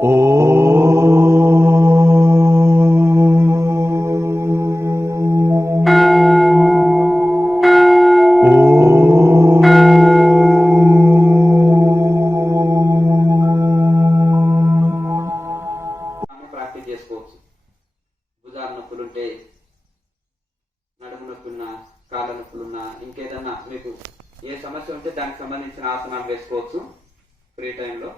Practice చేసుకోవచ్చు. భుజాల నొప్పులుంటే, నడుము నొప్పులున్నా, కాళ్ళ నొప్పులున్నా, ఇంకేదన్నా మీకు ఏ సమస్య ఉంటే దానికి సంబంధించిన ఆసనాలు వేసుకోవచ్చు ఫ్రీ టైంలో.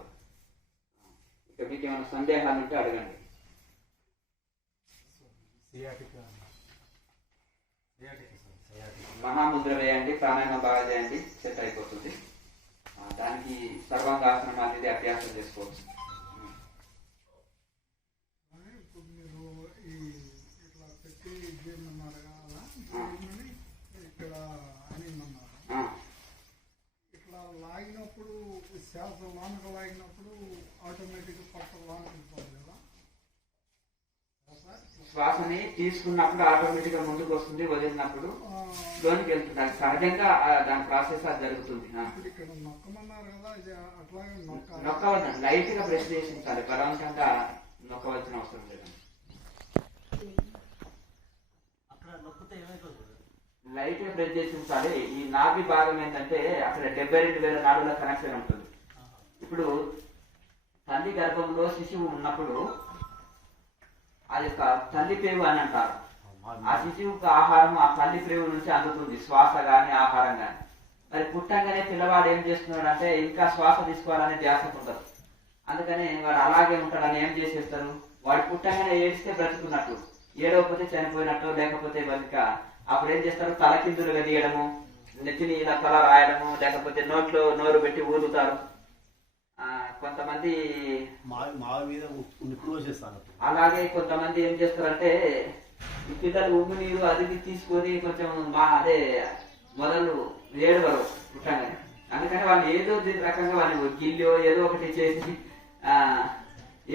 ఇక మీకు ఏమైనా సందేహాలు ఉంటే అడగండి. మహాముద్ర వేయండి, ప్రాణాయామం బాగా చేయండి, సెట్ అయిపోతుంది. దానికి సర్వాంగాసనం అనేది అభ్యాసం చేసుకోవచ్చు. ఇట్లా లాగినప్పుడు శ్వాస లోనక లాగినప్పుడు ఆటోమేటిక్గా పక్క లోనకి పోతుంది కదా. శ్వాసని తీసుకున్నప్పుడు ఆటోమేటిక్ గా ముందుకు వస్తుంది, వదిలినప్పుడు లోనికి వెళ్తుంది. అది సహజంగా దాని ప్రాసెస్ అది జరుగుతుంది. ఇక్కడ నొక్కమన్నారు కదా, అట్లాగే నొక్కవద్దండి, లైట్ గా ప్రెస్ చేసి ఉంచాలి, బలవంతంగా నొక్కవలసిన అవసరం లేదండి. లైట్ గా ప్రెస్ చేసి ఉంచాలి. ఈ నాభి భాగం ఏంటంటే అక్కడ 72,000 నాడుల కనెక్షన్ ఉంటుంది. ఇప్పుడు తల్లి గర్భంలో శిశువు ఉన్నప్పుడు అది తల్లి ప్రేవు అని అంటారు. ఆ శిశువుకు ఆహారం ఆ తల్లి ప్రేవు నుంచి అందుతుంది, శ్వాస గాని ఆహారం గాని. మరి పుట్టంగానే పిల్లవాడు ఏం చేస్తున్నాడు అంటే ఇంకా శ్వాస తీసుకోవాలనే ధ్యాస ఉండదు. అందుకని వాడు అలాగే ఉంటాడని ఏం చేసేస్తారు, వాడు పుట్టంగానే ఏడిస్తే బ్రతుకున్నట్టు, ఏడవకపోతే చనిపోయినట్టు, లేకపోతే బతిక. అప్పుడు ఏం చేస్తారు, తలకిందులుగా తీయడము, నెత్తిని ఇలా తల రాయడము, లేకపోతే నోట్లో నోరు పెట్టి ఊదుతారు. కొంతమంది అలాగే కొంతమంది ఏం చేస్తారంటే ఈ పిల్లలు ఉమ్ము నీరు అది తీసుకొని కొంచెం అదే మొదలు ఏడవరు పుట్టంగానే. అందుకని వాళ్ళు ఏదో రకంగా వాళ్ళు గిల్లో ఏదో ఒకటి చేసి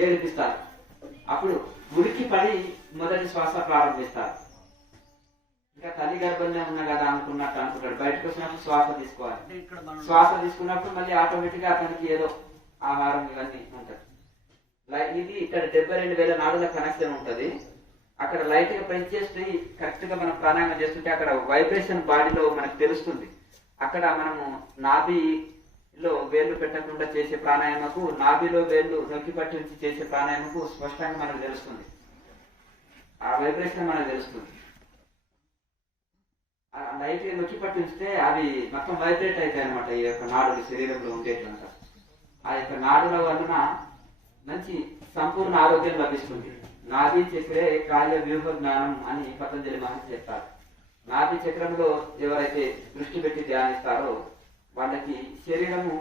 ఏడిపిస్తారు. అప్పుడు ఉరికి పడి మొదటి శ్వాస ప్రారంభిస్తారు. ఇంకా తల్లి గర్భంలో ఉన్నా కదా అనుకున్నట్టు అనుకుంటాడు. బయటకు వచ్చినప్పుడు శ్వాస తీసుకోవాలి. శ్వాస తీసుకున్నప్పుడు మళ్ళీ ఆటోమేటిక్ గా అతనికి ఏదో ఆహారం ఇవన్నీ ఉంటుంది. ఇది ఇక్కడ 72,000 నాడుల కనెక్షన్ ఉంటుంది. అక్కడ లైట్ గా పెంచేసి కరెక్ట్ గా మనం ప్రాణాయామం చేస్తుంటే అక్కడ వైబ్రేషన్ బాడీలో మనకు తెలుస్తుంది. అక్కడ మనము నాభిలో వేళ్లు పెట్టకుండా చేసే ప్రాణాయామకు, నాభిలో వేళ్లు నొక్కి పట్టి ఉంచి చేసే ప్రాణాయామకు స్పష్టంగా మనకు తెలుస్తుంది. ఆ వైబ్రేషన్ మనకు తెలుస్తుంది. లైట్ గా నొక్కి పట్టి ఉంచితే అవి మొత్తం వైబ్రేట్ అవుతాయి అనమాట. ఈ యొక్క నాడులు శరీరంలో ఉండేట్లంతా ఆ యొక్క నాడుల వలన మంచి సంపూర్ణ ఆరోగ్యం లభిస్తుంది. నాభి చక్రే కాయ వ్యూహ జ్ఞానం అని పతంజలి మహర్షి చెప్తారు. నాభి చక్రంలో ఎవరైతే దృష్టి పెట్టి ధ్యానిస్తారో వాళ్ళకి శరీరము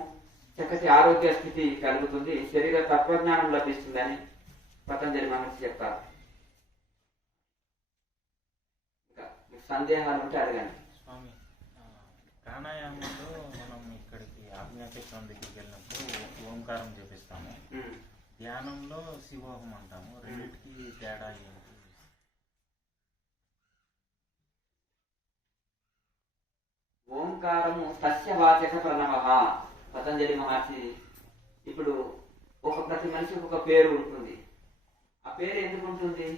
చక్కటి ఆరోగ్య స్థితి కలుగుతుంది, శరీర తత్వజ్ఞానం లభిస్తుంది అని పతంజలి మహర్షి చెప్తారు. ఇంకా సందేహాలు ఉంటే అడగండి. స్వామి, ప్రాణాయామంలో మనం ఇక్కడికి ఆజ్ఞాచక్రం దగ్గరికి వెళ్ళినప్పుడు ఓంకారం చేపిస్తాము, ధ్యానంలో శివోహం అంటాము. రెండింటికి తేడా ఏంటి? ఓంకారము సస్యవాచక ప్రణవ. పతంజలి మహర్షి ఇప్పుడు ప్రతి మనిషికి ఒక పేరు ఉంటుంది. ఆ పేరు ఎందుకు ఉంటుంది,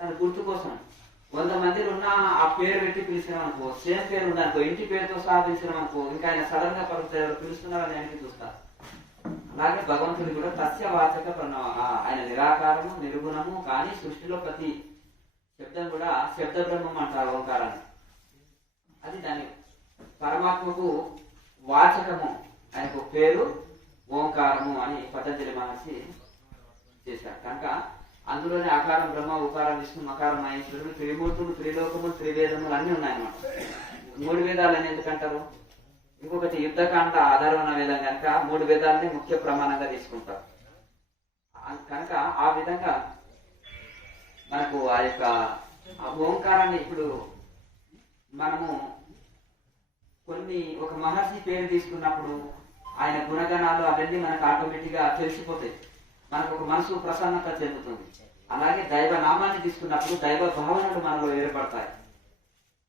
తన గుర్తు కోసం. 100 మందిలో ఉన్నా ఆ పేరు పెట్టి పిలిచినాం అనుకో, సేమ్ పేరు ఉందనుకో, ఇంటి పేరుతో సహా పిలిచినాం అనుకో, ఇంకా ఆయన సడన్ గా పిలుస్తున్నారని ఆయనకి చూస్తారు. అలాగే భగవంతుడు కూడా సస్యవాచక ప్రణవ. ఆయన నిరాకారము, నిర్గుణము, కానీ సృష్టిలో ప్రతి శబ్దం కూడా శబ్ద బ్రహ్మం అంటారు ఓంకారాన్ని. అది దాని పరమాత్మకు వాచకము, ఆయనకు పేరు ఓంకారము అని పతంజలి మహర్షి చేశారు. కనుక అందులోనే ఆకారం బ్రహ్మ, ఉకారం విష్ణు, మకారం మహేశ్వరుడు, త్రిమూర్తులు, త్రిలోకములు, త్రివేదములు అన్ని ఉన్నాయన్నమాట. 3 వేదాలు అని ఎందుకంటారు? ఇంకొకటి యుద్ధకాండ ఆధారణ వేదం కనుక 3 వేదాలని ముఖ్య ప్రమాణంగా తీసుకుంటారు. కనుక ఆ విధంగా మనకు ఆ యొక్క ఓంకారాన్ని ఇప్పుడు మనము ఒక మహర్షి పేరు తీసుకున్నప్పుడు ఆయన గుణగణాలు అవన్నీ మనకు ఆటోమేటిక్ గా తెలిసిపోతాయి. మనకు ఒక మనసు ప్రసన్నత చెందుతుంది. అలాగే దైవ నామాన్ని తీసుకున్నప్పుడు దైవ భావనలు మనలో ఏర్పడతాయి.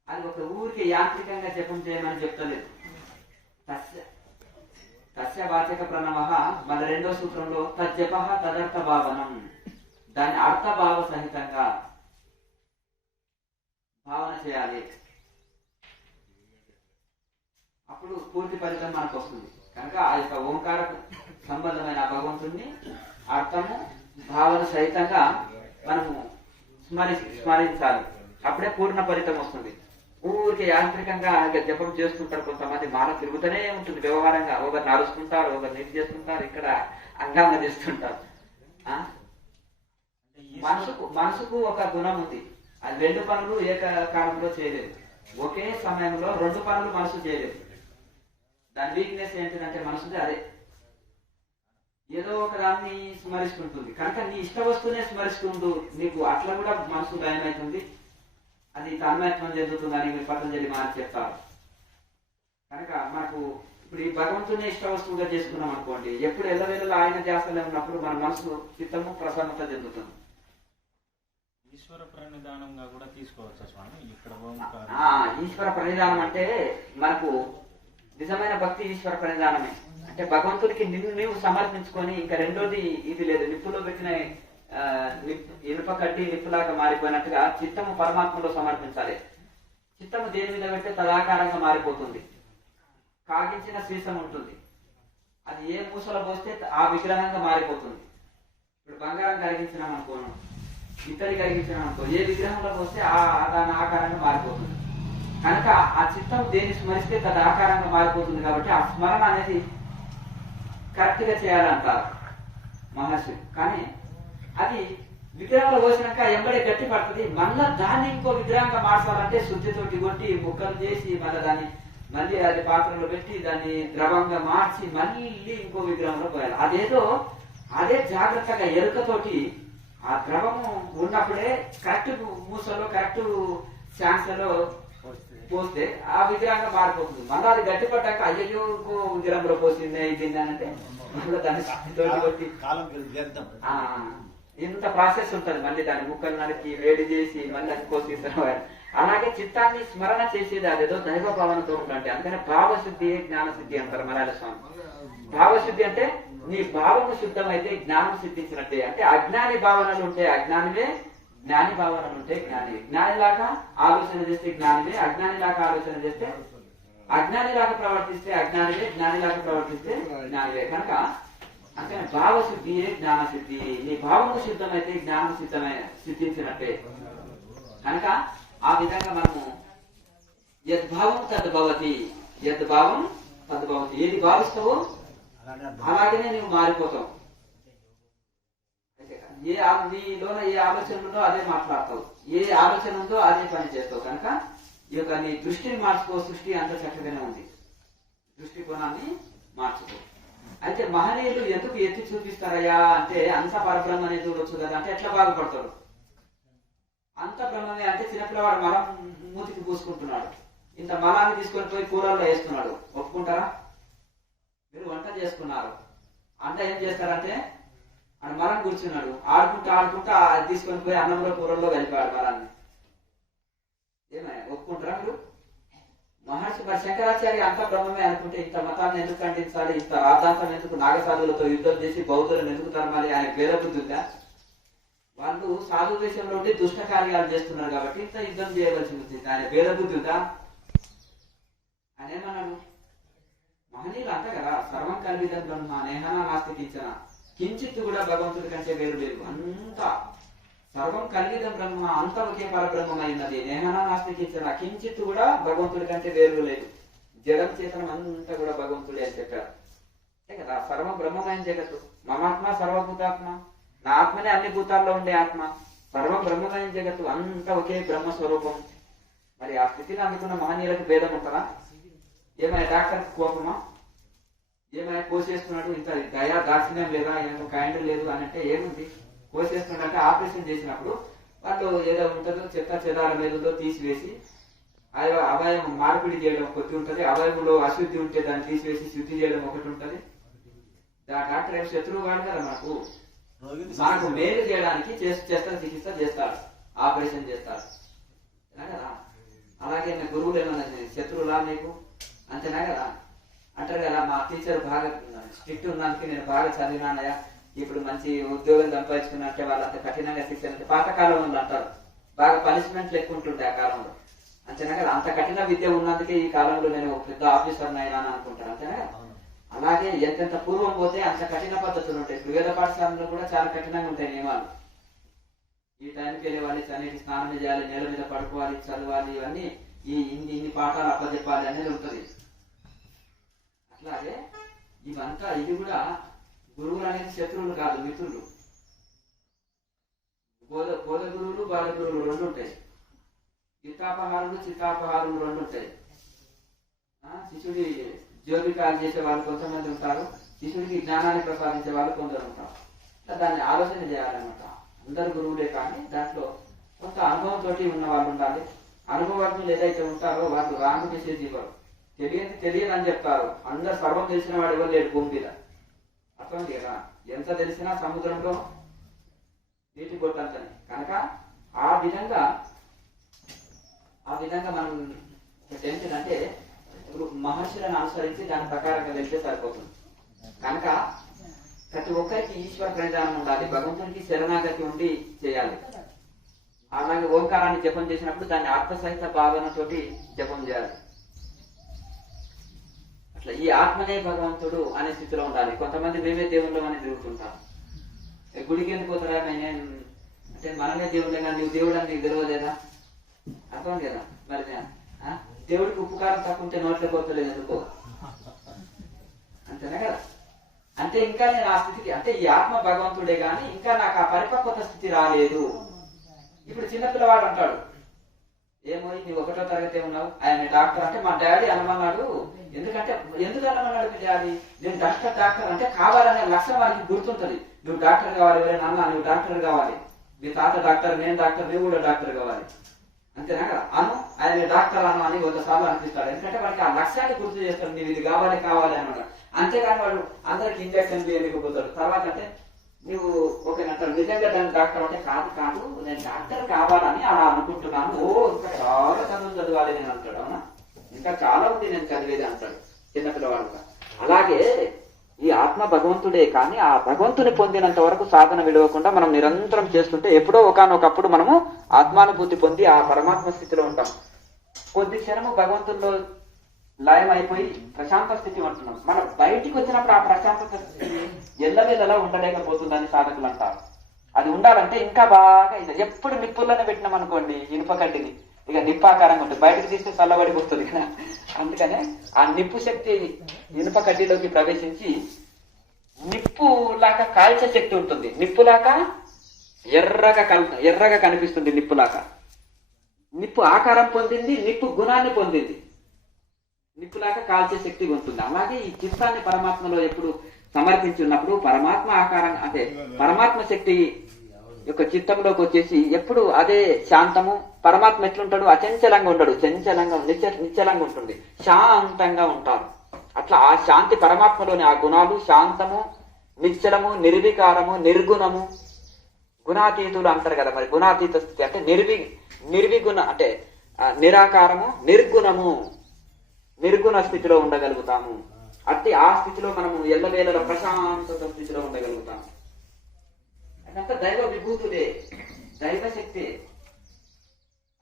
అది ఒక ఊరికి యాంత్రికంగా జపం చేయమని చెప్తలేదు. తస్య వాచక ప్రణవ మన రెండో సూత్రంలో తజ్జప తదర్థ భావనం, దాని అర్థభావ సహితంగా భావన చేయాలి, అప్పుడు పూర్తి ఫలితం మనకు వస్తుంది. కనుక ఆ యొక్క ఓంకార సంబంధమైన భగవంతుణ్ణి అర్థము భావన సహితంగా మనము స్మరించాలి, అప్పుడే పూర్ణ ఫలితం వస్తుంది. ఊరికి యాంత్రికంగా జపం చేస్తుంటారు కొంతమంది, మాన తిరుగుతూనే ఉంటుంది వ్యవహారంగా, ఒకరు నడుస్తుంటారు, ఒకరు నీటి చేస్తుంటారు, ఇక్కడ అంగాంగ చేస్తుంటారు. మనసుకు ఒక గుణం ఉంది, అది రెండు పనులు ఏకకాలంలో చేయలేదు, ఒకే సమయంలో రెండు పనులు మనసు చేయలేదు. దాని వీక్నెస్ ఏంటిదంటే మనసుది అదే, ఏదో ఒక దాన్ని స్మరిస్తుంటుంది. కనుక నీ ఇష్ట వస్తువునే స్మరిస్తుంటూ నీకు అట్లా కూడా మనసు భయమవుతుంది, అది తన్మయత్వం చెందుతుందని పతంజలి మహర్షి చెప్తారు. కనుక మనకు ఇప్పుడు ఈ భగవంతునే ఇష్ట వస్తువుగా చేసుకున్నాం అనుకోండి, ఎప్పుడు ఎల్లవేళలా ఆయన ధ్యాసలో ఉన్నప్పుడు మన మనసు చిత్తము ప్రసన్నత చెందుతుంది. ఈశ్వర ప్రణిధానంగా కూడా తీసుకోవచ్చా స్వామి ఇక్కడ? ఈశ్వర ప్రణిధానం అంటే మనకు నిజమైన భక్తి ఈశ్వర ప్రణిధానమే. అంటే భగవంతుడికి నిన్ను నీవు సమర్పించుకొని, ఇంకా రెండోది ఇది లేదు. నిప్పులో పెట్టిన ఇనుప కడ్డి నిప్పులాగా మారిపోయినట్టుగా చిత్తము పరమాత్మలో సమర్పించాలి. చిత్తము దేని మీద పెడితే తదాకారంగా మారిపోతుంది. కాగించిన సీసం ఉంటుంది, అది ఏ మూసలో పోస్తే ఆ విగ్రహంగా మారిపోతుంది. ఇప్పుడు బంగారం కరిగించినాం అనుకో, ఇత్తడి కరిగించినాం అనుకో, ఏ విగ్రహంలో పోస్తే దాని ఆకారంగా మారిపోతుంది. కనుక ఆ చిత్తం దేన్ని స్మరిస్తే తన ఆకారంగా మారిపోతుంది. కాబట్టి ఆ స్మరణ అనేది కరెక్ట్ గా చేయాలంటారు మహర్షి. కానీ అది విగ్రహంలో పోసినాక ఎంబడే గట్టి పడుతుంది, మళ్ళా దాన్ని ఇంకో విగ్రహంగా మార్చాలంటే శుద్ధితోటి కొట్టి ముక్కలు చేసి మళ్ళీ అది పాత్రలో పెట్టి దాన్ని ద్రవంగా మార్చి మళ్ళీ ఇంకో విగ్రహంలో పోయాలి. అదే జాగ్రత్తగా ఎరుకతోటి ఆ ద్రవము ఉన్నప్పుడే కరెక్ట్ మూసలో కరెక్ట్ ఛాన్స్లలో పోస్తే ఆ విగ్రహంగా మారిపోతుంది. మళ్ళీ అది గట్టిపడ్డాక అయ్యో ఇంకో విగ్రహంలో పోసిందే ఇది అంటే దాన్ని కొట్టి ఇంత ప్రాసెస్ ఉంటుంది. మళ్ళీ దాని ముక్కలు నరికి వేడి చేసి మళ్ళీ అది కోసి. అలాగే చిత్తాన్ని స్మరణ చేసేది అదేదో దైవ భావనతో ఉంటుంది. అందుకని భావశుద్ధి జ్ఞానశుద్ధి అంటారు మలయాళ స్వామి. భావశుద్ధి అంటే నీ భావము శుద్ధమైతే జ్ఞానం సిద్ధించినట్టే. అంటే అజ్ఞాని భావనలు ఉంటే అజ్ఞానివే, జ్ఞాని భావనలు ఉంటే జ్ఞాని. జ్ఞానిలాగా ఆలోచన చేస్తే జ్ఞానివే, అజ్ఞానిలాగా ఆలోచన చేస్తే అజ్ఞానిలాగా ప్రవర్తిస్తే అజ్ఞానివే, జ్ఞానిలాగా ప్రవర్తిస్తే జ్ఞానివే. కనుక అంటే భావశుద్ధియే జ్ఞానశుద్ధి. నీ భావము శుద్ధమైతే జ్ఞానం సిద్ధించినట్టే. కనుక ఆ విధంగా మనము యద్భావం తద్భవతి, యద్భావం తద్భవతి, ఏది భావిస్తావో అలాగనే నువ్వు మారిపోతావు. నీలోన ఏ ఆలోచన ఉందో అదే మాట్లాడతావు, ఏ ఆలోచన ఉందో అదే పని చేస్తావు. కనుక ఈ యొక్క నీ దృష్టిని మార్చుకో. సృష్టి అంత చక్కగానే ఉంది, దృష్టికోణాన్ని మార్చుకో. అయితే మహనీయులు ఎందుకు ఎత్తి చూపిస్తారయ్యా అంటే అంత పరబ్రహ్మనే చూడొచ్చు కదా అంటే ఎట్లా బాగుపడతారు? అంత బ్రహ్మమే అంటే చిన్నపిల్లవాడు మలం మూతికి పూసుకుంటున్నాడు, ఇంత మలాన్ని తీసుకొని పోయి కూరల్లో వేస్తున్నాడు, ఒప్పుకుంటారా? మీరు వంట చేసుకున్నారు, అంట ఏం చేస్తారంటే ఆయన మలం కూర్చున్నాడు, ఆడుకుంటా అది తీసుకొని పోయి అన్నంలో కూరల్లో కలిపాడు మలాన్ని. ఏమయ్యా ఒప్పుకుంటారా మీరు? మహర్షి మరి శంకరాచార్య అంత బ్రహ్మమే అనుకుంటే ఇంత మతాన్ని ఎందుకు ఖండించాలి, ఇంత రాద్ధాంతం ఎందుకు, నాగసాధులతో యుద్ధం చేసి బౌద్ధులను ఎందుకు తరమాలి? ఆయన భేద బుద్ధి ఉందా? వాళ్ళు సాధు దేశంలో ఉండి దుష్ట కార్యాలు చేస్తున్నారు కాబట్టి ఇంత యుద్ధం చేయవలసి వచ్చింది. ఆయన భేద బుద్ధి ఉందా? ఆయన ఏమన్నాడు? మహనీయులు అంట కదా, సర్వం కల్విదం బ్రహ్మ నేహన నాస్తికించిన, కించిత్తు కూడా భగవంతుడి కంటే వేరు లేదు, అంతా సర్వం కల్విదం బ్రహ్మ, అంత ఒకే పరబ్రహ్మమైనది, నేహన నాస్తికించిన, కించిత్తు కూడా భగవంతుడి కంటే వేరు లేదు, జగం చేతనం అంతా కూడా భగవంతుడే అని చెప్పారు. అంతే కదా, సర్వం బ్రహ్మమైన జగత్తు, మమాత్మ సర్వభూతాత్మ, నా ఆత్మనే అన్ని భూతాల్లో ఉండే ఆత్మ, సర్వం బ్రహ్మమైన జగత్తు అంతా ఒకే బ్రహ్మస్వరూపం. మరి ఆ స్థితిని అందుకున్న మహనీయులకు భేదం ఉంటుందా? ఏమైనా డాక్టర్ కోపమా? ఏమైనా కోసేస్తున్నాడు, ఇంత దయా దాక్షిణ్యం లేదా, ఏమైనా కైండ్ లేదు అని అంటే ఏముంది? కోసేస్తున్నాడు అంటే ఆపరేషన్ చేసినప్పుడు వాళ్ళు ఏదో ఉంటుందో చెత్త చెదాల మీదో తీసివేసి అవయవం మార్పిడి చేయడం ఒకటి ఉంటుంది, అవయవంలో అశుద్ధి ఉంటే దాన్ని తీసివేసి శుద్ధి చేయడం ఒకటి ఉంటుంది. డాక్టర్ ఏం శత్రువు కాదు కదా, మనకు మేలు చేయడానికి చికిత్స చేస్తాడు, ఆపరేషన్ చేస్తాడు కదా. అలాగే గురువులు ఏమన్నా శత్రువులా నీకు? అంతేనా కదా. అంటారు కదా, మా టీచర్ బాగా స్ట్రిక్ట్ ఉన్నందుకు నేను బాగా చదివినానయ్యా, ఇప్పుడు మంచి ఉద్యోగం సంపాదించుకున్నట్టే వాళ్ళంత కఠినంగా శిక్షణ. పాతకాలంలో అంటారు బాగా పనిష్మెంట్లు ఎక్కువ ఉంటుండే ఆ కాలంలో, అంతేనా కదా. అంత కఠిన విద్య ఉన్నందుకే ఈ కాలంలో నేను పెద్ద ఆఫీసర్ అయినా అని అనుకుంటాను, అంతేనా కదా. అలాగే ఎంతెంత పూర్వం పోతే అంత కఠిన పద్ధతులు ఉంటాయి. ఇప్పుడు వేద పాఠశాలలో కూడా చాలా కఠినంగా ఉంటాయి నియమాలు. ఈ టైంకి వెళ్ళేవాలి, చన్నీటి స్నానం చేయాలి, నేల మీద పడుకోవాలి, చదవాలి, ఇవన్నీ ఇన్ని పాఠాలు అప్పచెప్పాలి అనేది ఉంటుంది. అట్లాగే ఇవంతా ఇది కూడా గురువులు అనేది శత్రువులు కాదు, మిత్రులు. బోధ గురువులు బాల గురువులు రెండు ఉంటాయి. చిత్తాపహారులు చిత్తాపహారులు రెండు ఉంటాయి. శిష్యుడి జ్యోతికాలు చేసే వాళ్ళు కొంతమంది ఉంటారు, శిష్యుడికి జ్ఞానాన్ని ప్రసాదించే వాళ్ళు కొందరు ఉంటారు. దాన్ని ఆలోచన చేయాలన్నమాట. అందరు గురువులే కానీ దాంట్లో కొంత అనుభవంతో ఉన్న వాళ్ళు ఉండాలి. అనుభవజ్ఞులు ఏదైతే ఉంటారో వాళ్ళు రాంగ్ మెసేజ్ ఇవ్వరు. తెలియదు అని చెప్తారు. అందరు సర్వం తెలిసిన వాడు ఎవరు లేడు భూమి మీద, అర్థమైంది కదా. ఎంత తెలిసినా సముద్రంలో నీటి కొట్టంతని కనుక ఆ విధంగా మనం ఏంటంటే మహర్షులను అనుసరించి దాని ప్రకారంగా వెళ్తే సరిపోతుంది. కనుక ప్రతి ఒక్కరికి ఈశ్వర ప్రణిధానం ఉండాలి, భగవంతునికి శరణాగతి ఉండి చేయాలి. అలాగే ఓంకారాన్ని జపం చేసినప్పుడు దాన్ని ఆత్మసహిత భావనతోటి జపం చేయాలి. అట్లా ఈ ఆత్మనే భగవంతుడు అనే స్థితిలో ఉండాలి. కొంతమంది మేమే దేవుళ్ళం అని తిరుగుతుంటారు. గుడికి ఎందుకు పోతారా, నేను అంటే మనమే దేవుళ్ళే కానీ నువ్వు దేవుడు అని నీకు తెలియలేదా, అర్థం కదా. మరి దేవుడికి ఉపకారం తక్కువ ఉంటే నోట్లో పోతలేదు ఎందుకో, అంతేనా కదా. అంటే ఇంకా నేను ఆ స్థితికి, అంటే ఈ ఆత్మ భగవంతుడే గాని ఇంకా నాకు ఆ పరిపక్వత స్థితి రాలేదు. ఇప్పుడు చిన్నపిల్లవాడు అంటాడు, ఏమో నీవు 1వ తరగతి ఉన్నావు, ఆయన డాక్టర్ అంటే మా డాడీ అనమన్నాడు. ఎందుకు అనమన్నాడు మీ డాడీ? నేను డాక్టర్ అంటే కావాలనే లక్ష్యం వారికి గుర్తుంటది. నువ్వు డాక్టర్ కావాలి, ఎవరైనా అన్నా నువ్వు డాక్టర్ కావాలి, మీ తాత డాక్టర్, నేను డాక్టర్, నువ్వు కూడా డాక్టర్ కావాలి, అంతేనా కదా. ఆయన డాక్టర్ అను అని 100 సార్లు అనిపిస్తాడు. ఎందుకంటే వాడికి ఆ లక్ష్యాన్ని గుర్తు చేస్తాడు, నీవు ఇది కావాలి అన్నాడు. అంతేగాని వాడు అందరికి ఇంజక్షన్ చేయలేకపోతాడు. తర్వాత అంటే నువ్వు అంటాడు నిజంగా దాని డాక్టర్ అంటే కాదు నేను డాక్టర్ కావాలని అలా అనుకుంటున్నాను. ఇంకా చాలా చదువు చదవాలి నేను అంటాడు. అవునా, ఇంకా చాలా ఉంది నేను చదివేది అంటాడు చిన్నపిల్లవాడుగా. అలాగే ఈ ఆత్మ భగవంతుడే కానీ ఆ భగవంతుని పొందినంత వరకు సాధన విడవకుండా మనం నిరంతరం చేస్తుంటే ఎప్పుడో ఒకానొకప్పుడు మనము ఆత్మానుభూతి పొంది ఆ పరమాత్మ స్థితిలో ఉంటాం. కొద్ది క్షణము భగవంతుల్లో లయం అయిపోయి ప్రశాంత స్థితి అంటున్నాం. మనం బయటికి వచ్చినప్పుడు ఆ ప్రశాంతత స్థితి ఎల్లవేళలా ఉండలేకపోతుందని సాధకులు అంటారు. అది ఉండాలంటే ఇంకా బాగా ఎప్పుడు నిప్పుల్లోనే పెట్టినాం అనుకోండి ఇనుప కడ్డిని, ఇక నిప్పాకారంగా ఉంటుంది, బయటకు తీస్తే చల్లబడిపోతుంది కదా. అందుకనే ఆ నిప్పు శక్తి ఇనుప కడ్డీలోకి ప్రవేశించి నిప్పులాగా కాల్చే శక్తి ఉంటుంది. నిప్పులాగా ఎర్రగా కనిపిస్తుంది. నిప్పులాగా నిప్పు ఆకారం పొందింది, నిప్పు గుణాన్ని పొందింది, నిప్పులాగా కాల్చే శక్తి ఉంటుంది. అలాగే ఈ చిత్తాన్ని పరమాత్మలో ఎప్పుడు సమర్పించి ఉన్నప్పుడు పరమాత్మ ఆకారం అంటే పరమాత్మ శక్తి యొక్క చిత్తంలోకి వచ్చేసి ఎప్పుడు అదే శాంతము. పరమాత్మ ఎట్లుంటాడు, అచంచలంగా ఉండడు, నిశ్చలంగా ఉంటుంది, శాంతంగా ఉంటారు. అట్లా ఆ శాంతి పరమాత్మలోని ఆ గుణాలు శాంతము, నిశ్చలము, నిర్వికారము, నిర్గుణము, గుణాతీతులు అంటారు కదా. మరి గుణాతీత స్థితి అంటే నిర్విగుణ అంటే నిరాకారము, నిర్గుణ స్థితిలో ఉండగలుగుతాము. అట్టి ఆ స్థితిలో మనము ఎల్లవేళల ప్రశాంతత స్థితిలో ఉండగలుగుతాము. అదంతా దైవ విభూతులే, దైవ శక్తి.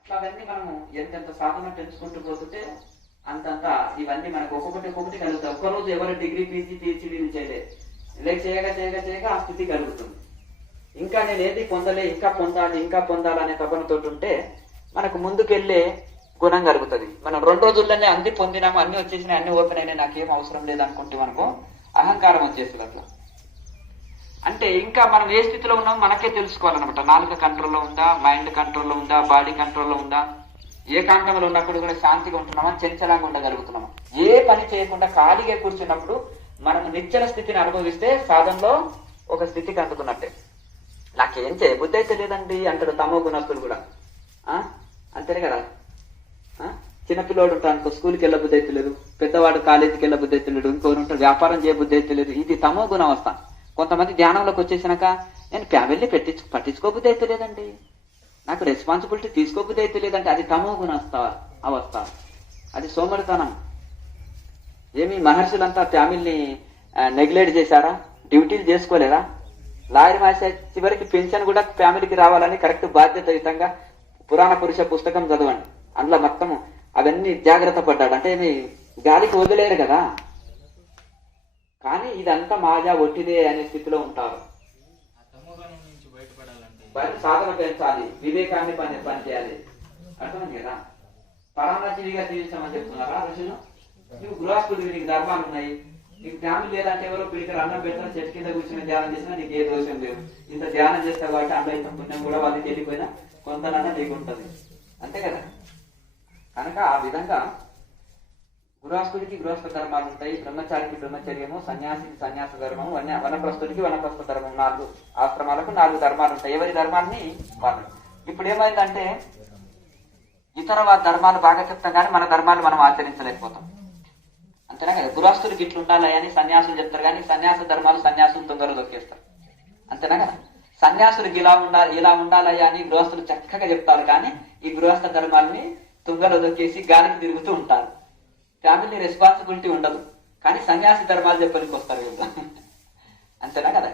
అట్లా అవన్నీ మనము ఎంతెంత సాధన పెంచుకుంటూ పోతుంటే అంతంతా ఇవన్నీ మనకు ఒక్కొక్కటి కలుగుతాయి. ఒక్కరోజు ఎవరు డిగ్రీ పీజీ PhD చేయలేదు, చేయగా ఆ స్థితి కలుగుతుంది. ఇంకా నేను ఏది పొందలే, ఇంకా పొందాలనే తపనతో ఉంటే మనకు ముందుకెళ్లే గుణం కలుగుతుంది. మనం 2 రోజుల్లోనే అన్ని పొందినాము, అన్ని వచ్చేసినాయి, అన్ని ఓపెన్ అయినాయి, నాకేం అవసరం లేదనుకుంటే మనకు అహంకారం వచ్చేస్తుంది. అట్లా అంటే ఇంకా మనం ఏ స్థితిలో ఉన్నామో మనకే తెలుసుకోవాలన్నమాట. నాలుక కంట్రోల్లో ఉందా, మైండ్ కంట్రోల్లో ఉందా, బాడీ కంట్రోల్లో ఉందా, ఏకాంతంలో ఉన్నప్పుడు కూడా శాంతిగా ఉంటున్నామా, చంచలంగా ఉండగలుగుతున్నామా. ఏ పని చేయకుండా ఖాళీగా కూర్చున్నప్పుడు మనం నిశ్చల స్థితిని అనుభవిస్తే సాధనలో ఒక స్థితికి అందుకున్నట్టే. నాకేం చేయబుద్ధి అయితే లేదండి అంటాడు తమో గుణస్తుడు కూడా, అంతేనే కదా. చిన్నపిల్లోడు ఉంటాను స్కూల్కి వెళ్ళ బుద్ధి అయితే లేదు, పెద్దవాడు కాలేజీకి వెళ్ళ బుద్ధి అయితే లేదు, ఇంకోరు ఉంటాడు వ్యాపారం చేయ బుద్ధి అయితే లేదు. ఇది తమో గుణావస్థ. కొంతమంది ధ్యానంలోకి వచ్చేసినాక నేను ఫ్యామిలీ పట్టించుకోబుద్ధి అయితే లేదండి, నాకు రెస్పాన్సిబిలిటీ తీసుకోబుద్ధి అయితే లేదంటే అది తమో గుణ అవస్థ, అది సోమరితనం. ఏమి మహర్షులంతా ఫ్యామిలీని నెగ్లెక్ట్ చేశారా? డ్యూటీలు చేసుకోలేదా? లాయర్ మాసే చివరికి పెన్షన్ కూడా ఫ్యామిలీకి రావాలని కరెక్ట్ బాధ్యతయుతంగా పురాణ పురుష పుస్తకం చదవండి. అందులో మొత్తం అవన్నీ జాగ్రత్త పడ్డాడు. అంటే ఏమి గాలికి వదిలేరు కదా. కానీ ఇదంతా మాజా ఒట్టిదే అనే స్థితిలో ఉంటారు. ఆ తమోగుణం నుంచి బయటపడాలంటే సాధన పెంచాలి, వివేకాన్ని పని చేయాలి. అర్థమైంది కదా. పరాన్నజీవిగా జీవించామని చెప్తున్నారా ఋషులు? నువ్వు గృహస్థుడివి, నీకు ధర్మాలు ఉన్నాయి, నీకు ఫ్యామిలీ లేదంటే ఎవరో పిడికలు అన్నం పెట్టినా చెట్టు కింద కూర్చుని ధ్యానం చేసినా నీకు ఏ దోషం లేదు. ఇంత ధ్యానం చేస్తావు కాబట్టి అందులో ఇంత పుణ్యం కూడా వాళ్ళకి వెళ్ళిపోయినా కొంతనన్నా నీకు ఉంటుంది. అంతే కదా. కనుక ఆ విధంగా గృహస్థుడికి గృహస్థ ధర్మాలు ఉంటాయి, బ్రహ్మచారికి బ్రహ్మచర్యము, సన్యాసికి సన్యాస ధర్మము, వనప్రస్థుడికి వనప్రస్థ ధర్మం, 4 ఆశ్రమాలకు 4 ధర్మాలు ఉంటాయి. ఎవరి ధర్మాన్ని వాళ్ళు. ఇప్పుడు ఏమైందంటే ఇతర ధర్మాలు బాగా చెప్తాం కానీ మన ధర్మాలు మనం ఆచరించలేకపోతాం. అంతేనా కదా. గృహస్థుడికి ఇట్లు ఉండాలి అని సన్యాసులు చెప్తారు కానీ సన్యాస ధర్మాలు సన్యాసులు తొందరగా దొక్కేస్తారు. అంతేనా కదా. సన్యాసుడికి ఇలా ఉండాలి అని గృహస్థులు చక్కగా చెప్తారు కానీ ఈ గృహస్థ ధర్మాలని తుంగలో దొక్కేసి గాలికి తిరుగుతూ ఉంటారు. ఫ్యామిలీ రెస్పాన్సిబిలిటీ ఉండదు కానీ సన్యాసి ధర్మాలు చెప్పడానికి వస్తారు వీళ్ళు. అంతేనా కదా.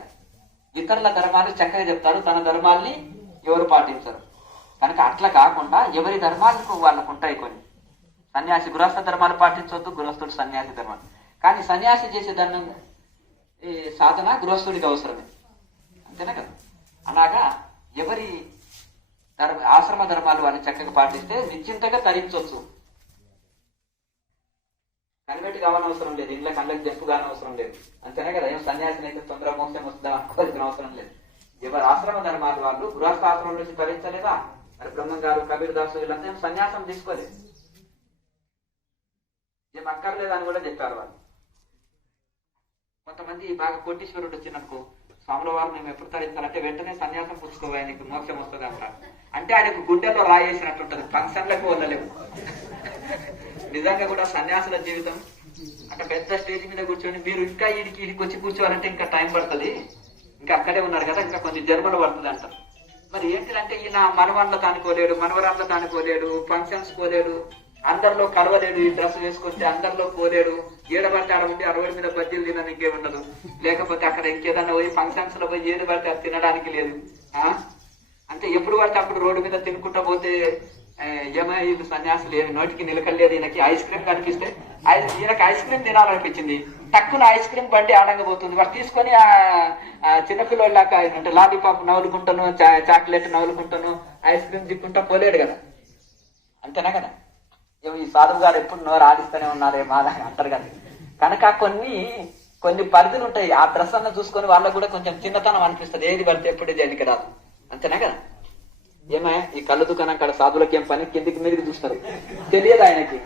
ఇతరుల ధర్మాలు చక్కగా చెప్తారు, తన ధర్మాల్ని ఎవరు పాటించరు. కనుక అట్లా కాకుండా ఎవరి ధర్మాలకు వాళ్ళకు ఉంటాయి కొన్ని. సన్యాసి గృహస్థ ధర్మాలు పాటించవద్దు, గృహస్థుడు సన్యాసి ధర్మాలు. కానీ సన్యాసి చేసే ధర్మం ఈ సాధన గృహస్థుడికి అవసరమే. అంతేనా కదా. అలాగా ఎవరి ఆశ్రమ ధర్మాలు వాళ్ళు చక్కగా పాటిస్తే నిశ్చింతగా తరించవచ్చు. కనిపెట్టి కావాలవసరం లేదు, ఇంట్లో కళ్ళకి జంపు కానవసరం లేదు. అంతేనా కదా. ఏం సన్యాసిని అయితే తొందర మోక్షం వస్తుందా అనుకోవాల్సిన అవసరం లేదు. ఎవరు ఆశ్రమ ధర్మాలు వాళ్ళు గృహస్థాశ్రమం నుంచి తరించలేదా? మరి బ్రహ్మం గారు, కబీర్ దాసు వీళ్ళంతా ఏం సన్యాసం తీసుకోలేదు, ఏం అక్కర్లేదని కూడా చెప్పారు వాళ్ళు. కొంతమంది బాగా కోటీశ్వరుడు వచ్చిననుకో, స్వాముల వారు మేము ఎప్పుడు తరించాలంటే వెంటనే సన్యాసం పుచ్చుకోవాలి, నీకు మోక్షం వస్తుంది అంటారు. అంటే ఆయనకు గుండెలో రాయేసినట్టుంటది, ఫంక్షన్లకు వదలేవు. నిజంగా కూడా సన్యాసుల జీవితం అక్కడ పెద్ద స్టేజ్ మీద కూర్చొని మీరు ఇంకా ఈడికి వచ్చి కూర్చోవాలంటే ఇంకా టైం పడుతుంది, ఇంకా అక్కడే ఉన్నారు కదా, ఇంకా కొన్ని జన్మలు పడుతుంది అంటారు. మరి ఏంటిదంటే ఈయన మనవాళ్ళ తానుకోలేడు, మనవరాళ్ళ తానుకోలేడు, ఫంక్షన్స్ పోలేడు, అందరిలో కలవలేడు, ఈ డ్రెస్ వేసుకొస్తే అందరిలో పోలేడు, ఏడబడితే ఆడ ఉండి 60 మీద బజ్జీలు తినడానికి ఉండదు, లేకపోతే అక్కడ ఇంకేదన్నా పోయి ఫంక్షన్స్ లో పోయి ఏది పడితే అది తినడానికి లేదు. అంటే ఎప్పుడు పడితే అప్పుడు రోడ్డు మీద తినుకుంటా పోతే ఏమో ఇది సన్యాసులు ఏమి నోటికి నిలకలేదు. ఈయనకి ఐస్ క్రీమ్ కనిపిస్తే ఈయనకి ఐస్ క్రీమ్ తినాలనిపించింది, తక్కువ ఐస్ క్రీమ్ బండి ఆడంగబోతుంది, వాడు తీసుకొని చిన్నపిల్లలాగా అంటే లాలీపాప్ నవ్వులుకుంటాను, చాక్లెట్ నవ్వులుకుంటాను, ఐస్ క్రీమ్ తిక్కుంటా పోలేడు కదా. అంతేనా కదా. ఈ సాధువు గారు ఎప్పుడు నోరు ఆడిస్తూనే ఉన్నారే మాదా అంటారు కదా. కనుక కొన్ని పరిధులు ఉంటాయి. ఆ డ్రెస్ అన్న చూసుకొని వాళ్ళకు కూడా కొంచెం చిన్నతనం అనిపిస్తుంది, ఏది పడితే ఎప్పుడు దేనికి రాదు. అంతేనా కదా. ఏమయ్యా ఈ కళ్ళు దుకాణం కాడ సాధువులకి ఏం పని, కిందికి మీదకి చూస్తారు, తెలియదు ఆయనకి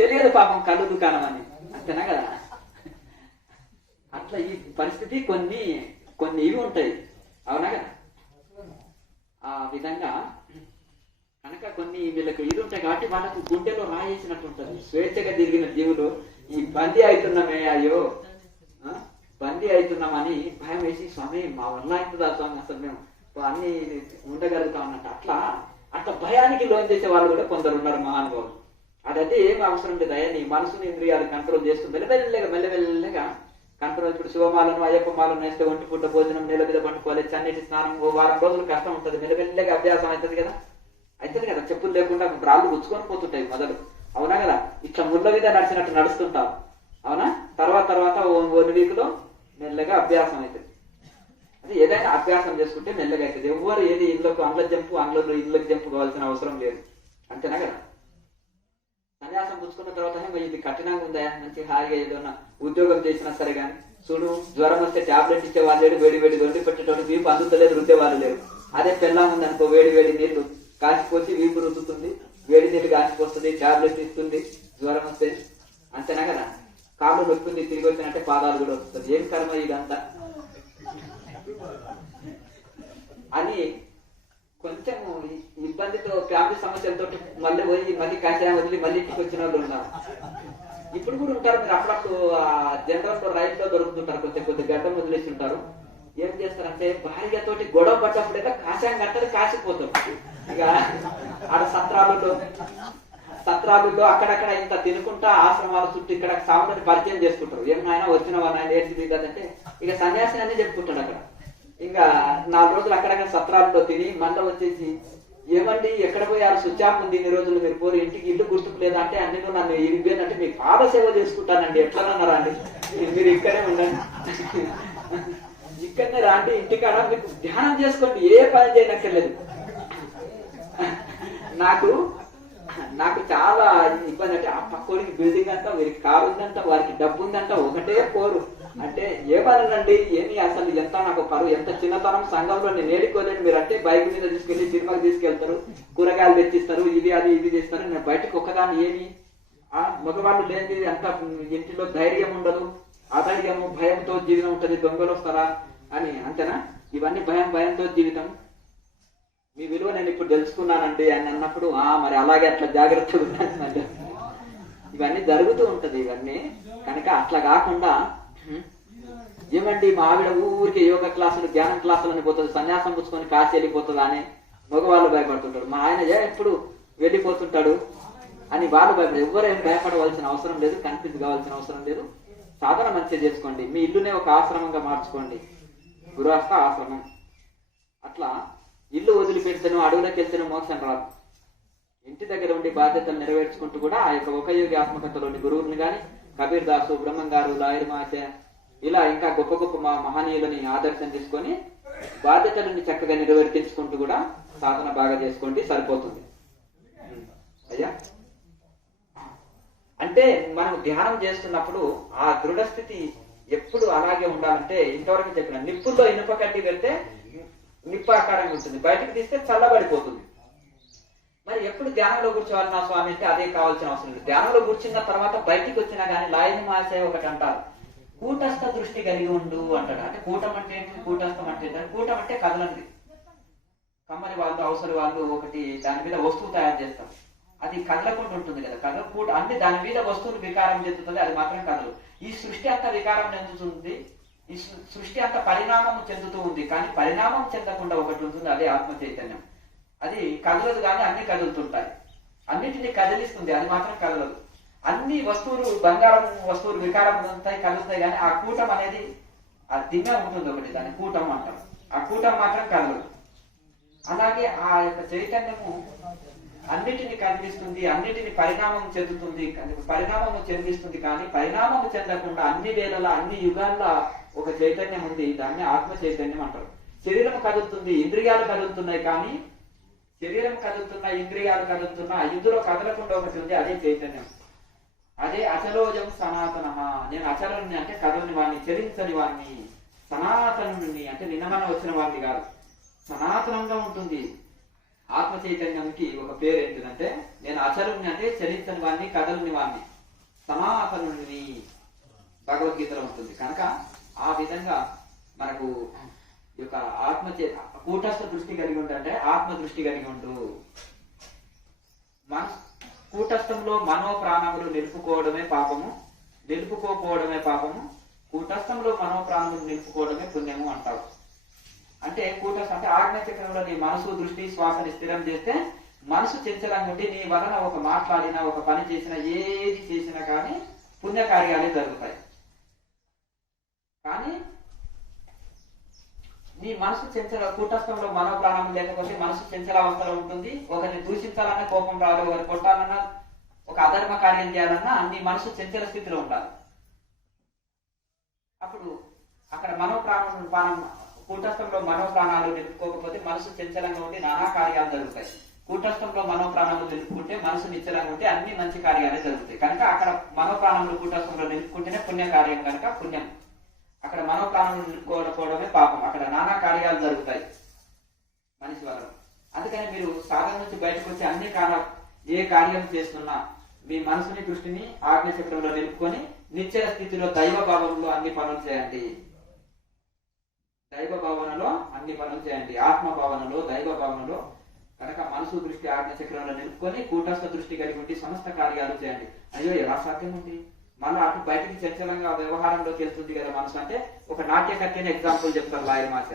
తెలియదు పాపం కళ్ళు దుకాణం అని. అంతేనా కదా. అట్లా ఈ పరిస్థితి కొన్ని ఇవి ఉంటాయి. అవునా కదా. ఆ విధంగా కనుక కొన్ని వీళ్ళకి ఇది ఉంటాయి కాబట్టి వాళ్ళకు గుండెలో రాయేసినట్టు ఉంటుంది. స్వేచ్ఛగా తిరిగిన జీవులు ఈ బందీ అవుతున్నామే, అయ్యో బందీ అవుతున్నామని భయం వేసి, స్వామి మా వల్ల అవుతుందా స్వామి, అసలు మేము అన్ని ఉండగలుగుతాం అన్నట్టు అట్లా భయానికి లోన్ చేసే వాళ్ళు కూడా కొందరు ఉన్నారు మహానుభావులు. అదైతే ఏం అవసరం లేదు. నీ మనసుని ఇంద్రియాలు కంట్రోల్ చేస్తూ మెల్లమెల్లగా కంట్రోల్. ఇప్పుడు శివమాలను అయ్యప్ప మాలను వేస్తే ఒంటి పూట భోజనం నెల మీద పట్టుకోవాలి, చన్నీటి స్నానం 1 వారం రోజులు కష్టం ఉంటుంది, మెల్లమెల్లగా అభ్యాసం అవుతుంది కదా. చెప్పులు లేకుండా రాళ్ళు గుచ్చుకొని పోతుంటాయి మొదలు. అవునా కదా. ఇట్లా ముళ్ళ మీద నడిచినట్టు నడుస్తుంటాం. అవునా. తర్వాత 1 వీక్లో మెల్లగా అభ్యాసం అవుతుంది. అది ఏదైనా అభ్యాసం చేసుకుంటే మెల్లగా అవుతుంది. ఎవరు ఏది ఇళ్ళకు అంగ్ల జంపు అంగ్లలో ఇళ్ళకి జంపు కావాల్సిన అవసరం లేదు. అంతేనా కదా. సన్యాసం పుచ్చుకున్న తర్వాత ఇది కఠినంగా ఉందా, మంచి హాయిగా ఏదైనా ఉద్యోగం చేసినా సరే కానీ చూడు, జ్వరం వస్తే టాబ్లెట్ ఇచ్చే వాళ్ళు లేడు, వేడి దొండి పెట్టేటోడు వీపు అందుతలేదు, రుద్దే వాళ్ళు లేరు. అదే పెళ్ళం ఉందనుకో, వేడి నీళ్లు కాసిపోసి వీపు రుద్దుతుంది, వేడి నీళ్ళు కాసిపోతుంది, టాబ్లెట్ ఇస్తుంది జ్వరం వస్తే. అంతేనా కదా. కాళ్ళు నొప్పింది, తిరిగి వచ్చినట్టే పాదాలు కూడా వస్తుంది. ఏం కర్మ ఇదంతా అని కొంచెం ఇబ్బందితో ఫ్యామిలీ సమస్యలతో మళ్ళీ కాశాయం వదిలి మళ్ళీ ఇంటికి వచ్చిన వాళ్ళు ఉన్నారు. ఇప్పుడు కూడా ఉంటారు. మీరు అప్పుడప్పుడు జనరల్ రైట్ లో దొరుకుతుంటారు, కొద్ది గడ్డం వదిలేసి ఉంటారు. ఏం చేస్తారంటే భార్యతోటి గొడవ పడ్డప్పుడేదో కాషాయం కట్టది, కాసిపోతాం. ఇక ఆడ సత్రాలలో సత్రాలలో అక్కడక్కడ ఇంత తినుకుంటా ఆశ్రమాల చుట్టూ ఇక్కడ సాగుని పరిచయం చేసుకుంటారు. ఏమైనా వచ్చిన వాడిని ఏంటిది కదంటే ఇక సన్యాసిని అనే చెప్పుకుంటాడు అక్కడ. ఇంకా 4 రోజులు అక్కడక్కడ సత్రాలలో తిని మళ్ళీ వచ్చేసి ఏమండి ఎక్కడ పోయారు సుచాప్ ఉంది ఇన్ని రోజులు మీరు పోరు ఇంటికి ఇల్లు గుర్తుకు లేదా అంటే అన్ని నన్ను ఇరిపోయినట్టే మీ పాద సేవ చేసుకుంటానండి ఎట్లన్నారా అండి మీరు ఇక్కడే ఉండండి ఇక్కడనే రాండి ఇంటికాడ మీకు ధ్యానం చేసుకోండి ఏ పని చేయనక్కర్లేదు. నాకు చాలా ఇబ్బంది అంటే ఆ పక్కోడికి బిల్డింగ్ అంతా వీరికి కారు ఉందంట వారికి డబ్బు ఉందంట ఒకటే పోరు అంటే ఏ పనండి ఏమి అసలు ఎంత నాకు పరువు ఎంత చిన్నతనం సంఘంలో నేను నేడుకోలేను. మీరు అంటే బైక్ మీద తీసుకెళ్లి సినిమాకి తీసుకెళ్తారు కూరగాయలు తెచ్చిస్తారు ఇది అది ఇది చేస్తారు నేను బయటకు ఒక్కదాన్ని ఏమి మగవాళ్ళు లేని అంత ఇంటిలో ధైర్యం ఉండదు అధైర్యము భయంతో జీవితం ఉంటుంది దొంగలు వస్తారా అని అంతేనా ఇవన్నీ భయంతో జీవితం మీ విలువ నేను ఇప్పుడు తెలుసుకున్నానండి అని అన్నప్పుడు మరి అలాగే అట్లా జాగ్రత్తగా ఉన్నాను ఇవన్నీ జరుగుతూ ఉంటది ఇవన్నీ కనుక అట్లా కాకుండా ఏమండి మా ఆవిడ ఊరికి యోగా క్లాసులు ధ్యానం క్లాసులు అని పోతుంది సన్యాసం పుచ్చుకొని కాశీ వెళ్ళిపోతుంది అని మగవాళ్ళు భయపడుతుంటాడు. మా ఆయన ఎప్పుడు వెళ్ళిపోతుంటాడు అని వాళ్ళు భయపడదు. ఎవరేం భయపడవలసిన అవసరం లేదు కన్ఫ్యూజ్ కావాల్సిన అవసరం లేదు. సాధన మంచిగా చేసుకోండి. మీ ఇల్లునే ఒక ఆశ్రమంగా మార్చుకోండి. గృహస్థ ఆశ్రమం. అట్లా ఇల్లు వదిలిపెడితేనో అడవులకు వెళ్తేనో మోక్షం రాదు. ఇంటి దగ్గర ఉండి బాధ్యతలు నెరవేర్చుకుంటూ కూడా ఆ యొక్క ఒక యోగి ఆత్మకథలోని గురువుని గాని కబీర్ దాసు బ్రహ్మం గారు లాయర్ మాచ ఇలా ఇంకా గొప్ప గొప్ప మహనీయులని ఆదర్శం తీసుకొని బాధ్యతలని చక్కగా నెరవేర్చుకుంటూ కూడా సాధన బాగా చేసుకోండి సరిపోతుంది. అయ్యా అంటే మనం ధ్యానం చేస్తున్నప్పుడు ఆ దృఢస్థితి ఎప్పుడు అలాగే ఉండాలంటే ఇంతవరకు చెప్పిన నిప్పుల్లో ఇనుప కడ్డి వెళ్తే నిప్పు ఆకారంగా ఉంటుంది బయటకు తీస్తే చల్లబడిపోతుంది. మరి ఎప్పుడు ధ్యానంలో కూర్చోవాలి నా స్వామి అంటే అదే కావాల్సిన అవసరం లేదు. ధ్యానంలో కూర్చున్న తర్వాత బయటికి వచ్చినా కానీ లాయని మాసే ఒకటి అంటారు కూటస్థ దృష్టి కలిగి ఉండు అంటాడు. అంటే కూటం అంటే ఏంటి కూటస్థం అంటే కూటం అంటే కదలండి. కమ్మని వాళ్ళు అవసరం వాళ్ళు ఒకటి దాని మీద వస్తువు తయారు చేస్తారు అది కదలకుండా ఉంటుంది కదా కదల అన్ని దాని మీద వస్తువులు వికారం చెందుతుంది అది మాత్రం కదలు. ఈ సృష్టి అంతా వికారం చెందుతుంది ఈ సృష్టి అంతా పరిణామం చెందుతూ ఉంది కానీ పరిణామం చెందకుండా ఒకటి ఉంటుంది అదే ఆత్మ చైతన్యం. అది కదలదు కానీ అన్ని కదులుతుంటాయి అన్నిటిని కదిలిస్తుంది అది మాత్రం కదలదు. అన్ని వస్తువులు బంగారం వస్తువులు వికారం ఉంటాయి కదులుతాయి కానీ ఆ కూటం అనేది ఆ దిమ్మె ఉంటుంది ఒకటి దాన్ని కూటం అంటారు. ఆ కూటం మాత్రం కదలదు. అలాగే ఆ యొక్క చైతన్యము అన్నిటిని కదిలిస్తుంది అన్నిటిని పరిణామం చెందుతుంది పరిణామము చెందిస్తుంది కానీ పరిణామము చెందకుండా అన్ని వేళలా అన్ని యుగాల్లో ఒక చైతన్యం ఉంది దాన్ని ఆత్మ చైతన్యం అంటారు. శరీరం కదులుతుంది ఇంద్రియాలు కదులుతున్నాయి కానీ శరీరం కదులుతున్నా ఇంద్రియాలు కదులుతున్నా ఇందులో కదలకుండా ఒకటి ఉంది అదే చైతన్యం. అదే అచలోజం సనాతన. నేను అచలుని అంటే కదలని వాడిని చలించని వాడిని సనాతనుని అంటే నిన్నమన వచ్చిన వాడిని కాదు సనాతనంగా ఉంటుంది. ఆత్మ చైతన్యానికి ఒక పేరు ఏంటిదంటే నేను అచలుని అంటే చలించని వాడిని కదలని వాడిని సనాతనుని భగవద్గీతలో ఉంటుంది. కనుక ఆ విధంగా మనకు ఈ యొక్క ఆత్మ కూటస్థ దృష్టి కలిగి ఉంటే ఆత్మ దృష్టి కలిగి ఉండు. కూటస్థంలో మనో ప్రాణములు నిలుపుకోవడమే పాపము నిలుపుకోపోవడమే పాపము కూటస్థంలో మనో ప్రాణములు నిలుపుకోవడమే పుణ్యము అంటారు. అంటే కూటస్థం అంటే ఆగ్నేయ చక్రంలో నీ మనసు దృష్టి శ్వాసని స్థిరం చేస్తే మనసు చంచలంగా ఉండి నీ వలన ఒక మాట్లాడినా ఒక పని చేసినా ఏది చేసినా కానీ పుణ్యకార్యాలే జరుగుతాయి. కానీ నీ మనసు చంచల కూటస్థంలో మనో ప్రాణం లేకపోతే మనసు చంచలావస్థలో ఉంటుంది. ఒకరిని దూషించాలన్నా కోపం రాదు ఒకరిని కొట్టాలన్నా ఒక అధర్మ కార్యం చేయాలన్నా నీ మనసు చంచల స్థితిలో ఉండాలి. అప్పుడు అక్కడ మనో ప్రాణం కూటస్థంలో మనో ప్రాణాలు నిలుపుకోకపోతే మనసు చంచలంగా ఉండి నానా కార్యాలు జరుగుతాయి. కూటస్థంలో మనో ప్రాణాలు నిలుపుకుంటే మనసు నిశ్చలంగా ఉంటే అన్ని మంచి కార్యాలే జరుగుతాయి. కనుక అక్కడ మనో ప్రాణములు కూటస్థంలో నిలుపుకుంటేనే పుణ్య కార్యం కనుక పుణ్యం. అక్కడ మనో ప్రాణములు నిలుపుకోవడమే పాపం. అక్కడ నానా కార్యాలు జరుగుతాయి మనిషి వల్ల. అందుకని మీరు సాధన నుంచి బయటకు వచ్చి అన్ని ఏ కార్యం చేస్తున్నా మీ మనసుని దృష్టిని ఆగ్నేయ చక్రంలో నిలుపుకొని నిశ్చల స్థితిలో దైవ భావంలో అన్ని పనులు చేయండి. దైవ భావనలో అన్ని పనులు చేయండి. ఆత్మ భావనలో దైవ భావనలో కనుక మనసు దృష్టి ఆగ్నేయ చక్రంలో నిలుపుకొని కూటస్థ దృష్టి కలిగి ఉండి సమస్త కార్యాలు చేయండి. అయ్యో ఎలా సాధ్యం ఉంది మళ్ళీ అటు బయటికి చంచలంగా వ్యవహారంలోకి వెళ్తుంది కదా మనసు అంటే ఒక నాట్యకర్తని ఎగ్జాంపుల్ చెప్తారు లాయర్ మాచ.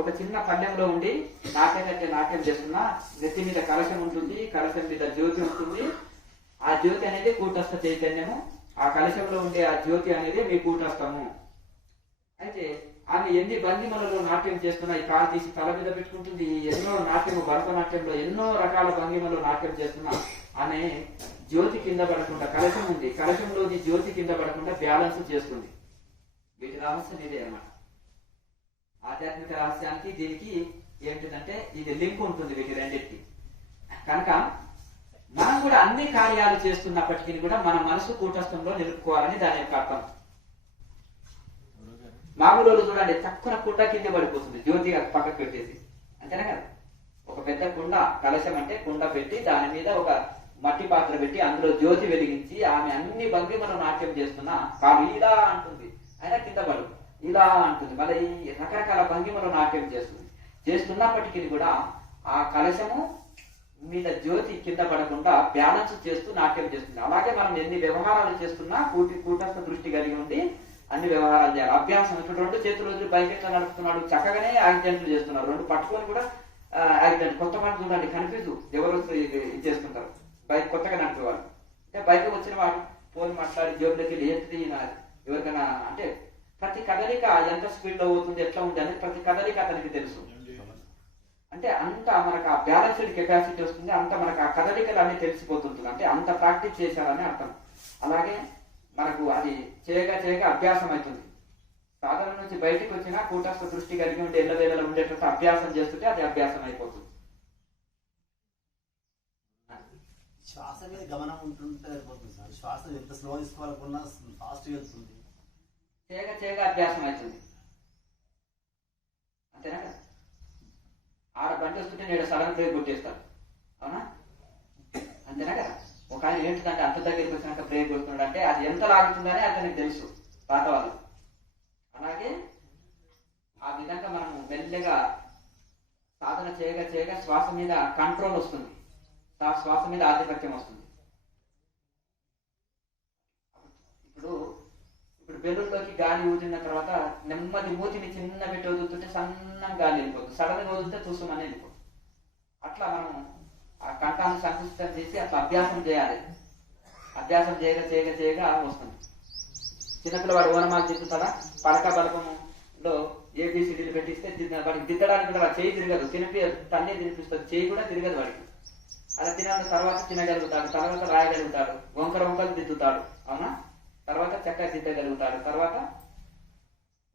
ఒక చిన్న పల్లెంలో ఉండి నాట్యకర్త నాట్యం చేస్తున్నా నెత్తి మీద కలశం ఉంటుంది కలశం మీద జ్యోతి ఉంటుంది ఆ జ్యోతి అనేది కూటస్థ చైతన్యము, ఆ కలశంలో ఉండే ఆ జ్యోతి అనేది మీ కూటస్థము. అయితే ఆమె ఎన్ని భంగిమలలో నాట్యం చేస్తున్నా, ఈ కాలు తీసి తల మీద పెట్టుకుంటుంది, ఎన్నో నాట్యము భరతనాట్యంలో ఎన్నో రకాల భంగిమలో నాట్యం చేస్తున్నా ఆమె జ్యోతి కింద పడకుండా, కలశం ఉంది, కలశంలోని జ్యోతి కింద పడకుండా బ్యాలెన్స్ చేస్తుంది. వీటి రహస్యం ఇదే అన్నమాట. ఆధ్యాత్మిక రహస్యానికి దీనికి ఏంటిదంటే ఇది లింక్ ఉంటుంది వీటి రెండింటికి. కనుక మనం కూడా అన్ని కార్యాలు చేస్తున్నప్పటికీ కూడా మన మనసు కూటస్థంలో నిలుపుకోవాలని దాని యొక్క అర్థం. మామూలు రోజు చూడండి, తక్కువ కుండ కింద పడిపోతుంది జ్యోతి పక్కకు పెట్టేసి, అంతేనా కదా. ఒక పెద్ద కుండ, కలశం అంటే కుండ పెట్టి దాని మీద ఒక మట్టి పాత్ర పెట్టి అందులో జ్యోతి వెలిగించి ఆమె అన్ని భంగిమలు నాట్యం చేస్తున్నా కాదు ఇలా అంటుంది, అయినా కింద పడు ఇలా అంటుంది, మళ్ళీ ఈ రకరకాల భంగిమలు నాట్యం చేస్తున్నప్పటికీ కూడా ఆ కలశము మీద జ్యోతి కింద పడకుండా బ్యాలెన్స్ చేస్తూ నాట్యం చేస్తుంది. అలాగే మనం ఎన్ని వ్యవహారాలు చేస్తున్నా కూటస్థ దృష్టి కలిగి ఉండి అన్ని వ్యవహారాలు చేయాలి. అభ్యాసం ఇప్పుడు 2 చేతులు వదిలి బైక్ ఎట్లా నడుపుతున్నాడు, చక్కగానే యాక్సిడెంట్లు చేస్తున్నారు, 2 పట్టుకొని కూడా యాక్సిడెంట్. కొత్త మాట చూడండి, కన్ఫ్యూజ్ ఎవరు ఇది చేస్తుంటారు. బైక్ కొత్తగా నడిపేవాడు అంటే బైక్ వచ్చిన వాడు ఫోన్ మాట్లాడి జోబులోకి వెళ్ళి ఎత్తి ఎవరికైనా అంటే ప్రతి కదలిక ఎంత స్పీడ్ లో అవుతుంది, ఎట్లా ఉంది అనేది ప్రతి కదలిక అతనికి తెలుసు. అంటే అంత మనకు ఆ బ్యాలెన్స్డ్ కెపాసిటీ వస్తుంది, అంత మనకు ఆ కదలికలు అన్ని తెలిసిపోతుంటుంది, అంటే అంత ప్రాక్టీస్ చేశారని అర్థం. అలాగే మనకు అది చేయగా అభ్యాసం అవుతుంది. సాధన నుంచి బయటకు వచ్చినా కూటస్థ దృష్టి కలిగి ఉండి ఎల్లవేళలో ఉండేటట్టు అభ్యాసం చేస్తుంటే అది అభ్యాసం అయిపోతుంది. శ్వాస మీద గమనం ఉంటుంటే సరిపోతుంది సార్. శ్వాస ఎంత స్లో తీసుకోవాలనుకున్నా ఫాస్ట్ వెళ్తుంది. చేయగా అభ్యాసం అవుతుంది, అంతేనా కదా. ఆడ బండి వస్తుంటే నేను సడన్ బ్రేక్ కొట్టేస్తాను, అవునా, అంతేనా కదా. ఒక ఆయన ఏంటిదంటే అంత దగ్గరికి వచ్చినాక బ్రేక్ కొడుతున్నాడు అంటే అది ఎంత లాగుతుందని అతనికి తెలుసు, పాత వాళ్ళు. అలాగే ఆ విధంగా మనం మెల్లగా సాధన చేయగా శ్వాస మీద కంట్రోల్ వస్తుంది, శ్వాస మీద ఆధిపత్యం వస్తుంది. ఇప్పుడు బెలూన్లోకి గాలి ఊదిన తర్వాత నెమ్మది మూతిని చిన్న పెట్టి వదులుతుంటే సన్నం గాలి వెళ్ళిపోతుంది, సడన్ గా వదిలితే చూసుమని వెళ్ళిపోతుంది. అట్లా మనం ఆ కంఠాన్ని సంకుచితం చేసి అట్లా అభ్యాసం చేయాలి. అభ్యాసం చేయగా వస్తుంది. చిన్నపిల్లవాడు ఓనమాలు తిప్పుతాడా, పలక బలకంలో ఏబిసిడీలు పెట్టిస్తే వాడికి దిద్దడానికి కూడా చేయి తిరగదు, తల్లి తినిపిస్తుంది, చేయి కూడా తిరగదు వాడికి. అలా తిన తర్వాత తినగలుగుతాడు, తర్వాత రాయగలుగుతాడు, వంకలు దిద్దుతాడు, అవునా, తర్వాత చక్కగా దిద్దగలుగుతాడు, తర్వాత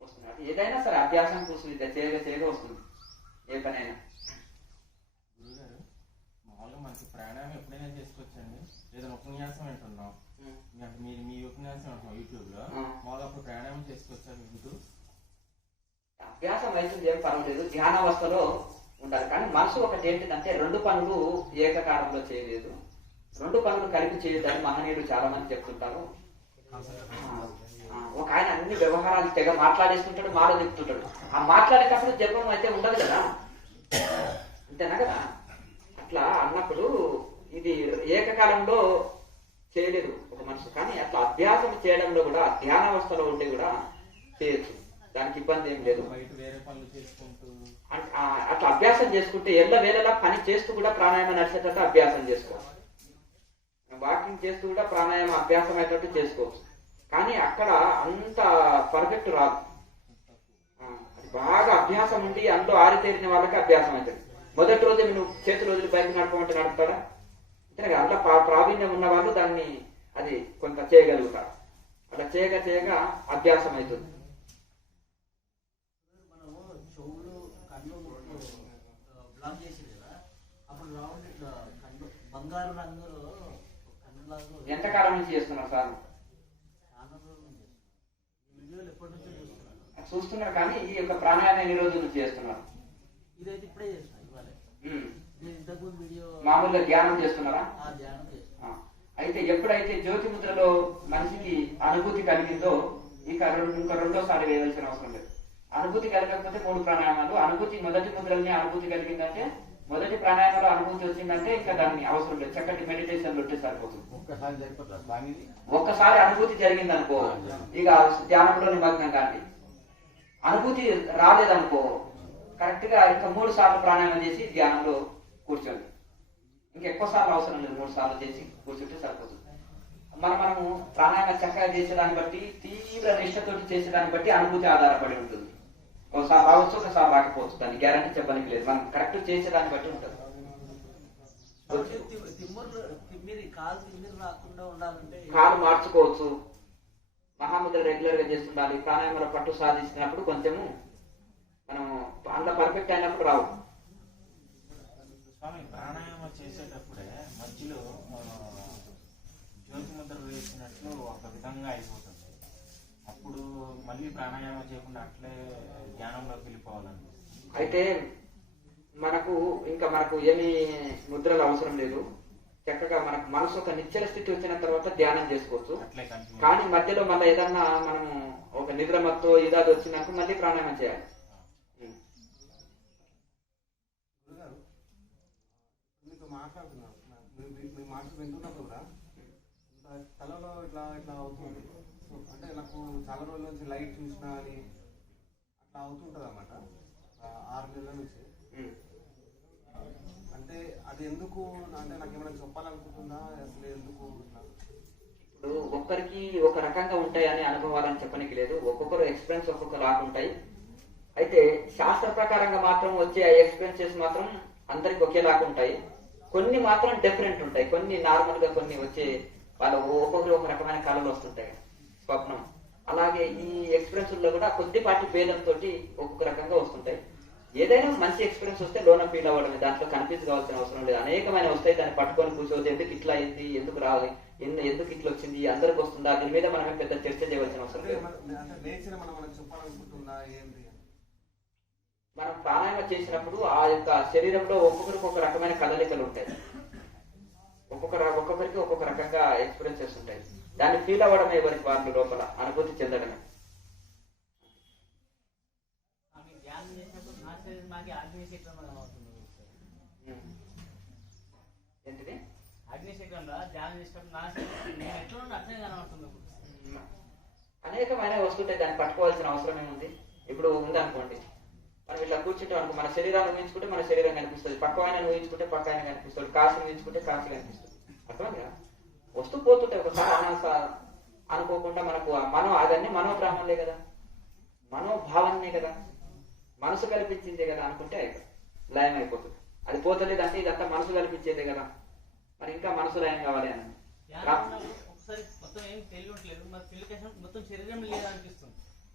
వస్తున్నాడు. ఏదైనా సరే అభ్యాసం కూర్చుని చేయగా వస్తుంది ఏ పనైనా. గురుగారు మామూలుగా మనకి ప్రాణాయామం ఎప్పుడైనా చేసుకోవచ్చండి. ఏదైనా ఉపన్యాసం వింటున్నాం, మీరు మీ ఉపన్యాసం వింటున్నాం యూట్యూబ్ లో, మామూలుగా అప్పుడు ప్రాణాయామం చేసుకోవచ్చా మీకు? అభ్యాసం అయితే ఏం పర్వాలేదు, ధ్యానావస్థలో ఉండాలి. కానీ మనసు ఒకటి ఏంటిదంటే 2 పనులు ఏకకాలంలో చేయలేదు, 2 పనులు కలిపి చేయొద్దని మహనీయులు చాలా మంది చెప్తుంటారు. ఒక ఆయన అన్ని వ్యవహారాలు తెగ మాట్లాడేస్తుంటాడు, మాలో చెప్తుంటాడు. ఆ మాట్లాడేటప్పుడు జపం అయితే ఉండదు కదా, అంతేనా కదా. అట్లా అన్నప్పుడు ఇది ఏకకాలంలో చేయలేదు ఒక మనసు. కానీ అట్లా అభ్యాసం చేయడంలో కూడా ధ్యానావస్థలో ఉండి కూడా చేయొచ్చు, దానికి ఇబ్బంది ఏం లేదు. అట్లా అభ్యాసం చేసుకుంటే ఎల్లవేళలా పని చేస్తూ కూడా ప్రాణాయామం నడిచేటట్టు అభ్యాసం చేసుకోవాలి. వాకింగ్ చేస్తూ కూడా ప్రాణాయామం అభ్యాసం అయ్యేటట్టు చేసుకోవచ్చు. కానీ అక్కడ అంత పర్ఫెక్ట్ రాదు. అది బాగా అభ్యాసం ఉండి అందులో ఆరితేరిన వాళ్ళకి అభ్యాసం అవుతుంది. మొదటి రోజు నువ్వు చేతి రోజులు బైక్ నడపమంటే నడుపుతాడా, అంతే అందులో ప్రావీణ్యం ఉన్న వాళ్ళు దాన్ని అది కొంత చేయగలుగుతారు. అట్లా చేయగా అభ్యాసం అవుతుంది. బంగారు రంగులో ఎంతకాలం నుంచి చేస్తున్నారు సార్? చూస్తున్నారు, కానీ ఈ యొక్క ప్రాణాయామం ఎన్ని రోజుల నుంచి చేస్తున్నారు? ఇదైతే ఇప్పుడే మామూలుగా ధ్యానం చేస్తున్నారా? అయితే ఎప్పుడైతే జ్యోతి ముద్రలో మనిషికి అనుభూతి కలిగిందో ఇంకా రెండోసారి వేయవలసిన అవసరం లేదు. అనుభూతి కలిగకపోతే 3 ప్రాణాయామాలు. అనుభూతి మొదటి ముద్రల్ని అనుభూతి కలిగిందంటే, మొదటి ప్రాణాయామంలో అనుభూతి వచ్చిందంటే ఇంకా దాన్ని అవసరం లేదు, చక్కటి మెడిటేషన్ ఉంటే సరిపోతుంది. ఒక్కసారి అనుభూతి జరిగింది అనుకో, ఇక ధ్యానంలో నిమగ్నం కాండి. అనుభూతి రాలేదనుకో, కరెక్ట్ గా ఇంకా 3 సార్లు ప్రాణాయామం చేసి ధ్యానంలో కూర్చోండి. ఇంకెక్కువ సార్లు అవసరం లేదు, 3 సార్లు చేసి కూర్చుంటే సరిపోతుంది. మనము ప్రాణాయామ చక్కగా చేసేదాన్ని బట్టి, తీవ్ర నిష్ఠతో చేసేదాన్ని బట్టి అనుభూతి ఆధారపడి ఉంటుంది. ఒకసారి రావచ్చు, ఒకసారి రాకపోవచ్చు, దాన్ని గ్యారంటీ చెప్పడానికి లేదు. మనం కరెక్ట్ చేసేదాన్ని బట్టి ఉంటుంది. తిమ్మిరి రాకుండా ఉండాలంటే కాలు మార్చుకోవచ్చు, మహాముద్ర రెగ్యులర్ గా చేస్తుండాలి. ప్రాణాయామంలో పట్టు సాధించినప్పుడు కొంచెము మనం అంత పర్ఫెక్ట్ అయినప్పుడు రావు. స్వామి ప్రాణాయామం చేసేటప్పుడే మధ్యలో జ్యోతి ముద్ర వేసినట్లు ఒక విధంగా అయిపోతుంది. అప్పుడు మళ్ళీ ప్రాణాయామం చేయకుండా అట్లే ధ్యానంలోకి వెళ్ళిపోవాలండి. అయితే మనకు ఏమి ముద్రలు అవసరం లేదు. చక్కగా మనకు మనసు ఒక నిశ్చల స్థితి వచ్చిన తర్వాత ధ్యానం చేసుకోవచ్చు. అట్లే కంటిన్యూ. కానీ మధ్యలో మళ్ళీ ఏదన్నా మనము ఒక నిద్రమత్తో ఇదాది వచ్చినాక మళ్ళీ ప్రాణాయామం చేయాలి. మీతో మాట్లాడుతున్నాను, మీ మాటలు వింటున్నప్పుడు కూడా తలలో ఇట్లా ఇట్లా అవుతుంది. అంటే నాకు చాలా రోజుల నుంచి లైట్ చూసినా అని అట్లా అవుతుంటుంది అన్నమాట, 6 నెలల నుంచి. అంటే అది ఎందుకు, అంటే నాకు ఏమైనా చెప్పాలనుకుంటుందా అసలు ఎందుకు ఇట్లా? ఇప్పుడు ఒక్కరికి ఒక రకంగా ఉంటాయని అనుభవాలని చెప్పడానికి లేదు. ఒక్కొక్కరు ఎక్స్పీరియన్స్ ఒక్కొక్కలాగా ఉంటాయి. అయితే శాస్త్ర ప్రకారంగా మాత్రం వచ్చే ఎక్స్పీరియన్సెస్ మాత్రం అందరికి ఒకేలాగా ఉంటాయి. కొన్ని మాత్రం డిఫరెంట్ ఉంటాయి. కొన్ని నార్మల్ గా, కొన్ని వచ్చే వాళ్ళ ఒక్కొక్కరు ఒక రకమైన కళలు వస్తుంటాయి, స్వప్నం. అలాగే ఈ ఎక్స్పీరియన్స్ లో కూడా కొద్దిపాటి భేదంతో ఒక్కొక్క రకంగా వస్తుంటాయి. ఏదైనా మంచి ఎక్స్పీరియన్స్ వస్తే లోన ఫీల్ అవ్వడమే, దాంట్లో కన్ఫ్యూజ్ కావాల్సిన అవసరం లేదు. అనేకమైన వస్తాయి, దాన్ని పట్టుకొని కూర్చోవద్దు. ఎందుకు ఇట్లా అయింది, ఎందుకు రావాలి, ఎందుకు ఇట్లా వచ్చింది, అందరికి వస్తుందా, దీని మీద మనం పెద్ద చర్చ చేయవలసిన అవసరం లేదు. అంటే నేచర్ మనం చెప్పాలనుకుంటుందా ఏంటి? మనం ప్రాణాయామం చేసినప్పుడు ఆ యొక్క శరీరంలో ఒక్కొక్కరికి ఒక రకమైన కదలికలు ఉంటాయి. ఒక్కొక్కరికి ఒక్కొక్క రకంగా ఎక్స్పీరియన్సెస్ ఉంటాయి. దాన్ని ఫీల్ అవ్వడమే, ఎవరికి వాళ్ళు లోపల అనుభూతి చెందడమే. ఏంటిది? అనేకమైన వస్తుంటాయి, దాన్ని పట్టుకోవాల్సిన అవసరం ఏముంది? ఇప్పుడు ఉందనుకోండి, మనం ఇట్లా కూర్చుంటాం అనుకో, మన శరీరాన్ని ఊహించుకుంటే మన శరీరం కనిపిస్తుంది, పక్క ఆయన ఊహించుకుంటే పక్క ఆయన కనిపిస్తుంది, కాశీ ఊహించుకుంటే కాశీ కనిపిస్తుంది. అర్థం కదా? వస్తూ పోతుంటాయి. ఒకసారి అనుకోకుండా మనకు అవన్నీ మనోగ్రామంలే కదా, మనోభావనే కదా, మనసు కల్పించిందే కదా అనుకుంటే లయం అయిపోతుంది. అది పోతలేదంటే ఇదంతా మనసు కల్పించేదే కదా, మరి ఇంకా మనసు లయం కావాలి అని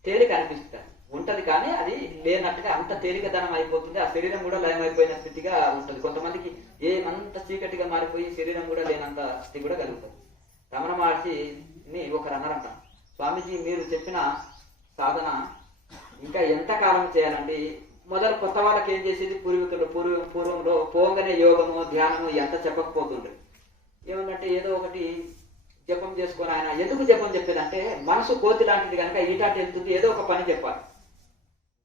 తేలిక అనిపిస్తుంది. ఉంటది కానీ అది లేనట్టుగా అంత తేలికదనం అయిపోతుంది. ఆ శరీరం కూడా లయం అయిపోయిన స్థితిగా ఉంటుంది. కొంతమందికి ఏమంత చీకటిగా మారిపోయి శరీరం కూడా లేనంత స్థితి కూడా కలుగుతుంది. రమణ మహర్షిని ఒకరు అన్నారంట, స్వామీజీ మీరు చెప్పిన సాధన ఇంకా ఎంత కాలం చేయాలండి? మొదలు కొత్త వాళ్ళకి ఏం చేసేది, పూర్వంలో పోంగనే యోగము ధ్యానము ఎంత చెప్పకపోతుండ్రు. ఏమన్నంటే ఏదో ఒకటి జపం చేసుకొని, ఆయన ఎందుకు జపం చెప్పేదంటే మనసు కోతి లాంటిది కనుక ఈటాటి వెళ్తుంది, ఏదో ఒక పని చెప్పాలి.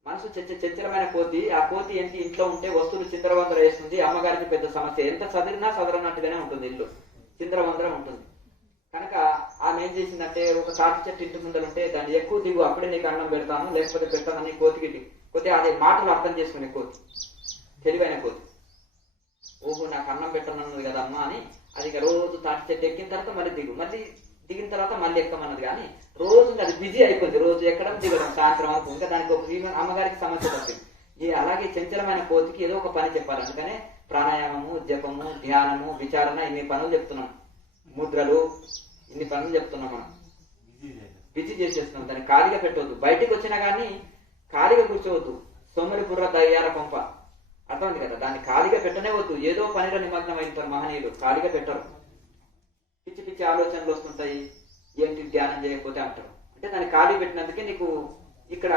మనసు చంచలమైన కోతి, ఆ కోతి ఏంటి ఇంట్లో ఉంటే వస్తువులు చిందరవందర వేస్తుంది. అమ్మగారికి పెద్ద సమస్య, ఎంత చదరనట్టుగానే ఉంటుంది, ఇల్లు చిందరవందరం ఉంటుంది. కనుక ఆమె ఏం చేసిందంటే, ఒక తాటి చెట్టు ఇంటి ముందర ఉంటే దాన్ని ఎక్కువ దిగు, అప్పుడే నీకు అన్నం పెడతాను, లేకపోతే పెడతానని కోతికి కొద్దిగా అదే మాటలు అర్థం చేసుకునే కోతి, తెలివైన కోతి. ఓహో నాకు అన్నం పెట్టనున్నది కదా అమ్మ అని అది రోజు తాటి చెట్టు ఎక్కిన తర్వాత మళ్ళీ దిగిన తర్వాత మళ్ళీ ఎక్కమన్నది. కానీ రోజు అది బిజీ అయిపోయింది, రోజు ఎక్కడం దిగడం సాయంత్రం వరకు. ఇంకా దానికి ఒక అమ్మగారికి సమస్య వచ్చింది. అలాగే చంచలమైన కోతికి ఏదో ఒక పని చెప్పాలి. అందుకనే ప్రాణాయామము, జపము, ధ్యానము, విచారణ, ఇన్ని పనులు చెప్తున్నాం. ముద్రలు, ఇన్ని పనులు చెప్తున్నాం. మనం బిజీ చేసేస్తున్నాం. దాన్ని ఖాళీగా పెట్టవద్దు. బయటికి వచ్చినా కానీ ఖాళీగా కూర్చోవద్దు. సొమ్మడి బుర్ర దయ్యాల పంప, అర్థమైంది కదా? దాన్ని ఖాళీగా పెట్టనే వద్దు. ఏదో పనిలో నిమగ్నం అయితారు మహనీయులు, ఖాళీగా పెట్టరు. పిచ్చి పిచ్చి ఆలోచనలు వస్తుంటాయి, ఏంటి ధ్యానం చేయకపోతే అంటారు. అంటే దాన్ని ఖాళీ పెట్టినందుకే నీకు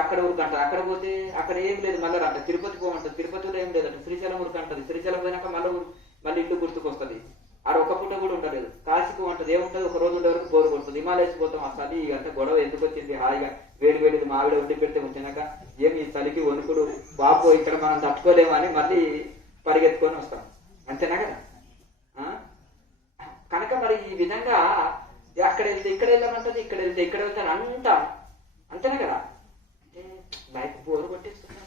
అక్కడ ఊరుకంటారు. అక్కడ పోతే అక్కడ ఏం లేదు, మళ్ళీ అంట తిరుపతి పోమంటారు, తిరుపతిలో ఏం లేదంట. శ్రీశైలం ఊరుకంటది, శ్రీశైలం పోయినాక మళ్ళీ ఇల్లు గుర్తుకొస్తుంది. ఆడ ఒక్క పూట కూడా ఉండలేదు. కాశీకి ఉంటుంది, ఏముంటుంది, ఒక రోజు ఉండే వరకు బోరు కొడుతుంది. హిమాలయస్ పోతాం, ఆ చలి ఇదంతా గొడవ ఎందుకు వచ్చింది? హాయిగా వేడి మావిడ ఉండి పెడితే ఉంచినాక ఏమి చలికి వణుకుడు బాబు ఇక్కడ మనం తట్టుకోలేమని మళ్ళీ పరిగెత్తుకొని వస్తాం. అంతేనా కదా? కనుక మరి ఈ విధంగా అక్కడ వెళ్తే ఇక్కడ వెళ్ళమంటది, ఇక్కడ వెళ్తే ఇక్కడ వెళ్తాను అంటాం. అంతేనా కదా? అంటే లైఫ్ బోరు కొట్టేస్తున్నా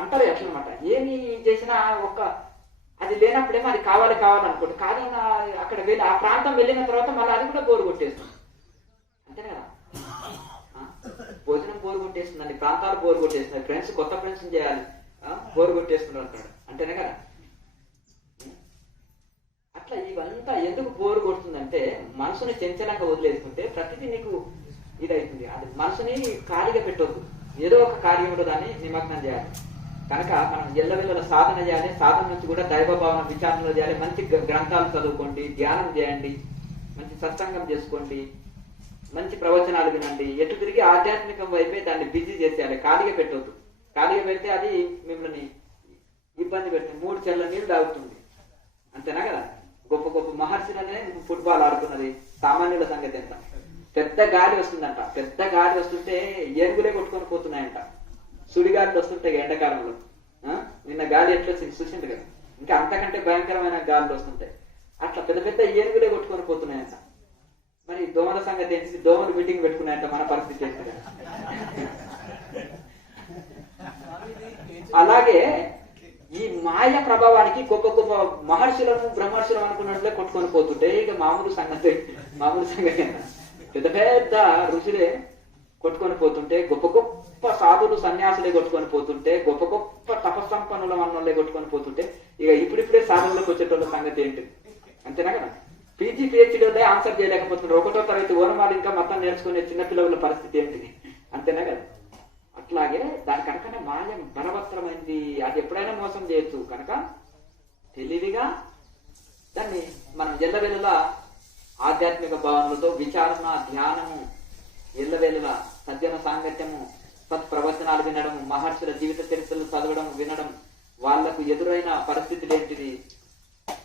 అంటారు అట్లనమాట. ఏమి చేసినా అది లేనప్పుడేమో అది కావాలి కావాలనుకోండి, కానీ అక్కడ వెళ్ళి ఆ ప్రాంతం వెళ్ళిన తర్వాత మళ్ళీ అది కూడా బోరు కొట్టేస్తుంది. అంతేనా కదా? భోజనం బోరు కొట్టేస్తుందండి, ప్రాంతాలు బోరు కొట్టేస్తున్నాయి, ఫ్రెండ్స్ కొత్త ఫ్రెండ్స్ చేయాలి, బోరు కొట్టేస్తున్నారు అంటాడు. అంతేనే కదా? అట్లా ఇవంతా ఎందుకు బోరు కొడుతుందంటే మనసుని చంచలంగా వదిలేసుకుంటే ప్రతిదీ నీకు ఇదవుతుంది. అది మనసుని ఖాళీగా పెట్టొద్దు, ఏదో ఒక కార్యంలో దాన్ని నిమగ్నం చేయాలి. కనుక మనం ఎల్లవెల్లల సాధన చేయాలి. సాధన నుంచి కూడా దైవభావన విచారణలు చేయాలి. మంచి గ్రంథాలు చదువుకోండి, ధ్యానం చేయండి, మంచి సత్సంగం చేసుకోండి, మంచి ప్రవచనాలు వినండి. ఎటు తిరిగి ఆధ్యాత్మికం వైపే దాన్ని బిజీ చేసేయాలి, ఖాళీగా పెట్టొద్దు. ఖాళీగా పెడితే అది మిమ్మల్ని ఇబ్బంది పెడుతుంది, 3 చెల్ల నీళ్ళు తాగుతుంది. అంతేనా కదా? గొప్ప గొప్ప మహర్షులనే ఫుట్బాల్ ఆడుతున్నది, సామాన్యుల సంగతి ఎంత. పెద్ద గాలి వస్తుందంట, పెద్ద గాలి వస్తుంటే ఏనుగులే కొట్టుకొని పోతున్నాయంట, సుడిగాలి వస్తుంటాయి ఎండాకాలంలో. నిన్న గాలి ఎట్లా వచ్చింది చూసింది కదా, ఇంకా అంతకంటే భయంకరమైన గాలి వస్తుంటాయి. అట్లా పెద్ద పెద్ద ఏనుగులే కొట్టుకొని పోతున్నాయంట. మరి దోమల సంగతి ఏంటి? దోమలు మీటింగ్ పెట్టుకున్నాయంట, మన పరిస్థితి ఏంటి? అలాగే ఈ మాయ ప్రభావానికి గొప్ప గొప్ప మహర్షులను బ్రహ్మర్షులను అనుకున్నట్లే కొట్టుకొని పోతుంటే ఇక మామూలు సంగతి పెద్ద పెద్ద ఋషులే కొట్టుకొని పోతుంటే, గొప్ప గొప్ప సాధులు సన్యాసులే కొట్టుకొని పోతుంటే, గొప్ప గొప్ప తపస్సంపన్నుల వన్నోళ్ళే కొట్టుకొని పోతుంటే ఇక ఇప్పుడిప్పుడే సాధనలోకి వచ్చేటోళ్ళ సంగతి ఏంటి? అంతేనా కదా? పీజీ పిహెచ్డీలే ఆన్సర్ చేయలేకపోతున్నారు. 1వ తరగతి ఓనమాలు ఇంకా మొత్తం నేర్చుకునే చిన్నపిల్లల పరిస్థితి ఏంటిది? అంతేనా కదా? అట్లాగే దాని కనుక మాయ బలవత్తరమైంది, అది ఎప్పుడైనా మోసం చేయొచ్చు. కనుక తెలివిగా దాన్ని మనం ఎల్లవెల్లలా ఆధ్యాత్మిక భావనలతో విచారణ, ధ్యానము, ఎల్లవెల్లలా సజ్జన సాంగత్యము, సత్ప్రవచనాలు వినడం, మహర్షుల జీవిత చరిత్రలు చదవడం, వినడం, వాళ్లకు ఎదురైన పరిస్థితులు ఏంటిది,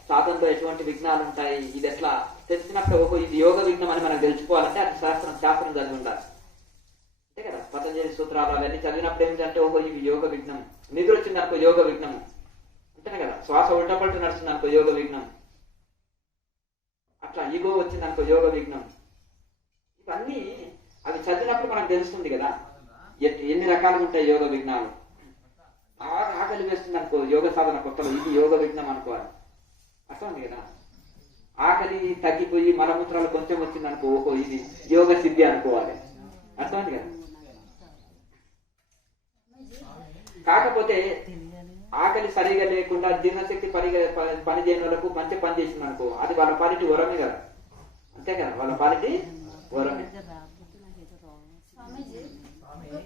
సాధనలో ఎటువంటి విఘ్నాలు ఉంటాయి, ఇది ఎట్లా తెలిసినప్పుడు ఇది యోగ విఘ్నం అని మనం తెలుసుకోవాలంటే అది శాస్త్రం చదివి ఉండాలి. అంతే కదా? పతంజలి సూత్రాలు అవన్నీ చదివినప్పుడు ఏంటంటే ఇది యోగ విఘ్నం. నిద్ర వచ్చింది అనుకో యోగ విఘ్నం, అంతేనే కదా? శ్వాస ఉల్టపల్టు నడుస్తుంది అనుకో యోగ విఘ్నం. అట్లా ఈగో వచ్చింది అనుకో యోగ విఘ్నం. ఇవన్నీ అవి చదివినప్పుడు మనకు తెలుస్తుంది కదా ఎన్ని రకాలుగా ఉంటాయి యోగ విఘ్నాలు. బాగా ఆకలి వేస్తుంది అనుకో యోగ సాధన కొత్తలో, ఇది యోగ విఘ్నం అనుకోవాలి. అర్థం ఉంది కదా? ఆకలి తగ్గిపోయి మలమూత్రాలు కొంచెం వచ్చింది అనుకో ఇది యోగ సిద్ధి అనుకోవాలి. అర్థమైంది కదా? కాకపోతే ఆకలి సరిగా లేకుండా జీర్ణశక్తి పని చేయని వాళ్ళకు మంచి పని చేసింది అనుకో అది వాళ్ళ పాలిటి వరమే కదా. అంతే కదా? వాళ్ళ పాలిటి వరమే.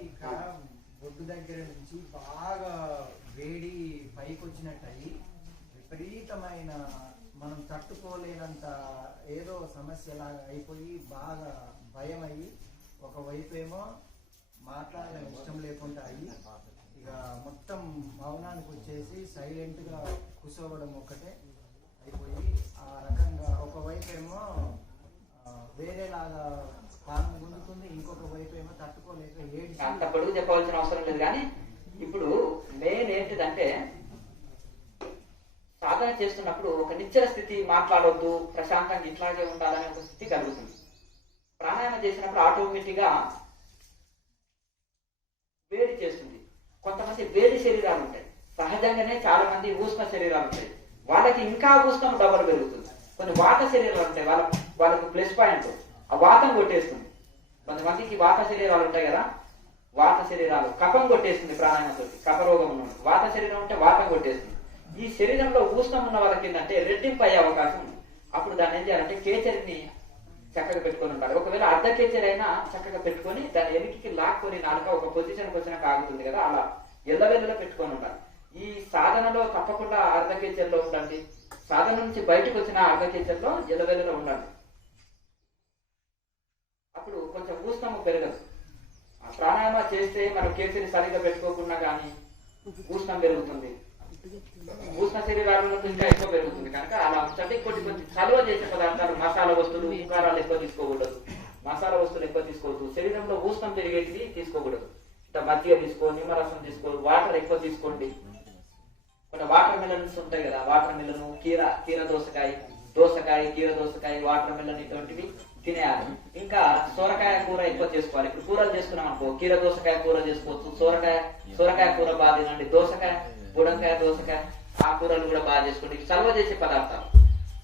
ఇక్కడ బొడ్డు దగ్గర నుంచి బాగా వేడి పైకి వచ్చినట్టు అయ్యి విపరీతమైన మనం తట్టుకోలేనంత ఏదో సమస్యలాగా అయిపోయి బాగా భయం అయ్యి ఒకవైపు ఏమో మాట్లాడడం ఇష్టం లేకుండా అయ్యి ఇక మొత్తం మౌనానికి వచ్చేసి సైలెంట్గా కూర్చోవడం ఒక్కటే అయిపోయి ఆ రకంగా ఒకవైపు ఏమో వేరేలాగా కారణం గుందుతుంది, ఇంకొక వైపు ఏమో తట్టుకోలేక ఏడు. అంత పొడుగు చెప్పవలసిన అవసరం లేదు. కానీ ఇప్పుడు మెయిన్ ఏంటిదంటే సాధన చేస్తున్నప్పుడు ఒక నిశ్చల స్థితి, మాట్లాడొద్దు, ప్రశాంతంగా ఇట్లాగే ఉండాలనే ఒక స్థితి కలుగుతుంది. ప్రాణాయామం చేసినప్పుడు ఆటోమేటిక్గా వేడి చేస్తుంది. కొంతమంది వేడి శరీరాలు ఉంటాయి, సహజంగానే చాలా మంది ఉష్ణ శరీరాలు ఉంటాయి, వాళ్ళకి ఇంకా ఉష్ణం డబల్ పెరుగుతుంది. కొన్ని వాత శరీరాలు ఉంటాయి, వాళ్ళకి ప్లస్ పాయింట్ ఆ వాతం కొట్టేస్తుంది. కొంతమందికి వాత శరీరాలు ఉంటాయి కదా, వాత శరీరాలు కఫం కొట్టేస్తుంది. ప్రాణాయామంతో కఫరోగం ఉన్నది, వాత శరీరం ఉంటే వాతం కొట్టేస్తుంది. ఈ శరీరంలో ఉష్ణం ఉన్న వాళ్ళకి ఏంటంటే రెట్టింపు అయ్యే అవకాశం ఉంది. అప్పుడు దాన్ని ఏం చేయాలంటే కేచరిని చక్కగా పెట్టుకొని ఉండాలి. ఒకవేళ అర్ధ కేచరి అయినా చక్కగా పెట్టుకొని దాన్ని ఎనికికి లాక్కొని నాలుక ఒక పొజిషన్కి వచ్చినాక ఆగుతుంది కదా, అలా ఎల్లవెల్లలో పెట్టుకొని ఉండాలి. ఈ సాధనలో తప్పకుండా అర్ధ కేచరిలో ఉండండి. సాధన నుంచి బయటకు వచ్చిన అర్ధ కేచరిలో ఎల్లవెల్లలో ఉండండి. అప్పుడు కొంచెం ఉష్ణము పెరగదు. ఆ ప్రాణాయామ చేస్తే మనం కేసరి సరిగా పెట్టుకోకుండా కానీ ఉష్ణం పెరుగుతుంది, ఉష్ణ శరీరాలలో ఇంకా ఎక్కువ పెరుగుతుంది. కనుక అలా ఉంచండి. కొంచెం చలువ చేసే పదార్థాలు, మసాలా వస్తువులు, ఉకారాలు ఎక్కువ తీసుకోకూడదు, మసాలా వస్తువులు ఎక్కువ తీసుకోవద్దు, శరీరంలో ఉష్ణం పెరిగేటివి తీసుకోకూడదు. ఇట్లా మజ్జిగ తీసుకో, నిమ్మరసం తీసుకో, వాటర్ ఎక్కువ తీసుకోండి. కొన్ని వాటర్ మిలన్స్ ఉంటాయి కదా, వాటర్ మిలను, కీర దోసకాయ, కీర దోసకాయ, వాటర్ మిలన్ ఇటువంటివి తినేయాలి. ఇంకా సొరకాయ కూర ఎక్కువ చేసుకోవాలి. ఇప్పుడు కూరలు చేసుకున్నాం అనుకో, కీర దోసకాయ కూర చేసుకోవచ్చు, సొరకాయ కూర బాగా తినండి, దోసకాయ, బుడంకాయ, దోసకాయ ఆ కూరలు కూడా బాగా చేసుకుంటే ఇవి చలవ చేసే పదార్థాలు.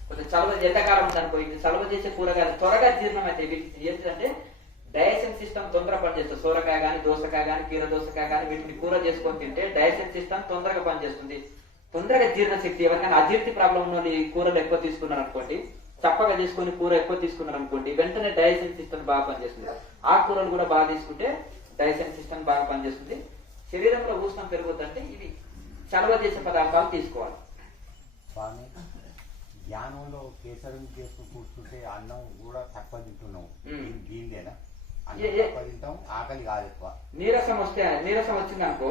కొంచెం చలవ ఎండాకాలం ఉందనుకో, ఇది చలవ చేసే కూరగాయలు త్వరగా జీర్ణం అయితే ఏంటంటే డైజెషన్ సిస్టమ్ తొందరగా పనిచేస్తుంది. సోరకాయ కానీ, దోసకాయ కానీ, కీర దోసకాయ కానీ వీటిని కూర చేసుకొని తింటే డైజెషన్ సిస్టమ్ తొందరగా పనిచేస్తుంది, తొందరగా జీర్ణశక్తి. ఎవరికైనా అజీర్తి ప్రాబ్లం ఉన్న వాళ్ళు ఈ కూరలు ఎక్కువ తీసుకున్నారు అనుకోండి, చప్పగా చేసుకుని కూర ఎక్కువ తీసుకున్నారు అనుకోండి, వెంటనే డైజెషన్ సిస్టమ్ బాగా పనిచేస్తుంది. ఆ కూరలు కూడా బాగా తీసుకుంటే డైజెషన్ సిస్టమ్ బాగా పనిచేస్తుంది. శరీరంలో ఉష్ణం పెరుగుతుందంటే ఇవి చలవ చేసే పదార్థాలు తీసుకోవాలి. స్వామి, ధ్యానంలో కేసరం చేస్తూ కూర్చుంటే అన్నం కూడా తక్కువ తింటున్నాం. దీనిదేనా అన్నం తక్కువ తింటాం, ఆకలి కాదు ఎక్కువ. నీరసం వచ్చింది అనుకో,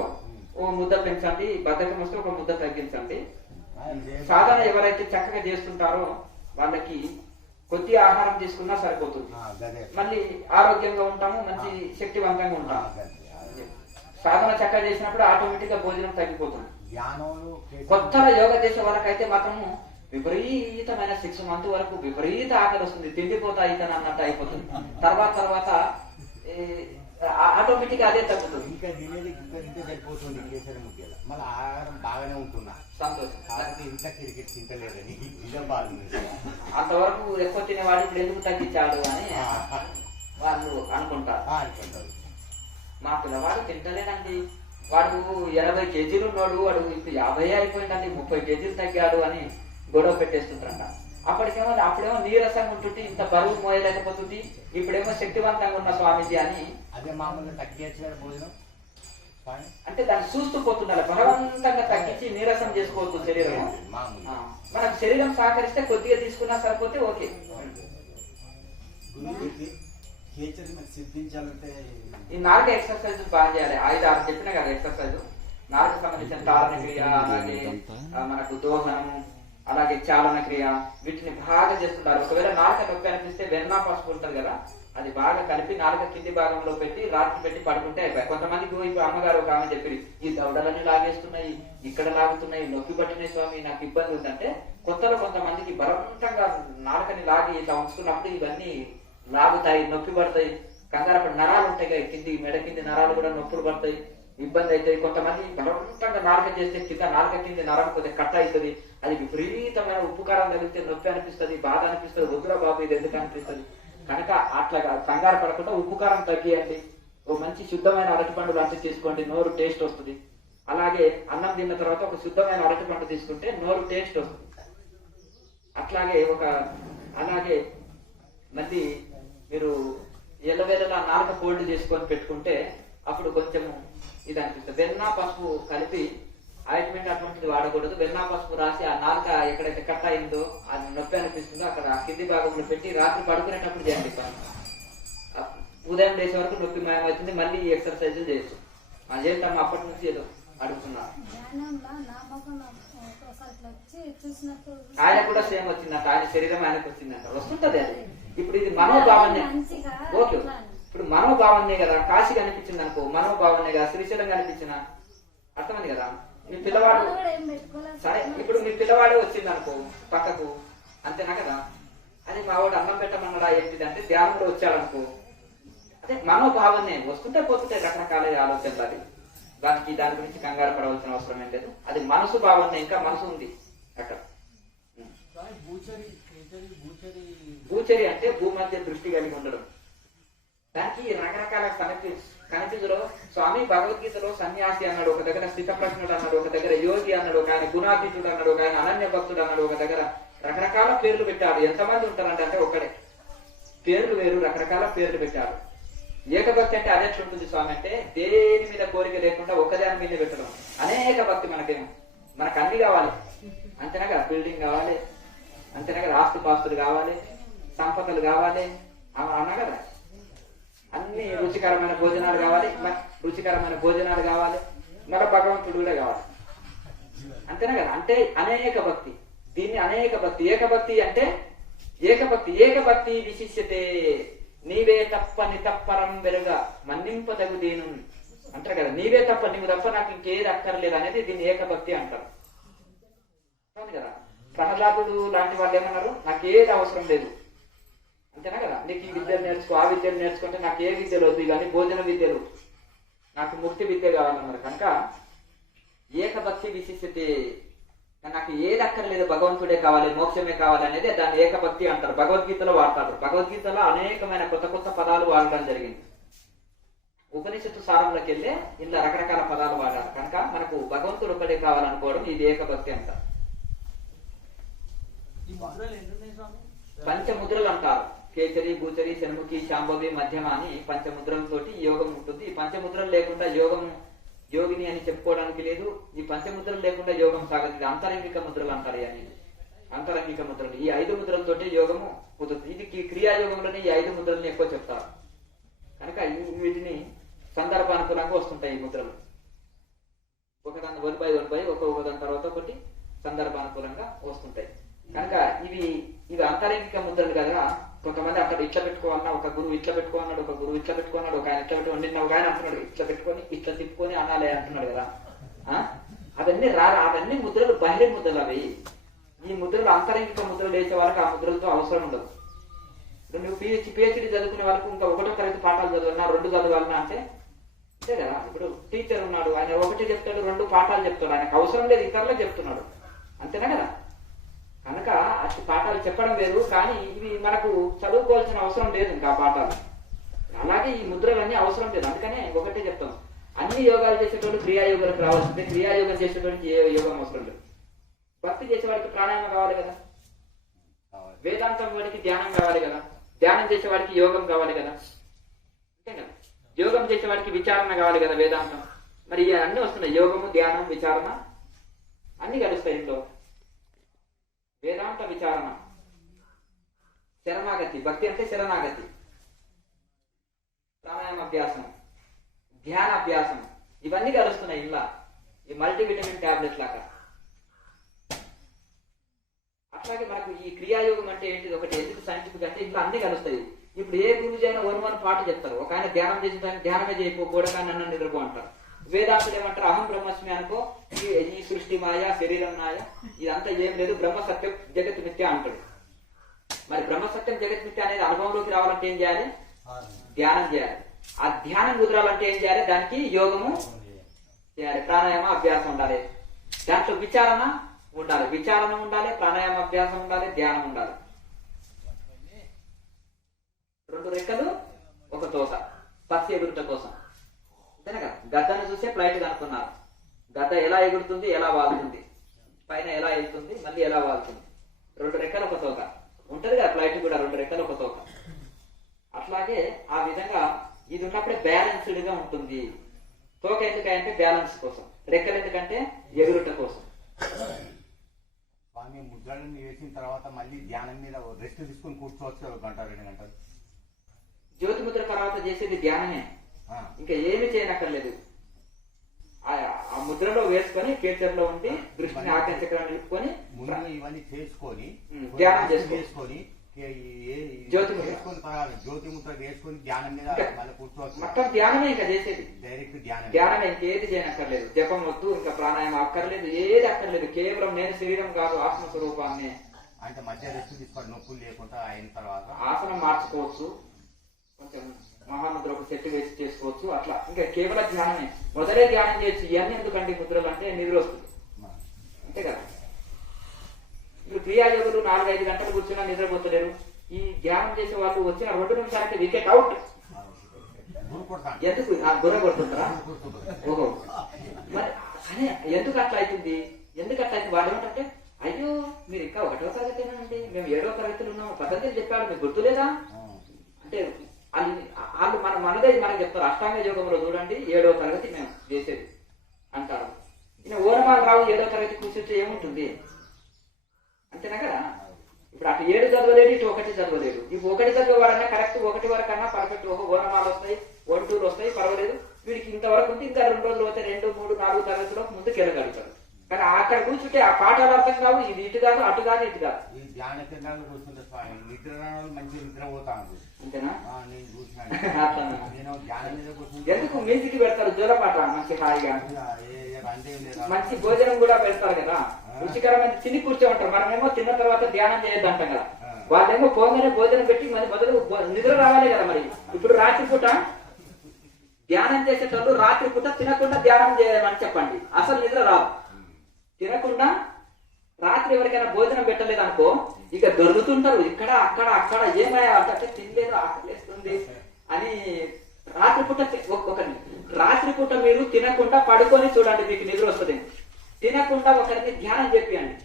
ఓ ముద్ద పెంచండి. బద్ధకం వస్తే ఒక ముద్ద తగ్గించండి. సాధారణ ఎవరైతే చక్కగా చేస్తుంటారో వాళ్ళకి కొద్ది ఆహారం తీసుకున్నా సరిపోతుంది. మళ్ళీ ఆరోగ్యంగా ఉంటాము, మంచి శక్తివంతంగా ఉంటాము. సాధన చక్కగా చేసినప్పుడు ఆటోమేటిక్ గా భోజనం తగ్గిపోతుంది. కొత్తగా యోగా చేసే వాళ్ళకైతే మాత్రము విపరీతమైన 6 months వరకు విపరీత ఆకలి వస్తుంది, తిండిపోతా ఇతను అన్నట్టు అయిపోతుంది. తర్వాత ఆటోమేటిక్ అదే తగ్గుతుంది. ఇంకా తినేది ఇంకా సరిపోతుంది కేసరి ముఖ్యాల. మళ్ళీ ఆహారం బాగానే ఉంటున్నా, సంతోషం. కాబట్టి ఇంత క్రికెట్ తింటలేదని నిజం బాగుంది. అంతవరకు ఎక్కువ తినేవాడు ఇప్పుడు ఎందుకు తగ్గించాడు అని వాళ్ళు అనుకుంటారు. మా పిల్లవాడు తింటలేదండి, వాడు 80 kgs ఉన్నాడు, వాడు ఇప్పుడు 50 అయిపోయిందండి, 30 kgs తగ్గాడు అని గొడవ పెట్టేస్తుంటారంట. అప్పుడేమో నీరసంగా ఉంటుంటే ఇంత బరువు మోయలేకపోతుంది, ఇప్పుడేమో శక్తివంతంగా ఉన్న స్వామీజీ అని అదే మామూలుగా తగ్గించారు భోజనం. అంటే దాన్ని చూస్తూ పోతున్నారు. బలవంతంగా తగ్గించి నీరసం చేసుకోవద్దు శరీరం. మనకు శరీరం సహకరిస్తే కొద్దిగా తీసుకున్నా సరిపోతే ఓకే. సిద్ధించాలంటే ఈ 4 ఎక్సర్సైజ్ బాగా చేయాలి. 5-6 చెప్పినా కదా ఎక్సర్సైజ్. 4 సంబంధించిన తాళన క్రియ, అలాగే మనకు దోహనము, అలాగే చాలన క్రియ, వీటిని బాగా చేస్తుంటారు. ఒకవేళ నాలుక నొప్పి అనిపిస్తే వెన్నా పసుపు ఉంటుంది కదా, అది బాగా కలిపి నాలుక కింది భాగంలో పెట్టి రాత్రి పెట్టి పడుకుంటే అయిపోయి. కొంతమందికి ఇప్పుడు అమ్మగారు ఒక ఆమె చెప్పి ఈ దవడలన్నీ లాగేస్తున్నాయి, ఇక్కడ లాగుతున్నాయి, నొప్పి పట్టినాయి స్వామి, నాకు ఇబ్బంది ఉందంటే కొత్తలో కొంతమందికి బలవంతంగా నాలుకని లాగి ఇట్లా ఉంచుకున్నప్పుడు ఇవన్నీ లాగుతాయి, నొప్పి పడతాయి. కంగారపడి నరాలు ఉంటాయి కదా కింది మెడ కింది నరాలు కూడా నొప్పులు పడతాయి, ఇబ్బంది అవుతాయి. కొంతమంది బలవంతంగా నాలుక చేస్తే కింద నాలుక కింది నరం కొద్దిగా కట్ అవుతుంది, అది విపరీతమైన ఉప్పుకారం తగిలితే నొప్పి అనిపిస్తుంది, బాధ అనిపిస్తుంది. వద్దురా బాబు ఇది ఎందుకు అనిపిస్తుంది కనుక అట్లా కంగారు పడకుండా ఉప్పుకారం తగ్గియండి. ఓ మంచి శుద్ధమైన అరటిపండు లాంటి తీసుకోండి, నోరు టేస్ట్ వస్తుంది. అలాగే అన్నం తిన్న తర్వాత ఒక శుద్ధమైన అరటిపండు తీసుకుంటే నోరు టేస్ట్ వస్తుంది. అలాగే మళ్ళీ మీరు ఎల్లవేళలా నాలుక ఫోల్డ్ చేసుకొని పెట్టుకుంటే అప్పుడు కొంచెం ఇది అనిపిస్తుంది. వెన్నా పసుపు కలిపి ఆయింట్మెంట్ అటువంటిది వాడకూడదు. వెన్నా పసుపు రాసి ఆ నాలుక ఎక్కడైతే కట్ అయిందో అది నొప్పి అనిపిస్తుందో అక్కడ కింది భాగంలో పెట్టి రాత్రి పడుకునేటప్పుడు చేయండి. ఉదయం లేచే వరకు నొప్పి మాయమవుతుంది. మళ్ళీ ఎక్సర్సైజులు చేయొచ్చు. అది చేస్తాము అప్పటి నుంచి ఏదో అడుగుతున్నారు. ఆయన కూడా సేమ్ వచ్చిందంట, ఆయన శరీరం ఆయనకు వచ్చిందంట. వస్తుంటది అది. ఇప్పుడు ఇది మనోభావనే. ఓకే, ఇప్పుడు మనోభావనే కదా. కాశీ కనిపించింది అనుకో మనోభావనే కదా, శ్రీశైలం కనిపించిన అర్థమైంది కదా. మీ పిల్లవాడు సరే, ఇప్పుడు మీ పిల్లవాడే వచ్చింది అనుకో పక్కకు, అంతేనా కదా. అది మా వాడు అన్నం పెట్టమన్నాడా ఏంటిది అంటే ధ్యానంలో వచ్చాడనుకో, అదే మనోభావనే. వస్తుంటే పోతుంటే రకరకాల ఆలోచనలు. అది దాని గురించి కంగారు పడవలసిన అవసరం ఏం లేదు. అది మనసు భావన, ఇంకా మనసు ఉంది అక్కడ. భూచరి అంటే భూమధ్య దృష్టి కలిగి ఉండడం. దానికి రకరకాల కనిపించలో స్వామి భగవద్గీతలో సన్యాసి అన్నాడు, ఒక దగ్గర స్థితప్రజ్ఞుడు అన్నాడు, ఒక దగ్గర యోగి అన్నాడు, ఒక ఆయన గుణాతీతుడు అన్నాడు, ఒక ఆయన అనన్య భక్తుడు అన్నాడు, ఒక దగ్గర రకరకాల పేర్లు పెట్టాడు. ఎంతమంది ఉంటారంటే అంటే ఒక్కడే, పేర్లు వేరు, రకరకాల పేర్లు పెట్టాడు. ఏకభక్తి అంటే అది ఎట్లుంటుంది స్వామి అంటే దేని మీద కోరిక లేకుండా ఒకదాని మీద పెట్టడం. అనేక భక్తి మనకు అన్ని కావాలి అంతేనా కదా. బిల్డింగ్ కావాలి అంతేనా కదా, ఆస్తుపాస్తులు కావాలి, సంపదలు కావాలి అన్నా కదా. అన్ని రుచికరమైన భోజనాలు కావాలి, మన భగవంతుడు కూడా కావాలి అంతేనా కదా. అంటే అనేక భక్తి, దీన్ని అనేక భక్తి. ఏకభక్తి అంటే ఏకభక్తి విశిష్యతే నీవే తప్ప నితప్పరం వెరుగా మన్నింపదగు దేను అంటారు కదా. నీవే తప్ప, నీవు తప్ప నాకు ఇంకేది అక్కర్లేదు అనేది దీన్ని ఏకభక్తి అంటారు కదా. ప్రహ్లాదుడు లాంటి వాళ్ళు ఏమన్నారు, నాకు ఏది అవసరం లేదు అంతేనా కదా. నీకు ఈ విద్యలు నేర్చుకో, ఆ విద్యలు నేర్చుకుంటే నాకు ఏ విద్యలు వద్దు, కానీ భోజన విద్యలు, నాకు ముక్తి విద్య కావాలన్నారు. కనుక ఏకభక్తి విశిష్యతే కానీ నాకు ఏది అక్కర్లేదు, భగవంతుడే కావాలి, మోక్షమే కావాలి అనేది దాన్ని ఏకభక్తి అంటారు. భగవద్గీతలో వాడతారు. భగవద్గీతలో అనేకమైన కొత్త కొత్త పదాలు వాడడం జరిగింది. ఉపనిషత్తు సారంలోకి వెళ్ళే ఇలా రకరకాల పదాలు వాడారు. కనుక మనకు భగవంతుడు ఒకటే కావాలనుకోవడం ఇది ఏకభక్తి అంటారు. ఈ ముద్రలు ఎన్ని ఉన్నాయి స్వామి? పంచముద్రలు అంటారు. కేసరి, భూచరి, శర్ముఖి, శాంభవి, మధ్యమ అని పంచముద్రలతోటి యోగం ఉంటుంది. ఈ పంచముద్రలు లేకుండా యోగం యోగిని అని చెప్పుకోవడానికి లేదు. ఈ పంచముద్రలు లేకుండా యోగం సాగదు. ఇది అంతరంగిక ముద్రలు అంటారు. అని అంతరంగిక ముద్రలు ఈ 5 ముద్రలతోటి యోగము కుదురుతుంది. ఇది క్రియాయోగంలోనే ఈ 5 ముద్రల్ని ఎక్కువ చెప్తారు. కనుక వీటిని సందర్భానుకూలంగా వస్తుంటాయి ఈ ముద్రలు. ఒకదాన్ని 1/1 ఒక దాని తర్వాత ఒకటి సందర్భానుకూలంగా వస్తుంటాయి. కనుక ఇవి అంతరంగిక ముద్రలు కదా. కొంతమంది అక్కడ ఇట్లా పెట్టుకోవాలన్నా, ఒక గురువు ఇట్లా పెట్టుకోన్నాడు, ఒక గురువు ఇట్లా పెట్టుకున్నాడు, ఒక ఆయన ఇట్లా పెట్టుకోండి, ఒక ఆయన అంటున్నాడు ఇట్లా పెట్టుకొని ఇట్లా తిప్పుకొని అనాలి అంటున్నాడు కదా. అవన్నీ ముద్రలు బహిరీ ముద్రలు. అవి ఈ ముద్రలు అంతరంగిక ముద్రలు వేసే వాళ్ళకి ఆ ముద్రలతో అవసరం ఉండదు. ఇప్పుడు నువ్వు పిహెచ్డి చదువుకునే వాళ్ళకు ఇంకా 1వ తరగతి పాఠాలు చదవాలన్నా, 2 చదవాలన్నా అంటే అంతే కదా. ఇప్పుడు టీచర్ ఉన్నాడు, ఆయన 1 చెప్తాడు, 2 పాఠాలు చెప్తాడు. ఆయనకు అవసరం లేదు, ఇతరులకు చెప్తున్నాడు. అంతేనా కదా. కనుక అట్టి పాఠాలు చెప్పడం వేరు, కానీ ఇవి మనకు చదువుకోవాల్సిన అవసరం లేదు ఇంకా పాఠాలు. అలాగే ఈ ముద్రలన్నీ అవసరం లేదు. అందుకనే ఒకటే చెప్తాం, అన్ని యోగాలు చేసేటోళ్ళు క్రియాయోగాలకు రావాల్సిందే. క్రియాయోగం చేసేటోళ్ళకి ఏ యోగం అవసరం లేదు. భక్తి చేసేవాడికి ప్రాణాయామం కావాలి కదా, వేదాంతం వాడికి ధ్యానం కావాలి కదా, ధ్యానం చేసేవాడికి యోగం కావాలి కదా, అంతే కదా. యోగం చేసేవాడికి విచారణ కావాలి కదా, వేదాంతం. మరి అన్ని వస్తున్నాయి, యోగము, ధ్యానం, విచారణ అన్ని కలుస్తాయి ఇంట్లో. వేదాంత విచారణ, శరణాగతి, భక్తి అంటే శరణాగతి, ప్రాణాయామ అభ్యాసం, ధ్యాన అభ్యాసం, ఇవన్నీ కలుస్తున్నాయి ఇలా. ఈ మల్టీవిటమిన్ టాబ్లెట్ లాగా. అట్లాగే మనకు ఈ క్రియాయోగం అంటే ఏంటిది, ఒకటి ఎందుకు సైంటిఫిక్ అంటే ఇట్లా అన్ని కలుస్తాయి. ఇప్పుడు ఏ గురుజీ అయినా 1 పాట చెప్తారు. ఒక ఆయన ధ్యానం చేసిన దాన్ని ధ్యానమే చేయకపోవడం కానీ నన్ను నిద్రపో అంటారు. వేదాంతులు ఏమంటారు, అహం బ్రహ్మస్మి అనుకో, ఈ సృష్టి మాయ, శరీరం మాయ, ఇదంతా ఏం లేదు, బ్రహ్మ సత్యం జగత్ మిథ్య అంటాడు. మరి బ్రహ్మ సత్యం జగత్ మిథ్య అనేది అనుభవంలోకి రావాలంటే ఏం చేయాలి, ధ్యానం చేయాలి. ఆ ధ్యానం కుదరాలంటే ఏం చేయాలి, దానికి యోగము చేయాలి, ప్రాణాయామ అభ్యాసం ఉండాలి, దాంట్లో విచారణ ఉండాలి, ప్రాణాయామ అభ్యాసం ఉండాలి, ధ్యానం ఉండాలి. 2 రెక్కలు ఒక తోక, పక్షి ఎగురుట కోసం. అంతేనా కదా. గద్దను చూసే ఫ్లైట్ కనుక్కున్నారు. గద్ద ఎలా ఎగురుతుంది, ఎలా వాలుతుంది, పైన ఎలా వెళ్తుంది, మళ్ళీ ఎలా వాలుతుంది. 2 రెక్కలు ఒక తోక ఉంటది కదా. ఫ్లైట్ కూడా 2 రెక్కలు ఒక తోక. అట్లాగే ఆ విధంగా ఇది ఉన్నప్పుడే బ్యాలెన్స్డ్ గా ఉంటుంది. తోక ఎందుకంటే బ్యాలెన్స్ కోసం, రెక్కలు ఎందుకంటే ఎగురుట కోసం. స్వామి ముద్రలను వేసిన తర్వాత మళ్ళీ ధ్యానం మీద రెస్ట్ తీసుకొని కూర్చోవచ్చు 1 గంట 2 గంటలు. జ్యోతి ముద్ర తర్వాత చేసేది ధ్యానమే, ఇంకా ఏమి చేయనక్కర్లేదు. ఆ ముద్రలో వేసుకొని కేచర్లో ఉండి దృష్టిని ఆకర్షించడానికి నిలుపుకొని ముందుగా ఇవన్నీ చేసుకొని ధ్యానం చేసుకొని జ్యోతి ముద్ర వేసుకొని ధ్యానం మీద మళ్ళీ కూర్చోవచ్చు. మొత్తం ధ్యానమే ఇంకా చేసేది, డైరెక్ట్ ధ్యానమే. ఇంకేది చేయనక్కర్లేదు. జపం వద్దు, ఇంకా ప్రాణాయామం అక్కర్లేదు, ఏది అక్కర్లేదు. కేవలం నేను శరీరం కాదు, ఆత్మస్వరూపాన్ని. అంటే మధ్య రెస్ట్ తీసుకోవాలి, నొప్పులు లేకుండా అయిన తర్వాత ఆసనం మార్చుకోవచ్చు, కొంచెం మహాముద్ర ఒక సెట్ వేసి చేసుకోవచ్చు. అట్లా ఇంకా కేవలం ధ్యానమే. మొదలే ధ్యానం చేయొచ్చు. ఇవన్నీ ఎందుకంటే ముద్రలు అంటే నిద్ర వస్తుంది, అంతే కదా. ఇప్పుడు క్రియాయోగులు 4-5 గంటలు కూర్చున్నా నిద్రపోతలేరు. ఈ ధ్యానం చేసే వాళ్ళు వచ్చిన 2 నిమిషాలంటే వికెట్ అవుట్. ఎందుకు గుర్ర కొడుతుంటారా? ఓహో, మరి అనే ఎందుకు అట్లా అవుతుంది? వాళ్ళు ఏమంటే, అయ్యో మీరు ఇంకా 1వ తరగతినండి, మేము 7వ తరగతిలో ఉన్నాము, పద్ధతి చెప్పాడు, మీకు గుర్తులేదా అంటే వాళ్ళు మనదే మనకి చెప్తారు. అష్టాంగ యోగంలో చూడండి 7వ తరగతి మేము చేసేది అంటారు. ఈయన ఓరమాలు రావు 7వ తరగతి కూర్చొచ్చి ఏముంటుంది, అంతేనా కదా. ఇప్పుడు అటు 7 చదవలేడు, ఇటు 1 చదవలేడు. ఇప్పుడు 1 చదివేవాడన్నా కరెక్ట్ 1 వరకు అన్నా పర్ఫెక్ట్. ఓనమాలు వస్తాయి, 1, 2 వస్తాయి, పర్వాలేదు. వీడికి ఇంతవరకు ఉంది, ఇంకా 2 రోజులు పోతే 2, 3, 4 తరగతిలో ముందుకు వెళ్ళగలుగుతారు. కానీ అక్కడ కూర్చుంటే ఆ పాఠాలు అర్థం కావు. ఇది ఇటు కాదు, అటు కాదు, ఇటు కాదు. ఈ ధ్యాన కేంద్రాలు కూర్చుంటే నిద్ర మంచి నిద్ర పోతాను. అంతేనా? నేను చూసినాను. నేను ధ్యానం మీద కూర్చుంటే ఎందుకు మ్యూజిక్ పెడతారు, జోలపాట మంచి హాయిగా, మంచి భోజనం కూడా పెడతారు కదా, రుచికరమైన తిని కూర్చోమంటారు. మనమేమో తిన్న తర్వాత ధ్యానం చేయొద్దు అంటాం కదా. వాళ్ళేమో పోగానే భోజనం పెట్టి మరి మొదలు నిద్ర రావాలి కదా. మరి ఇప్పుడు రాత్రిపూట ధ్యానం చేసేటప్పుడు రాత్రిపూట తినకుండా ధ్యానం చేయమని చెప్పండి, అసలు నిద్ర రాదు. తినకుండా రాత్రి ఎవరికైనా భోజనం పెట్టలేదు అనుకో, ఇక దొరుకుతుంటారు ఇక్కడ అక్కడ అక్కడ, ఏమయ్యా అంటే తినలేదు ఆకలిస్తుంది అని. రాత్రిపూట మీరు తినకుండా పడుకొని చూడండి, మీకు నిద్ర వస్తుంది. తినకుండా ఒకరికి ధ్యానం చెప్పండి,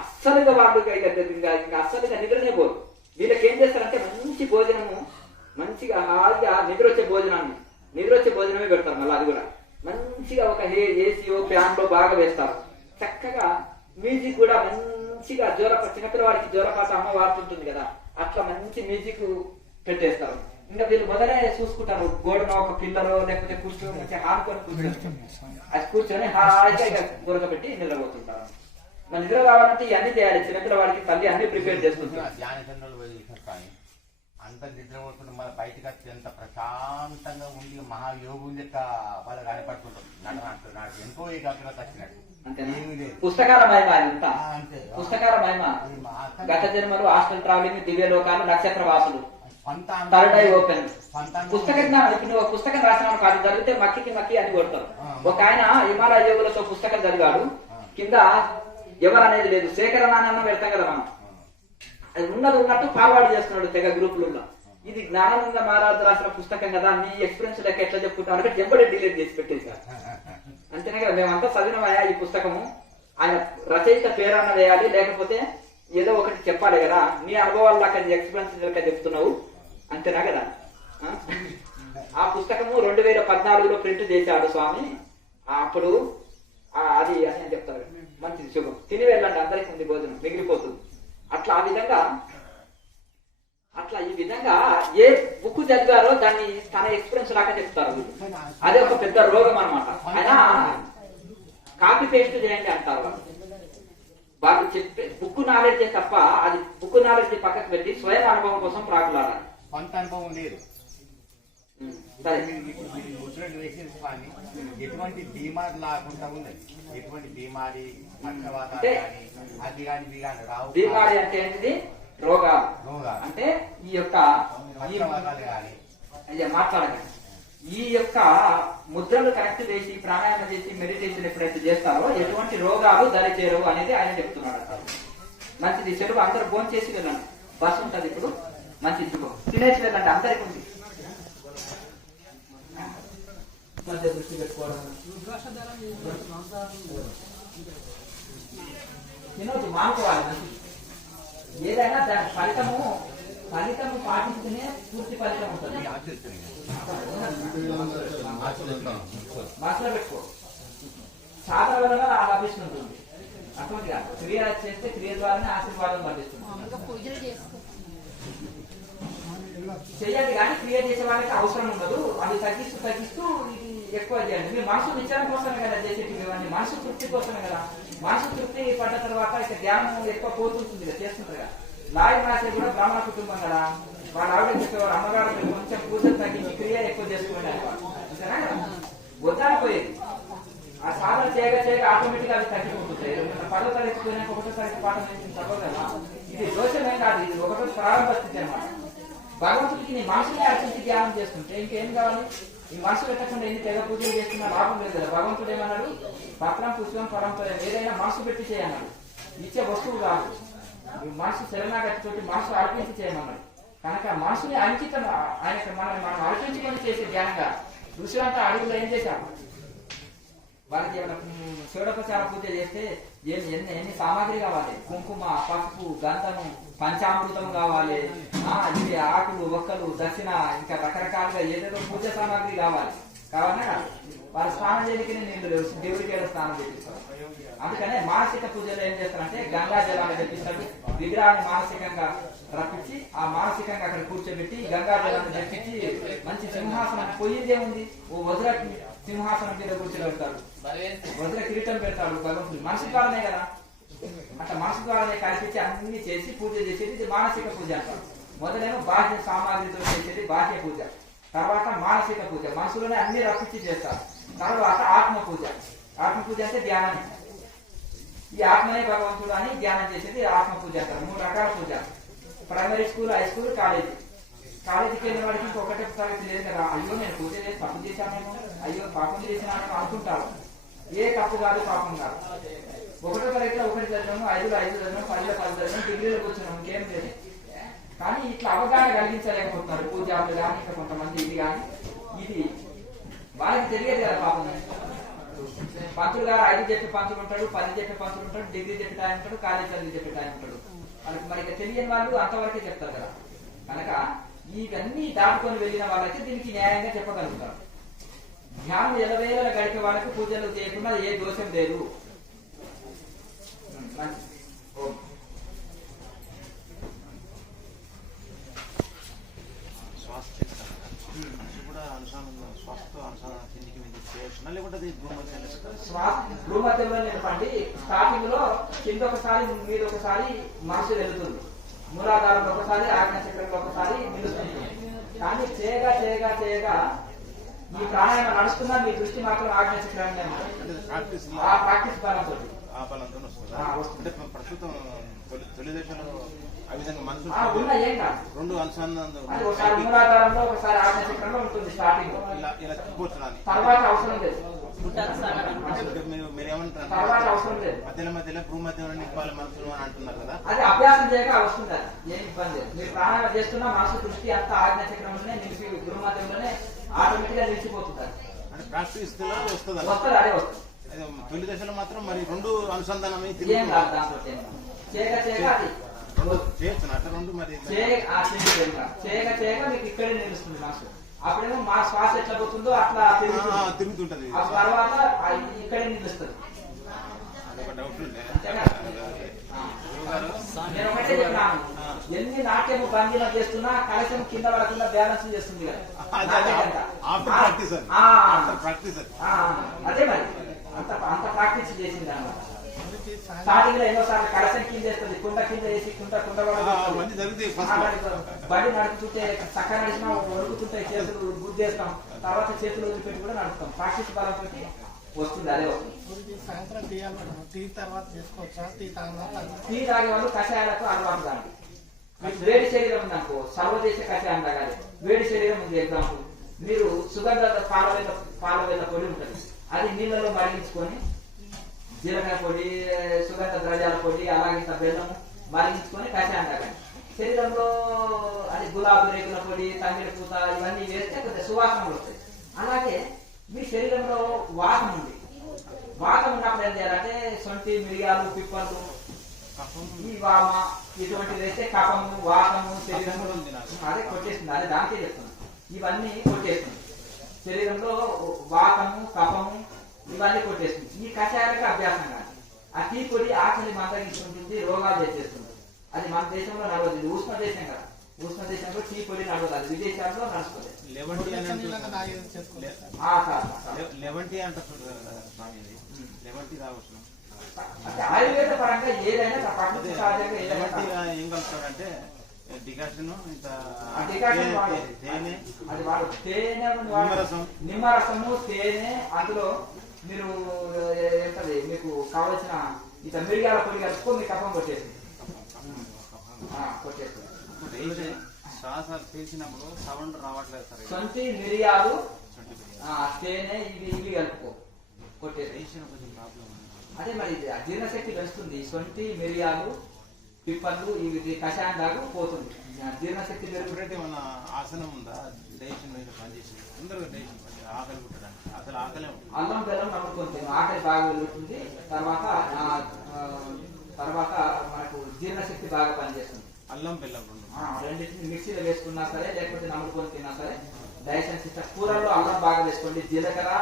అస్సలుగా వాళ్ళు ఇంకా అస్సలుగా నిద్రనే పోరు. వీళ్ళకి ఏం చేస్తారంటే మంచి భోజనము, మంచిగా హాయిగా నిద్ర వచ్చే భోజనమే పెడతారు. మళ్ళీ అది కూడా మంచిగా ఒక ఏసీయో ఫ్యాన్లో బాగా వేస్తారు. చక్కగా మ్యూజిక్ కూడా మంచిగా చిన్నపిల్లవాడికి జోరపాట అమ్మ వాడుతుంటుంది కదా, అట్లా మంచి మ్యూజిక్ పెట్టేస్తారు. ఇంకా వీళ్ళు మొదలే చూసుకుంటారు, గోడన ఒక పిల్లలు లేకపోతే కూర్చొని మంచిగా హానుకొని కూర్చొని హాయిగా ఇక గొరక పెట్టి నిద్రపోతుంటారు. మరి నిద్ర కావాలంటే ఇవన్నీ చేయాలి. చిన్నపిల్లవాడికి తల్లి అన్ని ప్రిపేర్ చేసుకుంటారు. ధ్యాన కేంద్రాలు కానీ అంత నిద్రపోతుంటే మన బయటకు వచ్చి ఎంత ప్రశాంతంగా ఉండి మహాయోగులు లెక్క వాళ్ళు కనపడుతుంటారు. నాకు ఎంతో ఏకాగ్రత వచ్చినట్టు. పుస్తకాల మహిమ అంతా, పుస్తకాల మహిమ. గత జన్మలు, హాస్టల్ ట్రావెలింగ్, దివ్య లోకాలు, నక్షత్ర వాసులు, థర్డ్ ఐ ఓపెన్. పుస్తకం నువ్వు పుస్తకం రాసిన కాదు, చదివితే మక్కి అని కొడతారు. ఒక ఆయన హిమాలయ యోగులతో పుస్తకం చదివాడు, కింద ఎవరనేది లేదు, సేకరణాన్ని పెడతాం కదా మనం, అది ఉన్నట్టు ఫార్వర్డ్ చేస్తున్నాడు తెగ గ్రూపులలో. ఇది జ్ఞానానంద మహారాజు రాసిన పుస్తకం కదా, నీ ఎక్స్పీరియన్స్ లెక్క ఎట్లా చెప్పుకుంటాం అంటే ఎంబడే డిలీట్ చేసి పెట్టేశారు. అంతేనే కదా, మేమంతా చదివినమయ్యా ఈ పుస్తకము, ఆయన రచయిత పేరన్న వేయాలి, లేకపోతే ఏదో ఒకటి చెప్పాలి కదా, నీ అనుభవాలు అక్కడ ఎక్స్పీరియన్స్ లెక్క చెప్తున్నావు, అంతేనా కదా. ఆ పుస్తకము 2014లో ప్రింట్ చేశాడు స్వామి. అప్పుడు అది అని చెప్తారు, మంచిది శుభం, తిని వెళ్ళండి, అందరికీ ఉంది భోజనం మిగిలిపోతుంది. అట్లా ఈ విధంగా ఏ బుక్ చదివారో దాన్ని తన ఎక్స్పీరియన్స్ లాగా చెప్తారు. అదే ఒక పెద్ద రోగం అనమాట. అయినా కాపీ పేస్ట్ చేయండి అంటారు వాళ్ళు చెప్పే బుక్ నాలెడ్జ్ తప్ప, అది బుక్ నాలెడ్జ్ పక్కకు పెట్టి స్వయం అనుభవం కోసం ప్రాకులాడాలి. కొంత అనుభవం లేదు. ఎటువంటి బీమారి లేకుండా ఉన్నది, ఎటువంటి బీమారి అది కానీ రావు. బీమారి అంటే ఏంటిది? రోగాలు. అంటే ఈ యొక్క మాట్లాడకండి, ఈ యొక్క ముద్రలు కరెక్ట్ చేసి ప్రాణాయామం చేసి మెడిటేషన్ ఎప్పుడైతే చేస్తారో ఎటువంటి రోగాలు దరి చేరవు అనేది ఆయన చెప్తున్నాడు. మంచిది, చెరువు అందరూ భోజనం చేసి వెళ్ళండి, బస్సు ఉంటది ఇప్పుడు, మంచిది తినేసి వెళ్ళండి, అందరికి ఉంది. దృష్టి పెట్టుకోవడం తినొద్దు, మానుకోవాలి. మంచిది ఏదైనా దాని ఫలితము పాటిస్తూనే పూర్తి ఫలితం ఉంటుంది. మనసులో పెట్టుకో, సాధన వల్ల లభిస్తుంటుంది. అటువంటి క్రియ చేస్తే క్రియ ద్వారానే ఆశీర్వాదం లభిస్తుంది. చెయ్యండి కానీ క్రియ చేసే వాళ్ళకి అవసరం ఉండదు. అది తగ్గిస్తూ ఇది ఎక్కువ చేయండి. మీరు మనసు విచారం కోసమే కదా చేసేది, ఇవన్నీ మనసు తృప్తి కోసమే కదా. మనసు తృప్తి పడ్డ తర్వాత ఇక ధ్యానం ఎక్కువ పోతుంటుంది కదా, చేస్తుంటారు కదా. లాయర్ రాసే కూడా బ్రాహ్మణ కుటుంబం కదా, వాళ్ళ ఆవిడ చెప్పేవారు అమ్మగారు కొంచెం పూజలు తగ్గించి క్రియ ఎక్కువ చేసుకోండి అనేవారు. అంతేనా కదా, వద్దాని పోయేది. ఆ సాధన చేయగా ఆటోమేటిక్ అవి తగ్గిపోతుంటాయి. 10వ తరగతి పోయినాక 1వ తరగతి పాఠం చదవదు కదా, ఇది దోషమే కాదు, ఇది ఒకటో ప్రారంభ స్థితి అనమాట. భగవంతుడికి నీ మనసుని అర్చించి ధ్యానం చేస్తుంటే ఇంకేం కావాలి? ఈ మనసు పెట్టకుండా ఎన్ని తెగ పూజలు చేస్తున్నా లాభం లేదు కదా. భగవంతుడు ఏమన్నాడు? పత్రం పుష్పం పరంపర ఏదైనా మనసు పెట్టి చేయన్నాడు, ఇచ్చే వస్తువు కాదు. మనసు శరణాగతితోటి మనసు అర్పించి చేయమన్నాడు. కనుక మనసుని అంకితం ఆయనకి మనం అర్పించుకొని చేసే ధ్యానంగా. ఋషులంతా అడుగులో ఏం చేశారు? వాళ్ళకి ఏమైనా షోడోపచార పూజ చేస్తే ఎన్ని సామాగ్రి కావాలి? కుంకుమ, పసుపు, గంధము, పంచామృతం కావాలి, ఇవి ఆకులు, ఒక్కలు, దక్షిణ, ఇంకా రకరకాలుగా ఏదేదో పూజ సామాగ్రి కావాలి. కావాలన్నా వాళ్ళు స్నానం చేయడానికి నీళ్ళు లేవు, దేవుడికి ఏదో స్నానం చేపిస్తారు. అందుకనే మానసిక పూజలో ఏం చేస్తారంటే గంగా జలాన్ని తెప్పిస్తాడు, విగ్రహాన్ని మానసికంగా రప్పించి ఆ మానసికంగా అక్కడ కూర్చోబెట్టి గంగా జలాన్ని తెప్పించి మంచి సింహాసనం పోయిందేముంది, ఓ వజ్ర సింహాసనం మీద కూర్చోబెడతాడు, వజ్ర కిరీటం పెడతాడు భగవంతుడు. మనసు ద్వారానే కదా, అట్లా మనసు ద్వారానే కల్పించి అన్ని చేసి పూజ చేసేది ఇది మానసిక పూజ అంటారు. మొదలేమో బాహ్య సామాగ్రితో చేసేది బాహ్య పూజ, తర్వాత మానసిక పూజ, మనసులోనే అన్ని రప్పించి చేస్తారు. తర్వాత ఆత్మ పూజ. ఆత్మ పూజ అంటే ధ్యానం. ఈ ఆత్మనే భగవంతుడు అని ధ్యానం చేసేది ఆత్మ పూజ అంటారు. 3 రకాల పూజ: primary school, high school, college. కాలేజీకి వెళ్ళిన వాడికి ఇంకొకటే తరగతి లేదు కదా, అయ్యో నేను పూజ చేసి తప్పు చేశానేమో, అయ్యో పాపం చేసినానేమో అనుకుంటారు. ఏ తప్పు కాదు, పాపం కాదు. ఒకటో తరగతిలో ఒకటి చదివాము, 5లో 5 చదివాము, 10లో 10 చదివాము, డిగ్రీలోకి వచ్చినాము, ఇంకేం లేదు. కానీ ఇట్లా అవగాహన కలిగించలేకపోతున్నారు పూజారులు కానీ ఇంకా కొంతమంది. ఇది కానీ ఇది వాళ్ళకి తెలియదు కదా పాపం. పంతులు గారు 5 చెప్పే పంతులు ఉంటాడు, 10 చెప్పే పంతులు ఉంటాడు, డిగ్రీ చెప్పే టైం ఉంటాడు, కాలేజ్ చదివి చెప్పే టైం ఉంటాడు. వాళ్ళకి మరి తెలియని వాళ్ళు అంతవరకే చెప్తారు కదా. కనుక ఇవన్నీ దాటుకొని వెళ్ళిన వాళ్ళైతే దీనికి న్యాయంగా చెప్పగలుగుతారు. జ్ఞానం ఎలవేళ గడిపే వాళ్ళకి పూజలు చేయకుండా ఏ దోషం లేదు. భూమధ్యంలో నిలపండి. స్టార్టింగ్ లో కింద ఒకసారి మీద ఒకసారి మనసు వెళుతుంది, మూలాధారంలో ఒకసారి, ఆజ్ఞా చక్రంలో ఒకసారి నిలుస్తుంది. కానీ చేయగా చేయగా చేయగా ఈ ప్రాణాయామం నడుస్తున్నా మీ దృష్టి మాత్రం ఆజ్ఞా చక్రాన్ని ఆ ప్రాక్టీస్ బలంతో ప్రస్తుతం తొలి దశలో ఆ విధంగా మనసు ఉన్న ఏం కాదు. రెండు అనుసంధానం ఒకసారి మూలాధారంలో ఒకసారి ఆజ్ఞా చక్రంలో ఉంటుంది స్టార్టింగ్ లో. ఇలా తిప్పొచ్చున్నాను తర్వాత అవసరం లేదు, మీరు ఏమంటారు? తర్వాత అవసరం లేదు. మధ్యలో మధ్యలో భూ మధ్యలో నింపాలి మనసులు అని అంటున్నారు కదా. అది అభ్యాసం చేయక వస్తుంది. అది ఏం ఇబ్బంది లేదు. మీరు ప్రాణాయామం చేస్తున్నా మనసు దృష్టి అంతా ఆజ్ఞా చక్రంలోనే నిలిపి గురు మధ్యంలోనే ఆటోమేటిక్ గా నిలిచిపోతుంది. అంటే ప్రాక్టీస్ వస్తుంది వస్తుంది, అదే వస్తుంది. తొలి దశలో మాత్రం మరి రెండు అనుసంధానమై ఏం కాదు దాంట్లో. చేయక చేయక అది చేయొచ్చు అట్లా రెండు మరి చేయక చేయక మీకు ఇక్కడే నిలుస్తుంది మనసు. అప్పుడేమో మా శ్వాస ఎట్లా పోతుందో అట్లా తిరుగుతుంటది. ఆ తర్వాత ఇక్కడే నిలుస్తుంది. అదొక డౌట్ ఉండే. నేను ఒకటే చెప్పినాను, ఎన్ని నాట్యం భంగిమ చేస్తున్నా కలశం కింద పడకుండా బ్యాలెన్స్ చేస్తుంది కదా. అదే మరి అంత ప్రాక్టీస్ చేసింది అన్నమాట. స్టార్టింగ్ లో ఎన్నోసార్లు కలశం కింద వేస్తుంది, కుండ కింద వేసి కుండ బండి నడుపుతుంటే చక్కగా నడిచినా వణుకుతుంటాయి చేతులు, బుద్ధి వేస్తాం, తర్వాత చేతులు వదిలిపెట్టి కూడా నడుపుతాం. ప్రాక్టీస్ బలంతో వస్తుంది, అదే వస్తుంది. సాయంత్రం టీ తర్వాత చేసుకోవచ్చా? టీ తాగే వాళ్ళు కషాయాలకు అలవాటు దానికి. మీకు వేడి శరీరం ఉందనుకో సర్వదేశ కషాయం తాగాలి. వేడి శరీరం ఉంది ఎగ్జాంపుల్, మీరు సుగంధ పాలవేళ్ళ పొడి ఉంటుంది, అది నీళ్ళలో మరిగించుకొని జీలకాయ పొడి, సుగంధ ద్రవ్యాల పొడి, అలాగే బెల్లం మరిగించుకొని కషాయం తాగండి. శరీరంలో అది గులాబీ రేకుల పొడి, తంగిడి పూత ఇవన్నీ వేస్తే కొద్దిగా సువాసనలు వస్తాయి. అలాగే మీ శరీరంలో వాతం ఉంది. వాతం ఉన్నప్పుడు ఏం చేయాలంటే సొంటి, మిరియాలు, పిప్పలు, ఈ వామ ఇటువంటివి వేస్తే కఫము, వాతము శరీరంలో అదే కొట్టేస్తుంది. అదే దానికే చెప్తున్నాను, ఇవన్నీ కొట్టేస్తుంది. శరీరంలో వాతము, కఫము ఇవన్నీ కొట్టేస్తుంది. ఈ కషాయాలకు అభ్యాసం కాదు. ఆ టీ పొడి ఆకలి మందగిస్తుంటుంది, రోగాలు తెచ్చేస్తుంది. అది మన దేశంలో నడవదు. ఇది ఉష్ణ దేశం కదా, ఉష్ణ దేశంలో టీ పొడి నడవదు, అది విదేశాల్లో నడుస్తుంది. అంటే ఆయుర్వేద పరంగా ఏదైనా ప్రకృతి సహజంగా ఏం కలుపుతారంటే డికాషన్ అది వాడు తేనె, నిమ్మరసము, తేనె, అందులో మీరు ఏంటది మీకు కావలసిన ఇంత మిరియాల పొడి కలుపుకో, మీ కఫం కొట్టేస్తుంది. శ్వాస పీల్చినప్పుడు సౌండ్ రావట్లేదు సార్. సొంటి, మిరియాలు, తేనె ఇవి కలుపుకో కొట్టేసి. అదే మరి జీర్ణశక్తి పెంచుతుంది. సొంటి, మిరియాలు, పిప్పళ్ళు ఇవి కషాయం దాకా పోతుంది, జీర్ణశక్తి పెరుగుతుంది. మన ఆసనం ఉందా డైజెషన్ పనిచేసి తొందరగా డైజెషన్ ఆకలి పుట్టడానికి అసలు ఆకలే ఉంటుంది. అల్లం బెల్లం నమ్ముకుంటుంది, ఆకలి బాగా వెలుగుతుంది. తర్వాత మనకు జీర్ణశక్తి బాగా పనిచేస్తుంది. అల్లం బెల్లం రెండింటిని మిక్సీలో వేసుకున్నా సరే, లేకపోతే నమ్ముకొని తిన్నా సరే డైజెషన్ సిస్టమ్. కూరల్లో అల్లం బాగా వేసుకోండి, జీలకర్ర,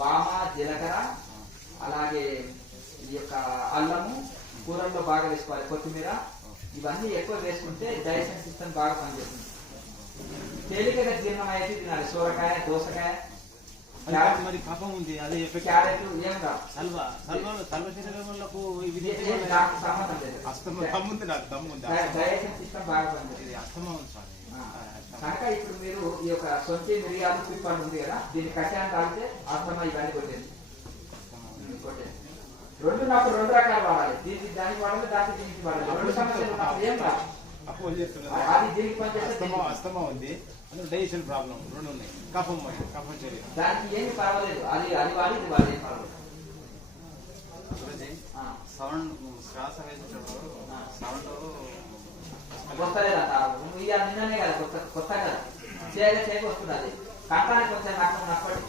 వామ, జీలకర్ర, అలాగే ఈ యొక్క అల్లము కూరల్లో బాగా వేసుకోవాలి. కొత్తిమీర ఇవన్నీ ఎక్కువ వేసుకుంటే డైజెషన్ సిస్టమ్ బాగా పనిచేస్తుంది. తేలికగా జీర్ణం అయితే తినాలి. సోరకాయ, దోసకాయ, మరి కఫం ఉంది, అదే క్యారెట్ ఏం కాదు. సల్వ శరీరములకు సంబంధం లేదు. డైజెషన్ సిస్టమ్ బాగా పనిచేస్తుంది. అస్తమా ఉంది స్వామి. కనుక ఇప్పుడు మీరు ఈ యొక్క సొంటి, మిరియాలు, పిప్పలు ఉంది కదా, దీన్ని కషాయం తాగితే అస్తమా ఇవన్నీ కొట్టేది. రెండు నాకు రెండు రకాలు వాడాలి. దీనికి దానికి వాడాలి, దానికి దీనికి వాడాలి. రెండు సమస్యలు ఉన్నప్పుడు ఏం కాదు. అది దీనికి పనిచేస్తే అస్తమా ఉంది, డైజెషన్ ప్రాబ్లం రెండు ఉన్నాయి, కఫం శరీరం దానికి ఏమి పర్వాలేదు. అది వాడి ఇది వాడి పర్వాలేదు. చేసేటప్పుడు సౌండ్ వస్తలేదంట ఇక నిన్ననే కదా కొత్త కదా చేయక వస్తుంది అది కంటానికి కొంచెం నప్పటి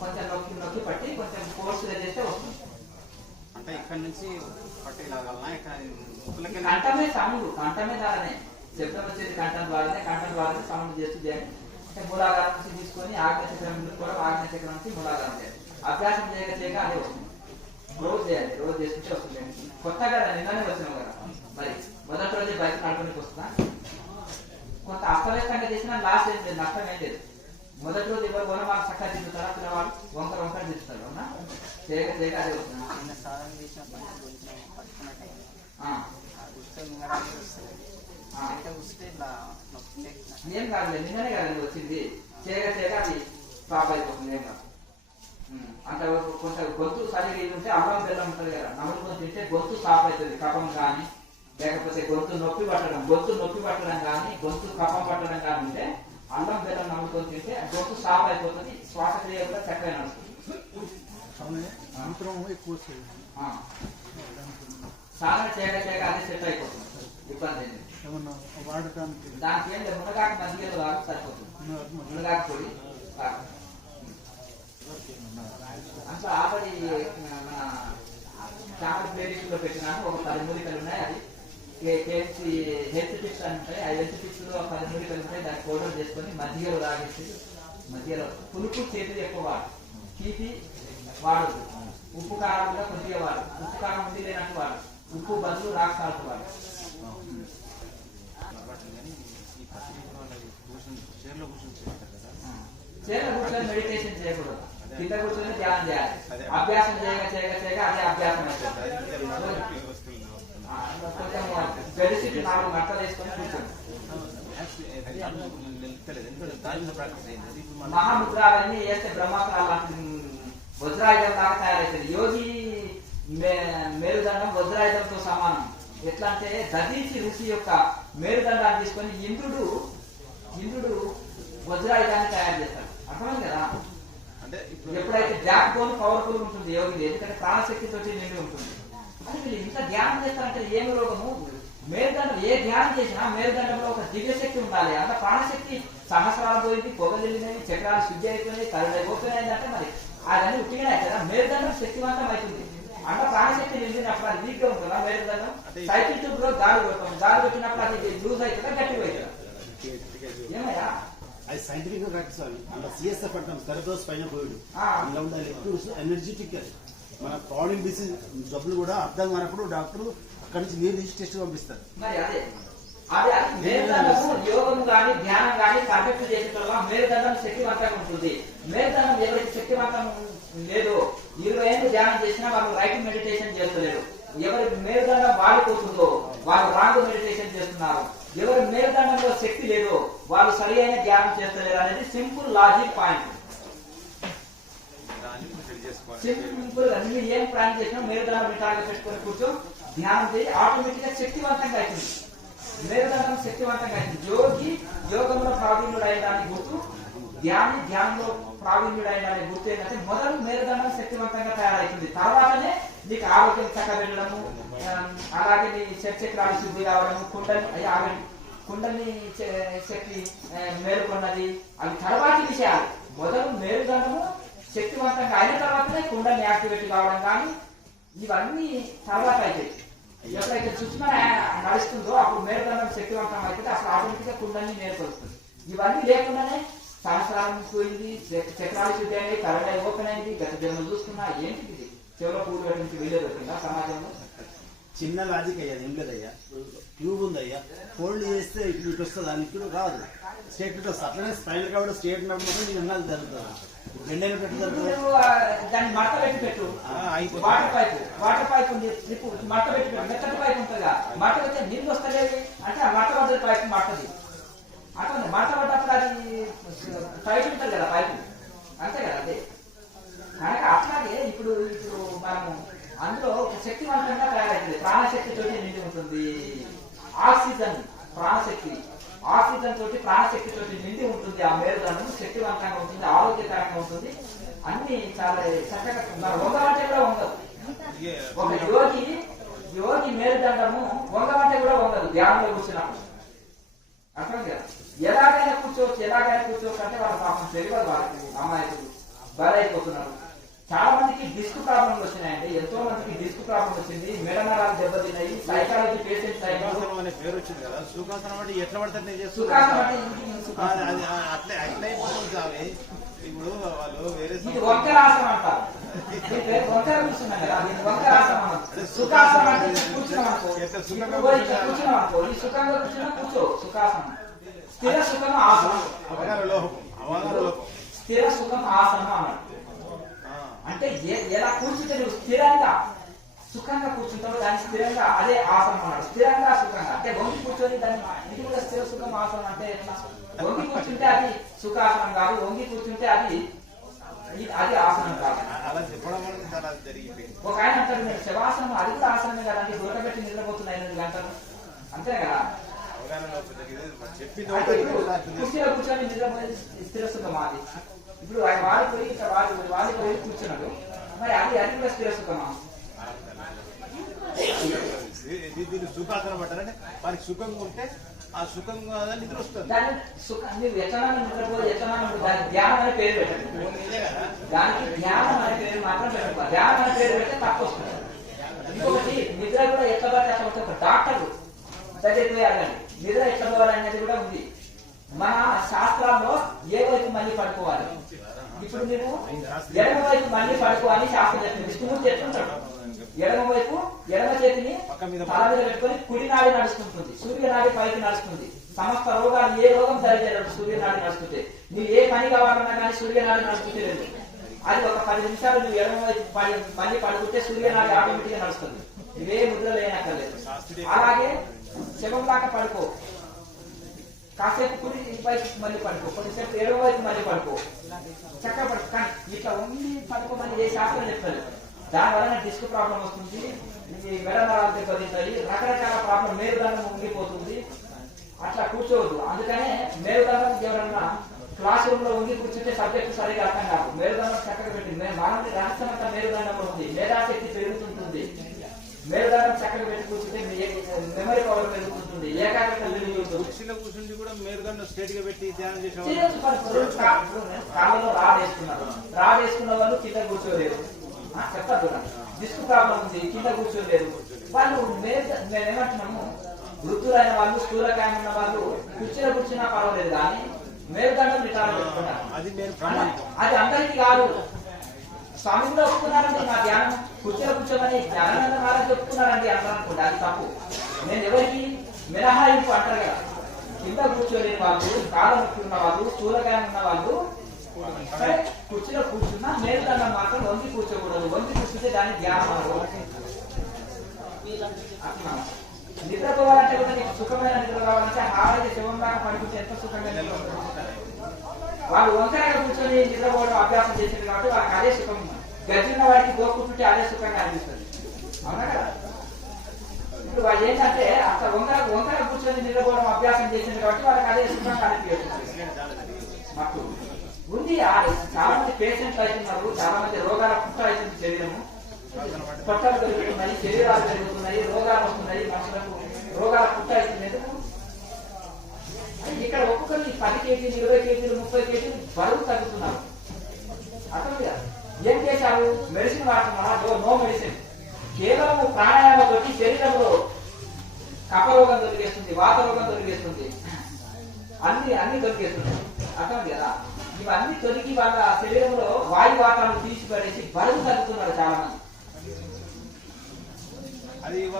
కొంచెం నొక్కి పట్టి కొంచెం ఫోర్స్గా చేస్తే వస్తుంది. అంటే ఇక్కడ నుంచి పట్టేలాగలనా ఇక్కడ ముక్కులకి కంఠమే సౌండ్ కంఠమే ద్వారానే శబ్దం వచ్చేది కంఠం ద్వారానే సౌండ్ చేస్తుంది అని మూలాధారం నుంచి తీసుకొని ఆగ్నేయచక్రం తీసుకోవడం ఆగ్నేయచక్రం నుంచి మూలాధారం చేయాలి. అభ్యాసం చేయక అదే వస్తుంది. రోజు చేయాలి, రోజు చేసుకుంటే వస్తుంది. కొత్తగా నిన్ననే వచ్చినాం కదా మరి మొదటి రోజే బయట నడపడానికి వస్తుందా? కొంత అస్తవ్యస్తంగా చేసినా లాస్ట్ ఏం లేదు, నష్టం ఏం లేదు. మొదటి రోజు ఎవరు వనమాలు చక్కగా తిరుగుతారా పిల్లవాళ్ళు వంకర తిరుగుతారు అవునా? చేయక అదే వస్తుంది. ఏం కాదు నిన్ననే కదండి వచ్చింది. చేయక అది స్టాప్ అయిపోతుంది. ఏం కాదు. అంత కొంచెం గొంతు సరిగా ఇది ఉంటే అల్లం బెల్లం ఉంటుంది కదా నమ్ముకొని తింటే గొంతు స్టాప్ అవుతుంది. కఫం కానీ లేకపోతే గొంతు నొప్పి పట్టడం కానీ గొంతు కఫం పట్టడం కానీ ఉంటే అల్లం బెల్లం నమ్ముకొని తింటే గొంతు స్టాప్ అయిపోతుంది. శ్వాసక్రియ కూడా చక్కగా నడుస్తుంది. సాధన చేయక అదే సెట్ అయిపోతుంది. ఇబ్బంది దానికి ఏం లేదు. మునగాకు మధ్యలో కాదు సరిపోతుంది. మునగాకు పొడి అంతా ఆల్రెడీ మన చాలా ప్లేలిస్ట్ లో పెట్టినాను. ఒక 10 మూలికలు ఉన్నాయి. అది హెల్త్ టిప్స్ అని ఉంటాయి. ఆ హెల్త్ టిప్స్ లో 10 మూలికలు ఉంటాయి. దాన్ని పౌడర్ చేసుకొని మధ్యలో తాగేసి మధ్యలో పులుపు చేతులు ఎక్కువ వాడు తీపి వాడదు. ఉప్పు కారం కూడా కొద్దిగా వాడు. ఉప్పు కారం ఉంది లేనట్టు వాడు. ఉప్పు బదులు రాక్ సాల్ట్ వాడు. చీరలో కూర్చొని మెడిటేషన్ చేయకూడదు. కింద కూర్చొని ధ్యానం చేయాలి. అభ్యాసం చేయక అదే అభ్యాసం అవుతుంది. కొంచెం బెడ్షీట్ 4 గంటలు వేసుకొని కూర్చోండి. మహాముద్ర అవన్నీ వేస్తే బ్రహ్మాస్త్రాలు లాంటి వజ్రాయుధం లాగా తయారవుతుంది. యోగి మేరుదండం వజ్రాయుధంతో సమానం. ఎట్లా అంటే దదీచి ఋషి యొక్క మేరుదండాన్ని తీసుకొని ఇంద్రుడు వజ్రాయుధాన్ని తయారు చేస్తాడు. అర్థమైంది కదా? ఎప్పుడైతే బ్యాక్ బోన్ పవర్ఫుల్ ఉంటుంది యోగి, ఎందుకంటే ప్రాణశక్తితో నిండి ఉంటుంది. అని వీళ్ళు ఇంత ధ్యానం చేస్తారంటే ఏమి రోగము? మేరుదండం ఏ ధ్యానం చేసినా మేరుదండంలో ఒక దివ్యశక్తి ఉండాలి. అంత ప్రాణశక్తి సహస్రాలు పోయింది, పొగలినవి, చక్రాలు శుద్ధి అయిపోయినాయి, కరుణ అయిపోయినాయంటే మరి అదన్నీ ఉట్టిగానే కదా. మేరుదండం శక్తివంతం అవుతుంది. అంత ప్రాణశక్తి నిండినప్పుడు అది వీక్ గా ఉంటుందా? మేరుదండం సైకిల్ ట్యూబ్ లో గాలి కొడతాం. గాలి కొట్టినప్పుడు అది లూజ్ అవుతుందా గట్టిగా అవుతుందా? ఏమయ్యా అది సైంటిఫిక్ గా ప్రాక్టీస్ అవ్వాలి. అలా సిఎస్ఎఫ్ అంటాం, సెరెబ్రల్ స్పైనల్ ఫ్లూయిడ్ ఇలా ఉండాలి. ఎనర్జెటిక్ అది మన ప్రాబ్లమ్ డిసీజ్ జబ్బులు కూడా అర్థం కానప్పుడు డాక్టర్ అక్కడి నుంచి మీరు తీసి టెస్ట్ పంపిస్తారు. మరి అదే మేరుదండము యోగం కానీ ధ్యానం కానీ పర్ఫెక్ట్ చేసేటప్పుడు మేరుదండం శక్తివంతంగా ఉంటుంది. మేరుదండం ఎవరికి శక్తివంతం లేదో 20 ఏళ్ళు ధ్యానం చేసినా వాళ్ళు రైట్ మెడిటేషన్ చేస్తలేరు. ఎవరి మేరుదండం వాడిపోతుందో వాళ్ళు రాంగ్ మెడిటేషన్ చేస్తున్నారు. ఎవరి మేరుదండంలో శక్తి లేదో వాళ్ళు సరి అయిన ధ్యానం చేస్తలేరు అనేది సింపుల్ లాజిక్ పాయింట్. సింపుల్ గా మీరు ఏం ప్లాన్ చేసినా మేరుదండం నిటారుగా పెట్టుకొని కూర్చో ధ్యానం చేసి ఆటోమేటిక్ గా శక్తివంతంగా అవుతుంది. మేరుదండం శక్తివంతంగా అవుతుంది. యోగంలో ప్రావీణ్యుడు అయినానికి గుర్తు, ధ్యానంలో ప్రావీణ్యుడు అయినానికి గుర్తు ఏంటంటే మొదలు మేరుదండం శక్తివంతంగా తయారవుతుంది. తర్వాతనే నీకు ఆరోగ్యం చక్కబెట్టడము, అలాగే నీ చక్రాలు శుద్ధి కావడము, కుండలి శక్తి మేలుకొన్నది అవి తర్వాతి విషయాలు. మొదలు మేరుదండము శక్తివంతంగా అయిన తర్వాతనే కుండలి యాక్టివేట్ కావడం కానీ ఇవన్నీ తర్వాత అవుతాయి. ఎప్పుడైతే సుష్మా నడుస్తుందో అప్పుడు మేరుదండం శక్తివంతం అవుతుంది. అసలు ఆటోమేటిక్ గా కుండలిని మేలుకొస్తుంది. ఇవన్నీ లేకుండానే సంవత్సరాలు పోయింది, చక్రాలు శుద్ధి అయినాయి, కరెంట్ ఓపెన్ అయింది, గత జన్మలు చూస్తున్నా ఏంటి ఇది చెవులో పూలు పెట్టించి వెళ్ళేది వచ్చిందా సమాజంలో? చిన్న లాజిక్ అయ్యా, ఏం లేదయ్యా. ట్యూబ్ ఉందయ్యా, ఫోల్డ్ చేస్తే ఇటు వస్తుంది, అని ఇప్పుడు రాదు, స్టేట్ ఇటు వస్తుంది. అట్లనే స్పైనల్ కాబట్టి స్టేట్ ఉన్నప్పుడు నీకు అన్నాలు జరుగుతుంది. రెండైనా పెట్టు దాన్ని మడత పెట్టి పెట్టు. వాటర్ పైప్ ఉంది, మడత పెట్టి పెట్టు. మెత్తటి పైప్ ఉంటుందిగా, మడత పెడితే నీళ్ళు వస్తలేవి అంటే ఆ మడత వద్ద పైప్ మడతది. అట్లా మడత పడ్డప్పుడు అది టైట్ ఉంటుంది కదా పైపు, అంతే కదా. అదే కనుక అట్లాగే ఇప్పుడు మనము అందులో ఒక శక్తివంతంగా తయారవుతుంది. ప్రాణశక్తి తోటి నిండి ఉంటుంది. ఆక్సిజన్ తోటి ప్రాణశక్తి తోటి నిండి ఉంటుంది. ఆ మేరుదండం శక్తివంతంగా ఉంటుంది, ఆరోగ్యకరంగా ఉంటుంది. అన్ని చాలా చక్కగా మన రోగాలంటే కూడా ఉండదు. ఒక యోగి ప్రాబ్లంలు వచ్చినాయండి. ఎంతో మందికి డిస్క్ ప్రాబ్లం వచ్చింది, మెడ నరాలు దెబ్బతిన్నాయి, సైకాలజీ పేషెంట్స్ సుఖాసనం అనే పేరు వచ్చింది కదా, సుఖాసనం అంటే ఎట్లా పడితే నేను చేస్తాను సుఖాసనం అంటే ఇది సుఖాసనం. అట్లా అయిపోతుంది స్వామి. ఇప్పుడు వాళ్ళు వేరే ఇది వంకరాసనం అంటారు. ఈ పేరు వంకర కూర్చున్నాం కదా, దీన్ని వంకరాసనం అంటారు. సుఖాసనం అంటే ఇట్లా కూర్చున్నాం అనుకో, ఇప్పుడు పోయి ఇట్లా కూర్చున్నాం అనుకో, ఈ సుఖంగా కూర్చున్నా కూర్చో సుఖాసనం. స్థిర సుఖం ఆసనం, అవగాహన లోపం, అవగాహన లోపం. స్థిర సుఖం ఆసనం అన్నాడు. అంటే ఎలా కూర్చుంటే నువ్వు స్థిరంగా సుఖంగా కూర్చుంటావు, దాన్ని స్థిరంగా అదే ఆసనం అన్నాడు. స్థిరంగా సుఖంగా అంటే వంగి కూర్చొని దాన్ని ఇది కూడా స్థిర సుఖం ఆసనం అంటే ఎట్లా? వంగి కూర్చుంటే అది సుఖాసనం కాదు, వంగి కూర్చుంటే అది ఆసనం కాదు. అలా చెప్పడం వల్ల చాలా జరిగిపోయింది. ఒక ఆయన అంటాడు, నేను శవాసనం అది కూడా ఆసనమే కదండి, దొరకబెట్టి నిద్రపోతున్నాయి 8 గంటలు అంతే కదా. అవగాహన లోపం జరిగింది. చెప్పింది అయితే ఇప్పుడు కుర్చీలో కూర్చొని నిద్రపోయి స్థిర సుఖం అది. ఇప్పుడు ఆయన వాడిపోయి ఇట్లా వాడిపోయి కూర్చున్నాడు, మరి అది కూడా స్థిర సుఖమా? దీన్ని సుఖాసనం అంటారంటే వారికి సుఖంగా ఉంటే ఆ సుఖంగా నిద్ర వస్తుంది. దాన్ని నువ్వు ఎట్లా నిద్రపోయి ఎట్లా దానికి ధ్యానం అనే పేరు పెట్టండి. దానికి ధ్యానం అనే పేరు మాత్రం పెట్టాలి. ధ్యానం అనే పేరు పెడితే తప్పు వస్తుంది. ఇంకొకటి నిద్ర కూడా ఎట్లా పడితే అట్లా వస్తే ఒక డాక్టర్ దగ్గరికి పోయి అడగండి నిద్ర ఎట్లా పోవాలనేది కూడా ఉంది. మన శాస్త్రాల్లో ఏ వైపు మళ్ళీ పడుకోవాలి. ఇప్పుడు నువ్వు ఎడమ వైపు మళ్ళీ పడుకోవాలి శాస్త్రం చెప్తుంది. విష్ణుమూర్తి ఎట్లుంటాడు, ఎడమ వైపు ఎడమ చేతిని తల మీద పెట్టుకొని కుడి నాడి నడుస్తుంటుంది, సూర్యనాడి పైకి నడుస్తుంది. సమస్త రోగాలు ఏ రోగం సరిచేయడం సూర్యనాడి నడుస్తుంటే, నువ్వు ఏ పని కావాలన్నా కానీ సూర్యనాడి నడుస్తుంటే లేదు. అది ఒక 10 నిమిషాలు నువ్వు ఎడమ వైపు మళ్ళీ పడుకుంటే సూర్యనాడి ఆటోమేటిక్ గా నడుస్తుంది, ఇవే ముద్ర లేనక్కర్లేదు. అలాగే శవం దాకా పడుకో, కాసేపు కుడి వైపు మళ్ళీ పడుకో, కొద్దిసేపు ఎడమ వైపు మళ్ళీ పడుకో, చక్కగా పడుకో. కానీ ఇట్లా ఉండి పడుకోమని ఏ శాస్త్రం చెప్తారు. దానివల్ల డిస్క్ ప్రాబ్లం వస్తుంది, మెడ నరాలు దెబ్బతింటాయి, రకరకాల ప్రాబ్లం, మేరుదండం ఉంగిపోతుంది. అట్లా కూర్చోవద్దు. అందుకనే మేరుదండం ఎవరన్నా క్లాస్ రూమ్ లో ఉండి కూర్చుంటే సబ్జెక్టు సరిగా అర్థం కాదు. మేరుదండం చక్కగా పెట్టింది, మానవుడి రహస్యం అంతా మేరుదండంలో ఉంది. మేధాశక్తి పెరుగుతుంటుంది. మేరుదండం చక్కగా పెట్టి కూర్చుంటే మెమరీ పవర్ పెరుగుతుంటుంది, ఏకాగ్రత పెరుగుతుంది. కుర్చీలో కూర్చుండి కూడా మేరుదండం స్ట్రేట్ గా పెట్టి ధ్యానం చేసే కాళ్ళలో రాడ్ వేసుకున్న వాళ్ళు కింద కూర్చోలేరు. చెప్తారు చూడండి, డిస్క్ ప్రాబ్లం ఉంది, కింద కూర్చోలేరు వాళ్ళు. మేమేమంటున్నాము, వృద్ధులైన వాళ్ళు, స్థూలకాయం ఉన్న వాళ్ళు కుర్చీలో కూర్చున్నా పర్వాలేదు, కానీ మేరుదండం రిటార్డ్ పెట్టుకున్నారు. అది అందరికీ కాదు. స్వామి కూడా ఒప్పుకున్నారండి నా ధ్యానం కుర్చీలో కూర్చోమని జ్ఞానానంద మహారాజ్ చెప్పుకున్నారండి అంటారు అనుకోండి, అది తప్పు. నేను ఎవరికి మినహాయింపు అంటారు కదా, కింద కూర్చోలేని వాళ్ళు, కాళ్ళ నొప్పి ఉన్న వాళ్ళు, స్థూలకాయం ఉన్న వాళ్ళు సరే కుర్చీలో కూర్చున్నా మేలుదండం మాత్రం వంగి కూర్చోకూడదు. వంగి కూర్చుంటే దాన్ని ధ్యానం అనరు. నిద్రపోవాలంటే కూడా నీకు సుఖమైన నిద్ర కావాలంటే హాయిగా శివం దాకా పడుకుంటే ఎంత సుఖంగా వాళ్ళు వంకరగా కూర్చొని నిద్రపోవడం అభ్యాసం చేసింది కాబట్టి వాళ్ళకి అదే సుఖం. గజ్జిన వాడికి గోకుంటుంటే అదే సుఖంగా అనిపిస్తుంది, అవునా కదా. ఇప్పుడు వాళ్ళు ఏంటంటే అక్కడ వంకర కూర్చొని నిద్రపోవడం అభ్యాసం చేసింది కాబట్టి వాళ్ళకి అదే సుఖంగా అనిపిస్తుంది. మాకు ఉంది, చాలా మంది పేషెంట్లు అవుతున్నారు, చాలా మంది రోగాల పుట్ట అవుతుంది, శరీరము పొట్టలు పెరుగుతున్నాయి, శరీరాలు పెరుగుతున్నాయి, రోగాలు వస్తున్నాయి, మనుషులకు రోగాల పుట్ట అవుతుంది. ఎందుకు ఇక్కడ ఒక్కొక్కరు 10 కేజీలు 20 కేజీలు 30 కేజీలు బరువు తగ్గుతున్నారు. అర్థం కదా. ఏం చేశారు? మెడిసిన్ వాడుతున్నారా? No medicine. కేవలం ప్రాణాయామతో శరీరంలో కఫరోగం తొలగేస్తుంది, వాత రోగం తొలగేస్తుంది, అన్ని తొలగేస్తుంది. అర్థం కదా. ఇవన్నీ తొలగి వాళ్ళ శరీరంలో వాయు వాతాలను తీసిపడేసి బరువు తగ్గుతున్నారు చాలా మంది.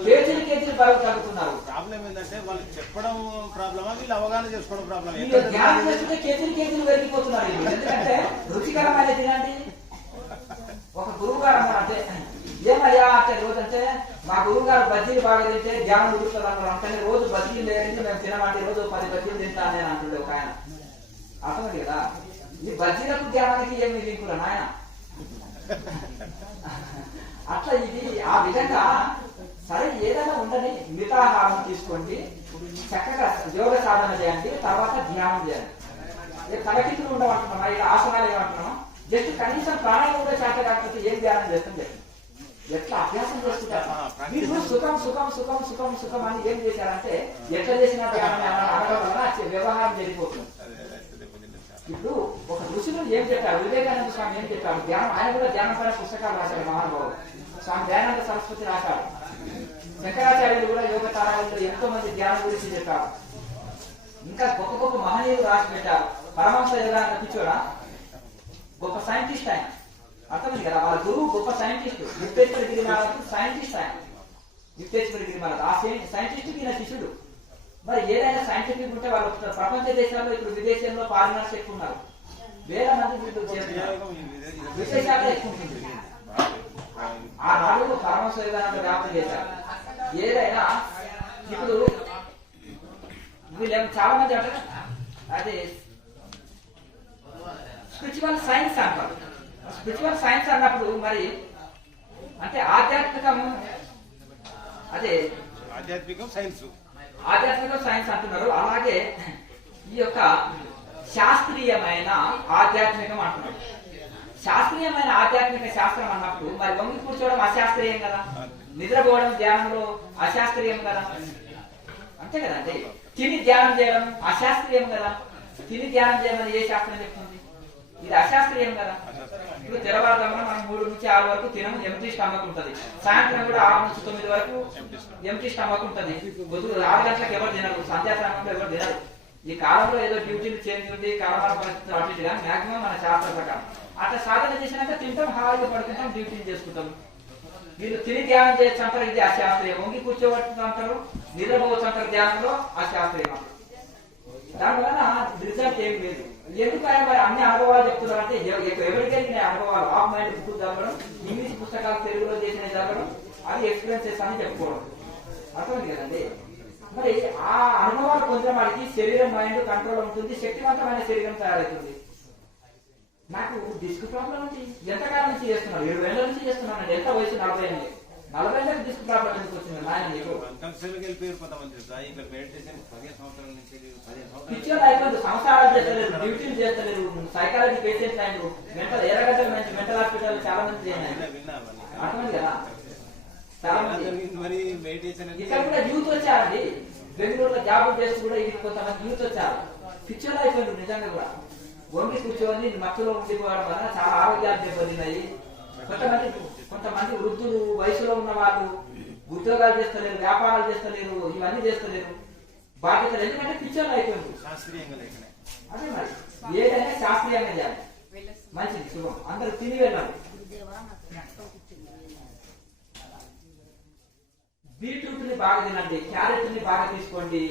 కేజీలు బరువు తగ్గుతున్నారు. ప్రాబ్లం ఏంటంటే వాళ్ళు చెప్పడం ప్రాబ్లమా, వీళ్ళు అవగాహన చేసుకోవడం ప్రాబ్లమా? ధ్యానం చేస్తుంటే కేజీలు పెరిగిపోతున్నారు. ఎందుకంటే రుచికరమైన తినండి. ఒక గురువు గారు అన్నారు, అంటే ఏమయ్యా అంటే రోజంటే మా గురువు గారు బజ్జీలు బాగా తింటే ధ్యానం కుదురుతుంది అన్నారు. అంటే రోజు బజ్జీలు లేదంటే మేము తినమండి, రోజు 10 బజ్జీలు తింటాను నేను అంటుండే ఒక ఆయన. అర్థమైంది కదా. ఈ బజ్జీలకు ధ్యానానికి ఏమి లింకులు నాయన. అట్లా ఇది ఆ విధంగా సరే ఏదైనా ఉండని మితాహారం తీసుకోండి, చక్కగా యోగ సాధన చేయండి, తర్వాత ధ్యానం చేయండి. తలకిందులు ఉండమంటున్నామా, ఇలా ఆసనాలు ఏమంటున్నామా, జస్ట్ కనీసం ప్రాణాయామం కూడా చేత కాకపోతే ఏం ధ్యానం చేస్తాం చెప్పండి. ఎట్లా అభ్యాసం చేస్తుంటారు మీరు? సుఖం సుఖం సుఖం సుఖం సుఖం అని ఏం చేశారంటే ఎట్లా చేసిన ధ్యానం అనడం వల్ల వ్యవహారం జరిగిపోతుంది. ఇప్పుడు ఒక ఋషులు ఏం చెప్పారు, వివేకానంద స్వామి ఏం చెప్పారు, ధ్యానం, ఆయన కూడా ధ్యానం పైన పుస్తకాలు రాశారు మహానుభావుడు. స్వామి దయానంద సరస్వతి రాశారు. శంకరాచార్యులు కూడా యోగ తారాలలో ఎంతో మంది ధ్యానం గురించి చెప్పారు. ఇంకా గొప్ప గొప్ప మహనీయులు రాసి పెట్టారు. పరమహంస యోగానంద పిచ్చోడా గొప్ప సైంటిస్ట్ ఆయన, అర్థమైంది కదా. వాళ్ళ గురువు గొప్ప సైంటిస్ట్, యుక్తేశ్వర గిరిమాలకు సైంటిస్ట్ ఆయన. యుక్తేశ్వర గిరిమాలకు ఆ సైంటిస్ట్ ఈయన శిష్యుడు. మరి ఏదైనా సైంటిఫిక్ ఉంటే వాళ్ళు ప్రపంచ దేశాల్లో ఇప్పుడు విదేశంలో ఫారినర్స్ ఎక్కువ ఉన్నారు, వేల మంది విదేశాల్లో ఎక్కువ ఉంటుంది. ఆ నాలుగు పరమహంస యోగానంద వ్యాప్తి చేశారు. ఏదైనా ఇప్పుడు వీళ్ళు చాలా మంది అంటారు అదే స్పిరిచువల్ సైన్స్ అంటారు. స్పిరిచువల్ సైన్స్ అన్నప్పుడు మరి అంటే ఆధ్యాత్మికం, అదే ఆధ్యాత్మికం సైన్స్, ఆధ్యాత్మిక సైన్స్ అంటున్నారు. అలాగే ఈ యొక్క శాస్త్రీయమైన ఆధ్యాత్మికం అంటున్నారు. శాస్త్రీయమైన ఆధ్యాత్మిక శాస్త్రం అన్నప్పుడు మరి వంగి కూర్చోవడం అశాస్త్రీయం కదా, నిద్రపోవడం ధ్యానంలో అశాస్త్రీయం కదా, అంతే కదండి. తిని ధ్యానం చేయడం అశాస్త్రీయం కదా. తిని ధ్యానం చేయమని ఏ శాస్త్రం చెప్తుంది? ఇది అశాస్త్రీయం కదా. ఇప్పుడు తెల్లవారుజామున మనం 3 నుంచి 6 వరకు తినము, ఎంటీ స్టమక్ ఉంటుంది. సాయంత్రం కూడా 6 నుంచి 9 వరకు ఎంటీ స్టమక్ ఉంటుంది. పొద్దు 6 గంటలకు ఎవరు తినరు, సంధ్యాసమయంలో ఎవరు తినరు. ఈ కాలంలో ఏదో డ్యూటీలు చేంజ్ ఉంది, కరోనా పరిస్థితులు అటు ఇటుగా మాక్సిమం మన శాస్త్ర ప్రకారం అట్లా సాధన చేసినాక తింటాం, హాయిగా పడుకుంటాం, డ్యూటీలు చేసుకుంటాం. వీళ్ళు తిని ధ్యానం చేయొచ్చు అంటారు, ఇది అశాస్త్రీయం. వంగి కూర్చోవచ్చు అంటారు, నిద్రపోవచ్చు అంటారు ధ్యానంలో, అశాస్త్రీయం అంటారు. దానివల్ల రిజల్ట్ ఏమి లేదు. ఎందుకైనా మరి అన్ని అనుభవాలు చెప్తున్నారు అంటే ఎవరికి వెళ్ళిన అనుభవాలు, ఆఫ్ మైండ్ బుక్ చదవడం, ఇంగ్లీష్ పుస్తకాలు తెలుగులో చేసిన చదవడం, అది ఎక్స్పీరియన్సెస్ అని చెప్పుకోవడం, అర్థమైంది కదండి. మరి ఆ అనుభవాలు కొంచెం వాడికి శరీరం మైండ్ కంట్రోల్ ఉంటుంది, శక్తివంతమైన శరీరం తయారవుతుంది. నాకు డిస్క్ ప్రాబ్లం ఉంది, ఎంతకాలం నుంచి చేస్తున్నాను, 7 ఏళ్ళ నుంచి చేస్తున్నాను. ఎంత వయసు? 48. 40 ఏళ్ళకి డిస్క్ ప్రాబ్లం ఎందుకు వచ్చింది నాయన నీకు? వెళ్ళిపోయారు కొంతమంది. ఇక్కడ మెడిటేషన్ 15 సంవత్సరాల నుంచి 15 సంవత్సరాలు పిక్చర్ అయిపోతుంది, సంవత్సరాలు చేస్తలేరు, డ్యూటీలు చేస్తలేరు, సైకాలజీ పేషెంట్స్ అయినారు, మెంటల్ ఎర్రగడ్డల నుంచి మెంటల్ హాస్పిటల్ చాలా మంది చేయాలి, అర్థమైంది కదా. చాలా మంది మరి మెడిటేషన్ ఇక్కడ కూడా యూత్ వచ్చారండి, బెంగళూరులో జాబులు చేస్తూ కూడా ఇది కొంతమంది యూత్ వచ్చారు. పిక్చర్ అయిపోయింది నిజంగా కూడా. వంగి కూర్చొని మత్తులో ఉండిపోవడం వల్ల చాలా ఆరోగ్యాలు దెబ్బతిన్నాయి. కొంతమంది వృద్ధులు, వయసులో ఉన్న వాళ్ళు ఉద్యోగాలు చేస్తలేరు, వ్యాపారాలు చేస్తలేరు, ఇవన్నీ చేస్తలేరు, బాధ్యతలు. ఎందుకంటే పిక్చర్లు అయిపోయింది. శాస్త్రీయంగా లేకనే అదే మరి ఏదైనా శాస్త్రీయంగా చేయాలి. మంచిది, శుభం. అందరూ తిని వెళ్ళాలి. బీట్రూట్ ని బాగా తినండి, క్యారెట్ ని బాగా తీసుకోండి,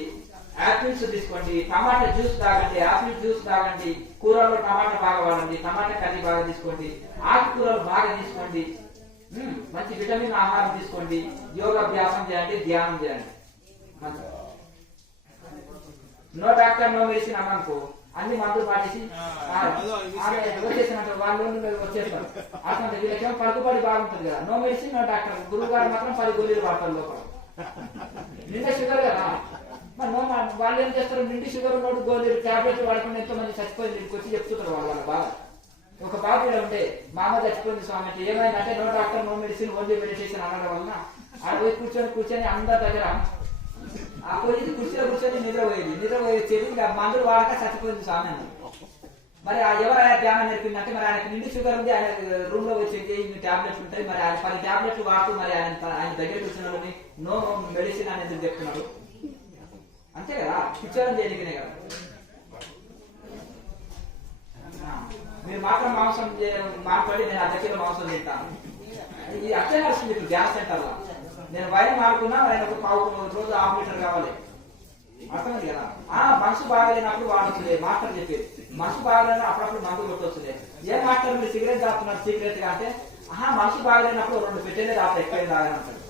యాపిల్స్ తీసుకోండి, టమాటా జ్యూస్ తాగండి, యాపిల్ జ్యూస్ తాగండి, కూరల్లో టమాటా బాగా వాడండి, టమాటా కర్రీ బాగా తీసుకోండి, ఆకుకూరలు బాగా తీసుకోండి, మంచి విటమిన్ ఆహారం తీసుకోండి, యోగాభ్యాసం చేయండి, ధ్యానం చేయండి. నో డాక్టర్ నో మెడిసిన్ అన్ననుకో, అన్ని మందులు పాటించి వచ్చేసినట్టు వాళ్ళు వచ్చేస్తారు. అసలు వీళ్ళకేమో పలుకుబడి బాగుంటుంది కదా. No medicine no doctor. గురువు గారు మాత్రం 10 గోళీలు వాడతారు లోపల. నిండా షుగర్ కదా, మరి వాళ్ళు ఏం చేస్తారు, నిండి షుగర్ ఉన్నోడు గోళీలు టాబ్లెట్లు వాడకుండా ఎంతో మంది చచ్చిపోయింది ఇంటికి వచ్చి చెప్తుంటారు వాళ్ళ బాగా. ఒక బాబు ఇలా ఉంటే మా అమ్మ చచ్చిపోయింది స్వామి అంటే ఏమైందంటే no doctor no medicine only meditation అనడం వలన ఆడ పోయి కూర్చొని అందరి దగ్గర ఆ పోయి కుర్చీలో కూర్చొని నిద్రపోయి వచ్చేది. ఇంకా మందులు వాడక చచ్చిపోయింది స్వామి అని. మరి ఎవరైనా ధ్యానం నేర్పిందంటే మరి ఆయనకు నిండి షుగర్ ఉంది, ఆయన రూమ్ లో వచ్చి ఇన్ని టాబ్లెట్లు ఉంటాయి, మరి ఆయన 10 టాబ్లెట్లు వాడుతూ మరి ఆయన దగ్గర కూర్చున్న వాళ్ళని నో మెడిసిన్ అనేది చెప్తున్నాడు. అంతే కదా, పిక్చర్ చేయగలిగినే కదా. మీరు మాత్రం మాంసం మాట్లాడి నేను 1/2 కిలో మాంసం తింటాను. ఇది అట్లే నడుస్తుంది ఇప్పుడు గ్యాస్ సెంటర్ లో. నేను వైన్ మారుకున్నా ఆయన ఒక 1/4 రోజు 1/2 లీటర్ కావాలి, అర్థమైంది కదా. మనసు బాగలేనప్పుడు వాడొచ్చులే మాస్టర్ చెప్పేది. మనసు బాగలేని అప్పుడప్పుడు మందు కొట్టొచ్చులే. ఏ మాస్టర్ మీరు సిగరెట్ తాగుతున్నారు సీక్రెట్ గా అంటే మనసు బాగలేనప్పుడు 2 పెట్టెలే తాగుతా, ఎక్కువ తాగనంటాడు.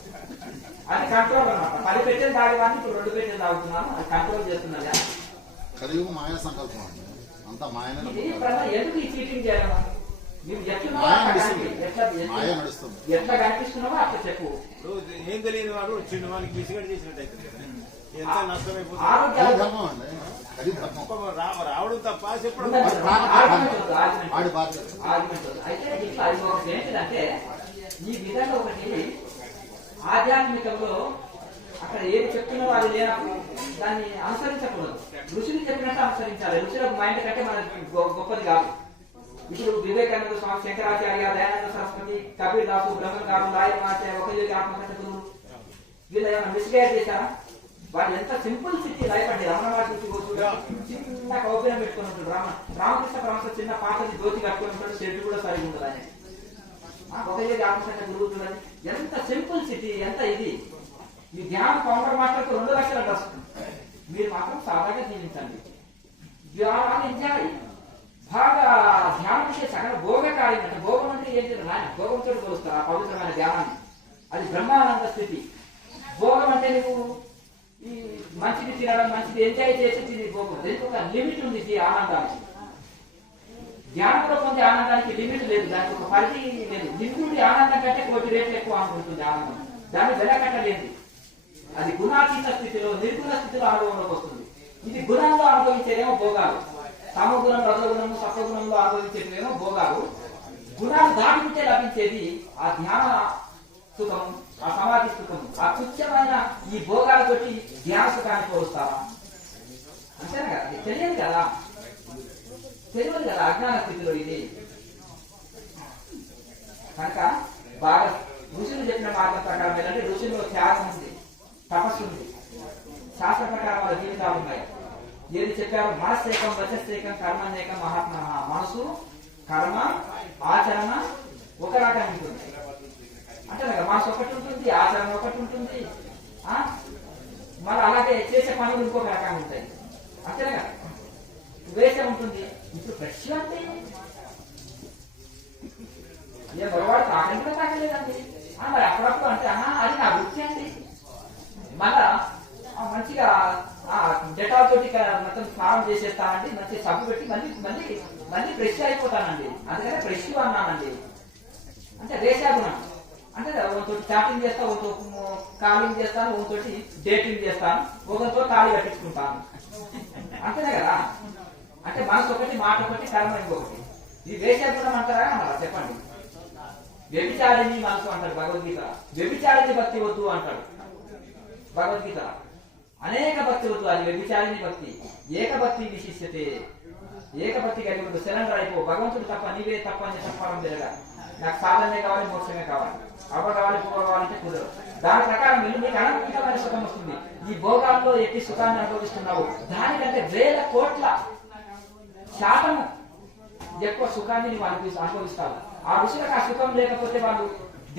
అది కంట్రోల్ అన్నమాట. 10 పెట్టెలు తాగేవాడిని ఇప్పుడు 2 పెట్టెలు తాగుతున్నాను, అది కంట్రోల్ చేస్తున్నది. కలియుగం మాయ సంకల్పం అండి, అంతా మాయనే. ఎందుకు ఈ చీటింగ్ చేయడం? మీరు ఎట్లా కనిపిస్తున్నావో అట్లా చెప్పు. ఏం తెలియని వాడు చిన్న వానికి బిసిగడ్ చేసినట్టు అవుతుంది, ఎంత నష్టమైపోతుంది. రావడం తప్ప చెప్పడం అయితే ఇట్లా ఒకటి ఏంటిదంటే ఈ విధంగా ఒకటి ఆధ్యాత్మికంలో అక్కడ అక్కడ ఏది చెప్తున్నారో అది లేనప్పుడు దాన్ని అనుసరించకూడదు. ఋషులు చెప్పినట్టు అనుసరించాలి. ఋషులకు మైండ్ కంటే మనకి గొప్పది కాదు. ఇప్పుడు వివేకానంద స్వామి, శంకరాచార్య, దయానంద సరస్వతి, కబీర్ దాసు, బ్రహ్మన్ గారు, రాయమాచార్య, ఒక యోగి ఆత్మకథ గురువు వీళ్ళు ఏమైనా మిస్గైడ్ చేశారా? వాళ్ళు ఎంత సింపుల్ సిటీ లైఫ్ అండి. రమణ చిన్న కౌపీనం పెట్టుకుని ఉంటాడు. రామకృష్ణ పరమహంస చిన్న పాతది జ్యోతి కట్టుకుని ఉంటాడు. షెడ్ కూడా సరిగా ఉండదు ఆయన. ఒక యోగి ఆత్మకథ గురువు చూడండి ఎంత సింపుల్ సిటీ, ఎంత ఇది. ఈ ధ్యానం కౌంటర్ మాస్టర్కి 2 లక్షల డ్రెస్. మీరు మాత్రం సాదాగా జీవించండి. ఎంజాయ్ బాగా ధ్యానం చేసి అక్కడ భోగకార్యం అంటే భోగం అంటే ఏంటి? భోగంతో కొలుస్తారు ఆ పవిత్రమైన ధ్యానాన్ని. అది బ్రహ్మానంద స్థితి. భోగం అంటే నువ్వు ఈ మంచిది తినడం, మంచిది ఎంజాయ్ చేసి తిని భోగం. దీనికి ఒక లిమిట్ ఉంది ఈ ఆనందానికి. ధ్యానంలో పొందే ఆనందానికి లిమిట్ లేదు, దానికి ఒక పరిధి లేదు. నిండు ఆనందం కంటే 1,000 రేట్లు ఎక్కువ అనుకుంటుంది ఆనందం. దాన్ని వెలకట్టలేదు. అది గుణాతీత స్థితిలో, నిర్గుణ స్థితిలో అనుభవంలోకి వస్తుంది. ఇది గుణంలో అనుభవించేదేమో భోగాలు. తమగుణం, రజగుణము, సత్వగుణంలో అనుభవించేదేమో భోగాలు. గుణాలు దాటింటే లభించేది ఆ ధ్యాన సుఖము, ఆ సమాధి సుఖము. ఆ తుచ్చమైన ఈ భోగాలతోటి ధ్యాన సుఖాన్ని కోరుస్తారా? అంతేనా కదా? తెలియదు కదా, తెలియదు కదా అజ్ఞాన స్థితిలో ఇది. కనుక బాగా ఋషులు చెప్పిన మార్గం ప్రకారం ఏంటంటే ఋషుల్లో త్యాగం ఉంది, తపస్సు ఉంది, శాస్త్ర ప్రకారం వాళ్ళ జీవితాలు ఉన్నాయి. ఏది చెప్పారు? మనస్సేకం, వచస్సేకం, కర్మనేకం, మహాత్మ. మనసు, కర్మ, ఆచరణ ఒక రకంగా ఉంటుంది. అంటే మనసు ఒకటి ఉంటుంది, ఆచరణ ఒకటి ఉంటుంది, మరి అలాగే చేసే పనులు ఇంకొక రకంగా ఉంటాయి. అంతేనా కదా? వేషం ఉంటుంది. ఇప్పుడు ఫ్రెష్ అంటే ఏ బొరవాడు తాగని కూడా తాగలేదండి. మరి అప్పుడప్పుడు అంటే అది నా వృత్తి అండి. మళ్ళా మంచిగా డెటాల్ తోటి మొత్తం స్నానం చేసేస్తానండి, మంచి సబ్బు పెట్టి మళ్ళీ మళ్ళీ మళ్ళీ ఫ్రెష్ అయిపోతానండి. అందుకనే ఫ్రెష్ అన్నానండి. అంటే వేషాగుణం. అంటే ఒకతో చాటింగ్ చేస్తా, ఒకతో కాలింగ్ చేస్తాను, ఒకతోటి డేటింగ్ చేస్తాను, ఒకరితో తాళి కట్టించుకుంటాను. అంతేనే కదా? అంటే మనసు ఒకటి, మాట ఒకటి, కర్మ ఇంకొకటి. ఇది వేషాగుణం అంటారా అన్నారా? చెప్పండి. వ్యభిచారిణి మనసు అంటాడు భగవద్గీత. వ్యభిచారిణి భక్తి వద్దు అంటాడు భగవద్గీత. అనేక భక్తి వద్దు, అది వ్యభిచారిణి భక్తి. ఏకభక్తి విశిష్యతే. ఏకభక్తి కలిగి వద్దు. సిలిండర్ అయిపో, భగవంతుడు తప్ప, నీవే తప్ప అని చెప్పడం జరగా. నాకు సాధనే కావాలి, మోక్షమే కావాలి, అవ్వ కావాలి, పువ్వ కావాలంటే కుదరదు. దాని ప్రకారం వీళ్ళు మీకు అనంతమైన సుఖం వస్తుంది. ఈ భోగాల్లో ఎట్టి సుఖాన్ని అనుభవిస్తున్నావు, దానికంటే 1000 కోట్ల శాతం ఎక్కువ సుఖాన్ని నువ్వు అనుభవిస్తావు. ఆ ఋషులకు ఆ సుఖం లేకపోతే వాళ్ళు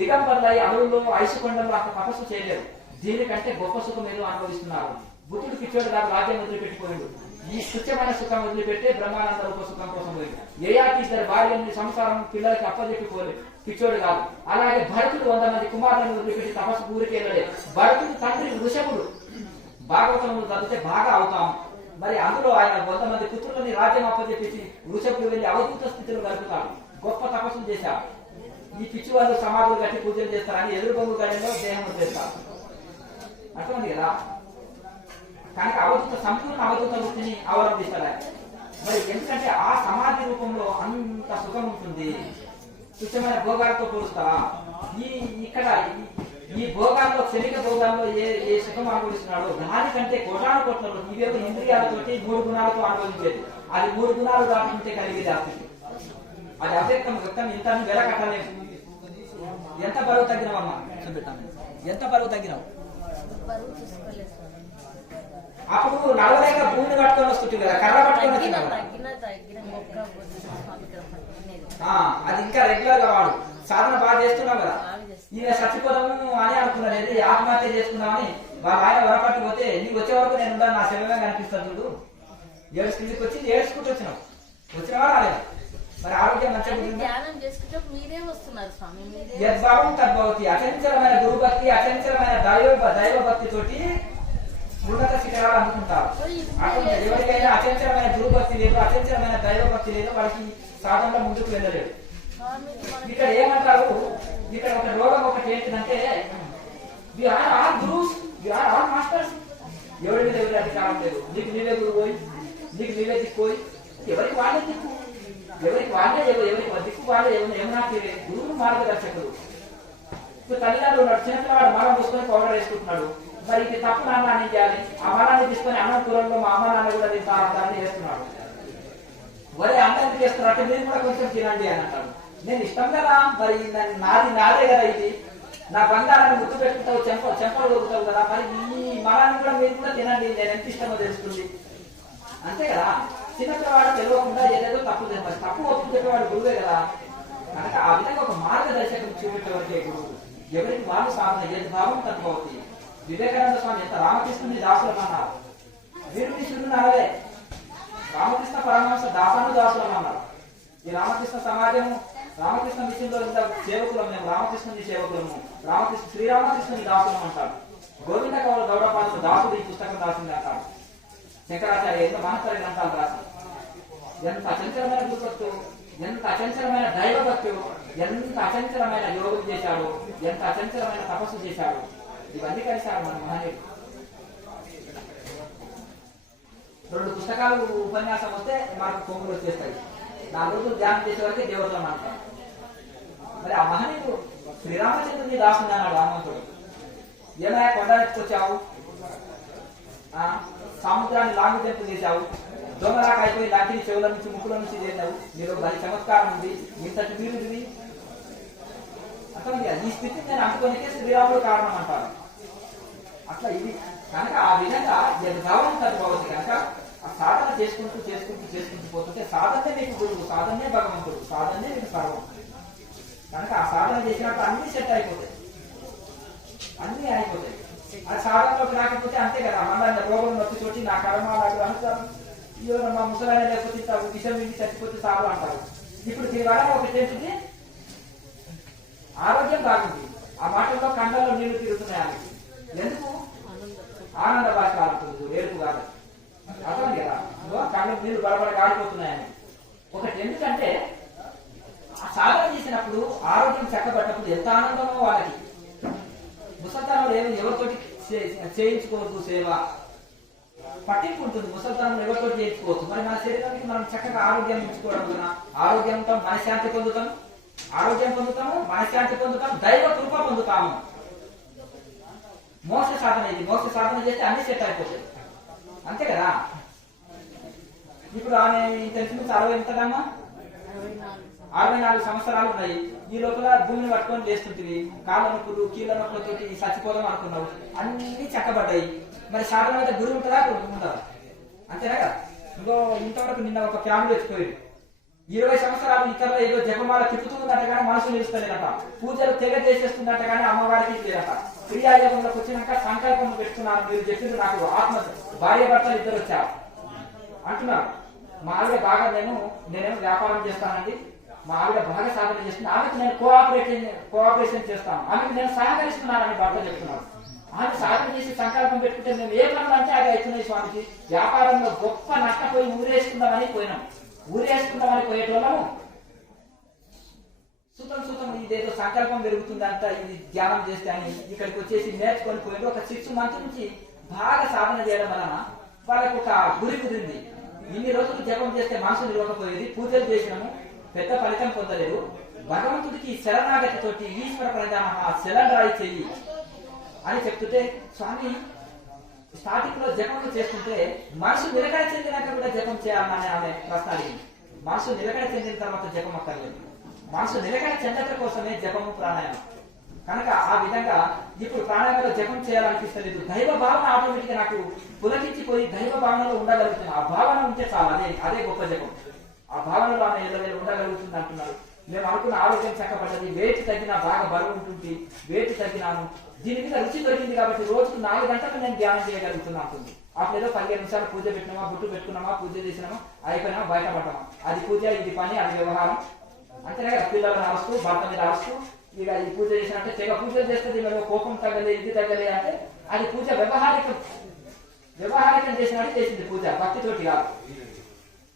దిగంబర్లై అడవుల్లో, ఐసుకొండల్లో అంత తపస్సు చేయలేరు. దీనికంటే గొప్ప సుఖం ఏదో అనుభవిస్తున్నారు. బుద్ధుడు పిచ్చోడు కాదు, రాజ్యం వదిలిపెట్టిపోయాడు. ఈ తుచ్చమైన సుఖం వదిలిపెట్టే బ్రహ్మానంద రూప సుఖం కోసం పోయింది. ఏయాకి 2 భార్యల్ని సంసారం పిల్లలకి అప్పచెప్పిపోలేదు, పిచ్చోడు కాదు. అలాగే భరతుడు 100 మంది కుమారులను వదిలిపెట్టి తపస్సు ఊరికి వెళ్ళలే. భరతుడు తండ్రి వృషభుడు. భాగవతంలో చదివితే బాగా అవుతాం. మరి అందులో ఆయన 100 మంది పుత్రులని రాజ్యం అప్పచెప్పేసి వృషభుడు వెళ్లి అవధూత స్థితిలో గడుపుతాడు. గొప్ప తపస్సులు చేశారు. ఈ పిచ్చి వాళ్ళు సమాధులు కట్టి పూజలు చేస్తారని ఎదురు బొమ్మ గడిలో దేహం చేస్తారు. అటువంటి కదా. కనుక అవధూత, సంపూర్ణ అవధూత వృత్తిని అవలంబిస్తారు. మరి ఎందుకంటే ఆ సమాధి రూపంలో అంత సుఖం ఉంటుంది. తుచ్చమైన భోగాలతో పోలుస్తారా? ఇక్కడ ఈ భోగాల్లో, క్షణిక భోగాల్లో ఏ సుఖం అనుభవిస్తున్నాడో దానికంటే కోటాను కోట్లలో ఇవేవో ఇంద్రియాలతోటి 3 గుణాలతో అనుభవించేది. అది 3 గుణాలు దాటింటే కలిగేది ఆ స్థితి. అది అవ్యక్తం, వ్యక్తం. ఇంత వెల కట్టలేదు. ఎంత బరువు తగ్గినావమ్మా? ఎంత బరువు తగ్గినావు? అప్పుడు నడవలేక భూమిని పట్టుకొని వస్తుంది కదా, కర్ర పట్టుకొని వచ్చినావు. అది ఇంకా రెగ్యులర్ గా వాడు సాధన బాగా చేస్తున్నావు కదా. ఈయన చచ్చిపోదాము అని అనుకున్నాడు, ఆత్మహత్య చేసుకున్నామని వాళ్ళ ఆయన వరపట్టుకుపోతే నీకు వచ్చే వరకు నేను ఉండాలి, నా శరీరంగా కనిపిస్తాను చూడు. కిందికి వచ్చి ఏడ్చుకుంటూ వచ్చినావు. వచ్చినవా రాలేదు? మరి ఆరోగ్యం మంచిగా యద్భావం తద్భవతి. అచంచలమైన గురుభక్తి, అచంచలమైన దైవ భక్తి తోటి ఉన్నత శిఖరాలు అందుకుంటారు. అటువంటి ఎవరికైనా అచంచలమైన గురుభక్తి లేదు, అచంచలమైన దైవ భక్తి లేదు, వాళ్ళకి సాధనలో ముందుకు వెళ్ళలేడు. ఇక్కడ ఏమంటారు? ఇక్కడ ఒక రోగం ఒకటి ఏంటిదంటే we are all gurus, we are all masters. ఎవరి మీద ఎవరి అధికారం లేదు. నీకు నీవే గురువు పోయి, నీకు నీవే దిక్కుపోయి, ఎవరికి వాళ్ళే దిక్కు, ఎవరికి వాళ్ళే ఎవరికి దిక్కు వాళ్ళే ఏమన్నా గురువు మార్గదర్శకుడు. ఇప్పుడు తల్లిదండ్రులు ఉన్నాడు, చిన్నపిల్లవాడు మలం పూసుకొని పౌడర్ వేసుకుంటున్నాడు. మరి ఇది తప్పు నాన్న అని చేయాలి. ఆ మలాన్ని తీసుకొని అన్నం కూరల్లో మా అమ్మ నాన్న కూడా తింటారని చేస్తున్నాడు. వరే అందరికి చేస్తున్నారు అంటే మీరు కూడా కొంచెం తినండి అని అంటాడు. నేను ఇష్టం కదా, మరి నాదే కదా, ఇది నా బంగారాన్ని గుర్తు పెట్టుకుంటావు, చెంపలు దొరుకుతావు కదా, మరి ఈ మలాన్ని కూడా మీరు కూడా తినండి, నేను ఎంత ఇష్టమో తెలుస్తుంది అంతే కదా. చిన్నపిల్లవాడు తెలియకుండా ఏదేదో తప్పు చెప్పాలి, తప్పు ఒప్పు చెప్పేవాడు గురువే కదా. కనుక ఆ విధంగా ఒక మార్గదర్శకం చూపించేవారికే గురువు. ఎవరికి వాళ్ళు సాధన ఏది భావం తత్వవుతుంది. వివేకానంద స్వామి ఎంత రామకృష్ణుని దాసులం అన్నారు, వీరుని శివుని నావే. రామకృష్ణ పరమహంస దాసాను దాసులం అన్నారు. ఈ రామకృష్ణ సమాజము, రామకృష్ణ మిషన్లో ఇంత సేవకులం, మేము రామకృష్ణుని సేవకులము, శ్రీరామకృష్ణుని దాసులం అంటారు. గోవింద కవుల గౌడపాలకు దాసుడు ఈ పుస్తకం రాసింది అంటారు. శంకరాచార్య ఎన్నో మహత్తర గ్రంథాలు రాసి ఎంత అచంచలమైన గురుభక్తు, ఎంత అచంచలమైన దైవభక్తు, ఎంత అచంచలమైన యోగం చేశాడు, ఎంత అచంచలమైన తపస్సు చేశాడు. ఇవన్నీ కలిశారు మన మహనీయుడు. 2 పుస్తకాలు ఉపన్యాసం వస్తే మనకు కొమ్ములు వచ్చేస్తాయి. 4 రోజులు ధ్యానం చేసే వరకే దేవతలు అంటారు. మరి ఆ మహనీయుడు శ్రీరామచంద్రుని దాసుని అన్నాడు హనుమంతుడు. ఏమైనా కొండ ఎత్తుకొచ్చావు, సముద్రాన్ని లాంగు తెంపు చేశావు, దొంగలాగా అయిపోయి లాంటిని చెవుల నుంచి ముక్కుల నుంచి చేశావు, మీరు దాని చమత్కారం ఉంది, ఇంతటి వీరుడివి అర్థం. ఈ స్థితిని నేను అందుకోనికే శ్రీరాముడు కారణం అంటారు. అట్లా ఇది కనుక ఆ విధంగా భావం తత్వవతి కనుక ఆ సాధన చేసుకుంటూ చేసుకుంటూ చేసుకుంటూ పోతుంటే సాధనే మీకు గురువు, సాధనే భగవంతుడు, సాధనే మీకు సర్వం. కనుక ఆ సాధన చేసినప్పుడు అన్ని సెట్ అయిపోతాయి, అన్ని అయిపోతాయి. ఆ సాధనలోకి రాకపోతే అంతే కదా, మన రోగం నొప్పి చోటి నా కర్మ నాకు అనుసారం మా ముసలాయన లేకపోతే విషం విండి చచ్చిపోతే చాలు అంటారు. ఇప్పుడు దీనివల్ల ఒకటి ఏంటిది, ఆరోగ్యం బాగుంది, ఆ మాటల్లో కండల్లో నీళ్లు తిరుగుతున్నాయి ఆమె. ఎందుకు? ఆనంద భాషాలంటుంది, ఏడుపు కాదు. అర్థం కదా, కళ్ళు నీళ్లు బడబడ కాడిపోతున్నాయని. ఒకటి ఎందుకంటే ఆ సాధన చేసినప్పుడు ఆరోగ్యం చక్కబడ్డప్పుడు ఎంత ఆనందమో వాళ్ళకి. ముసల్తనంలో ఎవరితోటి చేయించుకోవద్దు సేవ, పట్టింపు ఉంటుంది. ముసల్తనంలో ఎవరితో చేయించుకోవచ్చు. మరి మన శరీరానికి మనం చక్కగా ఆరోగ్యం ఉంచుకోవడం వలన ఆరోగ్యంతో మనశ్శాంతి పొందుతాం, ఆరోగ్యం పొందుతాము, మనశ్శాంతి పొందుతాం, దైవ కృప పొందుతాము. మోక్ష సాధన, ఇది మోక్ష సాధన చేస్తే అన్ని సెట్ అయిపోతాయి అంతే కదా. ఇప్పుడు ఆమె తెలిసి 64 సంవత్సరాలు ఉన్నాయి. ఈ లోపల భూమిని పట్టుకొని లేస్తుంటుంది, కాళ్ళ నొప్పులు కీళ్ళ నొప్పులతో చచ్చిపోదాం అనుకున్నావు, అన్ని చక్కబడ్డాయి. మరి సాధన మీద గురువు ఉంటుందా, ఉంటుందా? అంతేనా కదా. ఇంతవరకు నిన్న ఒక ఫ్యామిలీ వచ్చిపోయింది, 20 సంవత్సరాలు ఇతరుల ఏదో జపమాల తిప్పుతుందంట కానీ మనసు నిలుస్తలేదట, పూజలు తెగ చేసేస్తుందంట కానీ అమ్మవారికి లేదట. క్రియాయోగంలోకి వచ్చినాక సంకల్పం పెట్టుకున్నారు, మీరు చెప్పింది నాకు ఆత్మ భార్య భర్తలు ఇద్దరు వచ్చారు అంటున్నారు. మా ఆవిడ బాగా నేనేమో వ్యాపారం చేస్తానండి, మా ఆవిడ బాగా సాధన చేస్తుంది, ఆమెకు నేను కోఆపరేషన్ చేస్తాను, ఆమెకు నేను సహకరిస్తున్నానని భర్త చెప్తున్నారు. ఆమె సాధన చేసి సంకల్పం పెట్టుకుంటే మేము ఏ పనులు అంటే అది అవుతున్నాయి స్వామికి. వ్యాపారంలో గొప్ప నష్టపోయి ఊరేసుకుందామని పోయినాం, ఊరేసుకుందామని పోయేటోళ్ళము సుతం ఇదేదో సంకల్పం పెరుగుతుందంట, ఇది ధ్యానం చేస్తే అని ఇక్కడికి వచ్చేసి నేర్చుకొని పోయింది. ఒక 6 months నుంచి బాగా సాధన చేయడం వలన వాళ్ళకు ఒక గురి కుదిరింది. ఇన్ని రోజులు జపం చేస్తే మనసు నిలవకపోయేది, పూజలు చేసినాము, పెద్ద ఫలితం పొందలేదు. భగవంతుడికి శరణాగతితోటి ఈశ్వర ప్రణామ శరణరాయి చెయ్యి అని చెప్తుంటే స్వామి స్టార్టింగ్ లో జపం చేస్తుంటే మనసు నిలకడ చెందినాక కూడా జపం చేయాలని ఆమె ప్రస్తావించింది. మనసు నిలకడ చెందిన తర్వాత జపం అక్కర్లేదు, మనసు నిలకడ చెందట కోసమే జపము ప్రాణాయామం. కనుక ఆ విధంగా ఇప్పుడు ప్రాణాయామంలో జపం చేయాలనిపిస్తలేదు, దైవ భావన ఆటోమేటిక్ గా నాకు పులకించిపోయి దైవ భావనలో ఉండగలుగుతుంది. ఆ భావన ఉంటే చాలు, అదే గొప్ప జపం. ఆ భావనలో ఆమె ఎల్లవేళ ఉండగలుగుతుంది అంటున్నారు. మేము అనుకున్న ఆరోగ్యం చక్కబడ్డది, వేటి తగ్గినా బాగా బరువు ఉంటుంది, వేటి తగ్గినాను, దీని మీద రుచి దొరికింది కాబట్టి రోజుకు 4 గంటలు నేను ధ్యానం చేయగలుగుతున్నా అంటుంది. అప్పుడు ఏదో 15 నిమిషాలు పూజ పెట్టినామా, బుట్టు పెట్టుకున్నామా, పూజ చేసినామా, అయిపోయినామా, బయటపడ్డామా, అది పూజ, ఇది పని, అది వ్యవహారం అంతేనా కదా. పిల్లలను అరుస్తూ భర్త మీద అరుస్తూ ఇక ఈ పూజ చేసినట్టే తెగ పూజలు చేస్తుంది, మేము కోపం తగ్గలే, ఇది తగ్గలే అంటే అది పూజ వ్యవహారికం చేసినట్టు చేసింది పూజ, భక్తితోటి కాదు.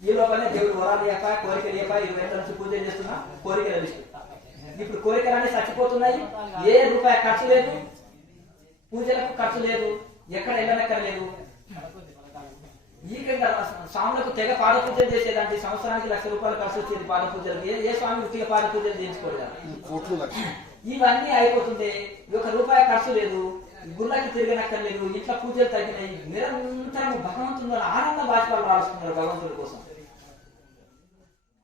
ఈ లోపలనే దేవుడు వరాలు చెప్ప, కోరికలు చెప్ప, 20 ఏళ్ళ నుంచి పూజ చేస్తున్నా, కోరికలు లిస్టు. ఇప్పుడు కోరికలన్నీ చచ్చిపోతున్నాయి, ఏ రూపాయి ఖర్చు లేదు, పూజలకు ఖర్చు లేదు, ఎక్కడ వెళ్ళనక్కర్లేదు. ఈ స్వాములకు తెగ పాద పూజలు చేసేదాంటి, సంవత్సరానికి ₹1,00,000 ఖర్చు వచ్చేది పాద పూజలకు. ఏ స్వామి ఉట్టిగా పాద పూజలు చేయించుకోలేదు. కోట్లు లక్ష ఇవన్నీ అయిపోతుంది, ₹1 ఖర్చు లేదు. గుళ్ళకి తిరగనక్కర్లేదు, ఇంట్లో పూజలు తగ్గినాయి, నిరంతరం భగవంతుడు ఆనంద బాష్పాలు రాస్తున్నారు భగవంతుడి కోసం.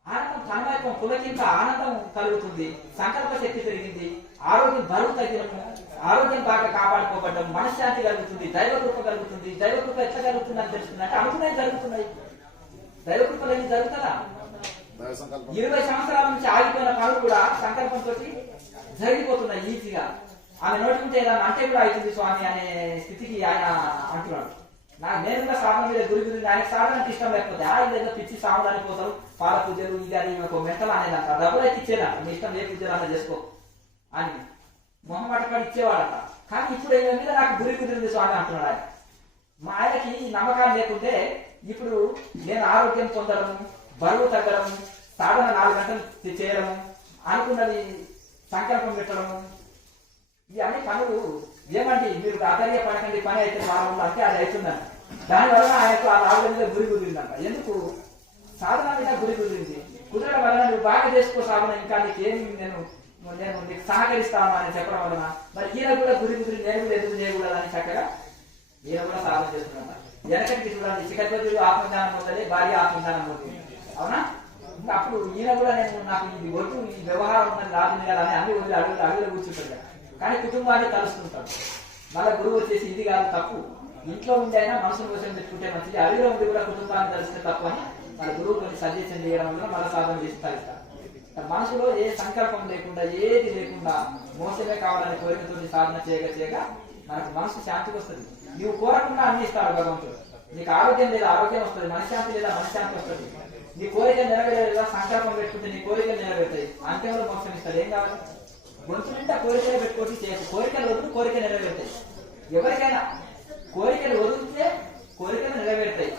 ఆనందం తన్మయత్వం పులకింత ఆనందం కలుగుతుంది, సంకల్ప శక్తి పెరిగింది, ఆరోగ్యం బరువు తగ్గినము, ఆరోగ్యం బాగా కాపాడుకోబడ్డం, మనశ్శాంతి కలుగుతుంది, దైవకృప కలుగుతుంది. దైవకృప ఎట్లా కలుగుతుందని తెలుస్తుంది అంటే అనుకున్నాయి జరుగుతున్నాయి. దైవకృపలు ఏమి జరుగుతుందా? 20 సంవత్సరాల నుంచి ఆగిపోయిన పనులు కూడా సంకల్పంతో జరిగిపోతున్నాయి ఈజీగా. ఆమె నోటి ఉంటే ఏదన్నా అంటే కూడా అవుతుంది స్వామి అనే స్థితికి ఆయన అంటున్నాడు. నేను కూడా సాధన మీద గురి గురించి ఆయన సాధన అంటే ఇష్టం లేకపోతే ఏదో పిచ్చి సాధన పోతారు, పాల పూజలు ఇది అని ఒక మెంటల్ అనేదంట. డబ్బులు అయితే ఇచ్చేదా, మీ ఇష్టం ఏ పూజలు అన్నా చేసుకో అని మొహమాట పడి ఇచ్చేవాడట. కానీ ఇప్పుడు ఈయన మీద నాకు గురి కుదిరింది స్వామి అంటున్నాడు ఆయన. మా ఆయనకి నమ్మకాలు లేకుంటే ఇప్పుడు నేను ఆరోగ్యం పొందడం, బరువు తగ్గడం, సాధన 4 గంటలు చేయడము, అనుకున్నది సంకల్పం పెట్టడము, ఇవన్నీ పనులు ఏమండి మీరు ఆధార్య పడకండి, పని అయితే మామూలు అంటే అది అవుతుందంట. దానివల్ల ఆయనకు ఆ ఆరోగ్యం మీద గురి కుదిరిందంట. ఎందుకు? సాధన మీద గురి కుదిరింది. కుదరడం వల్ల నువ్వు బాగా చేసుకో సాధన, ఇంకా నీకేం నేను నీకు సహకరిస్తాను అని చెప్పడం వలన మరి ఈయన కూడా గురి కుదిరి నేను కూడా ఎదురు చేయకూడదని చక్కగా ఈయన కూడా సాధన చేస్తున్నా. వెనకటి చూడండి, చికత్పతులు ఆత్మజ్ఞానం పొందలే, భార్య ఆత్మజ్ఞానం పొందింది, అవునా? ఇంకా అప్పుడు ఈయన కూడా నేను నాకు ఇది వద్దు, ఈ వ్యవహారం ఉన్నది రాజుని కదా అని అన్ని వదిలి అడుగులో కూర్చుంటాడు. కానీ కుటుంబాన్ని కలుస్తుంటాడు. మళ్ళీ గురువు వచ్చేసి ఇది కాదు తప్పు, ఇంట్లో ఉండి అయినా మనసును కోసం పెట్టుకుంటే మంచిది, అడవిలో ఉండి కూడా కుటుంబాన్ని కలిస్తే తప్పు అని మన గురువు కొన్ని సజెషన్ చేయడం వల్ల మళ్ళీ సాధన చేసి తగ్గుతారు. మనసులో ఏ సంకల్పం లేకుండా, ఏది లేకుండా మోసమే కావాలని కోరికతో సాధన చేయగా మనకు మనసు శాంతికి వస్తుంది. నువ్వు కోరకుండా అన్ని ఇస్తాడు భగవంతుడు. నీకు ఆరోగ్యం లేదా ఆరోగ్యం వస్తుంది, మనశ్శాంతి లేదా మనశ్శాంతి వస్తుంది. నీ కోరిక నెరవేరేదా సంకల్పం పెట్టుకుంటే నీ కోరికలు నెరవేరుతాయి, అంత్యంలో మోక్షం ఇస్తాడు. ఏం కావాలి? గొంతు నిండా కోరికలు పెట్టుకోవచ్చు చేయొచ్చు, కోరికలు వదులు కోరికలు నెరవేరుతాయి. ఎవరికైనా కోరికలు వదిలితే కోరికలు నెరవేరుతాయి.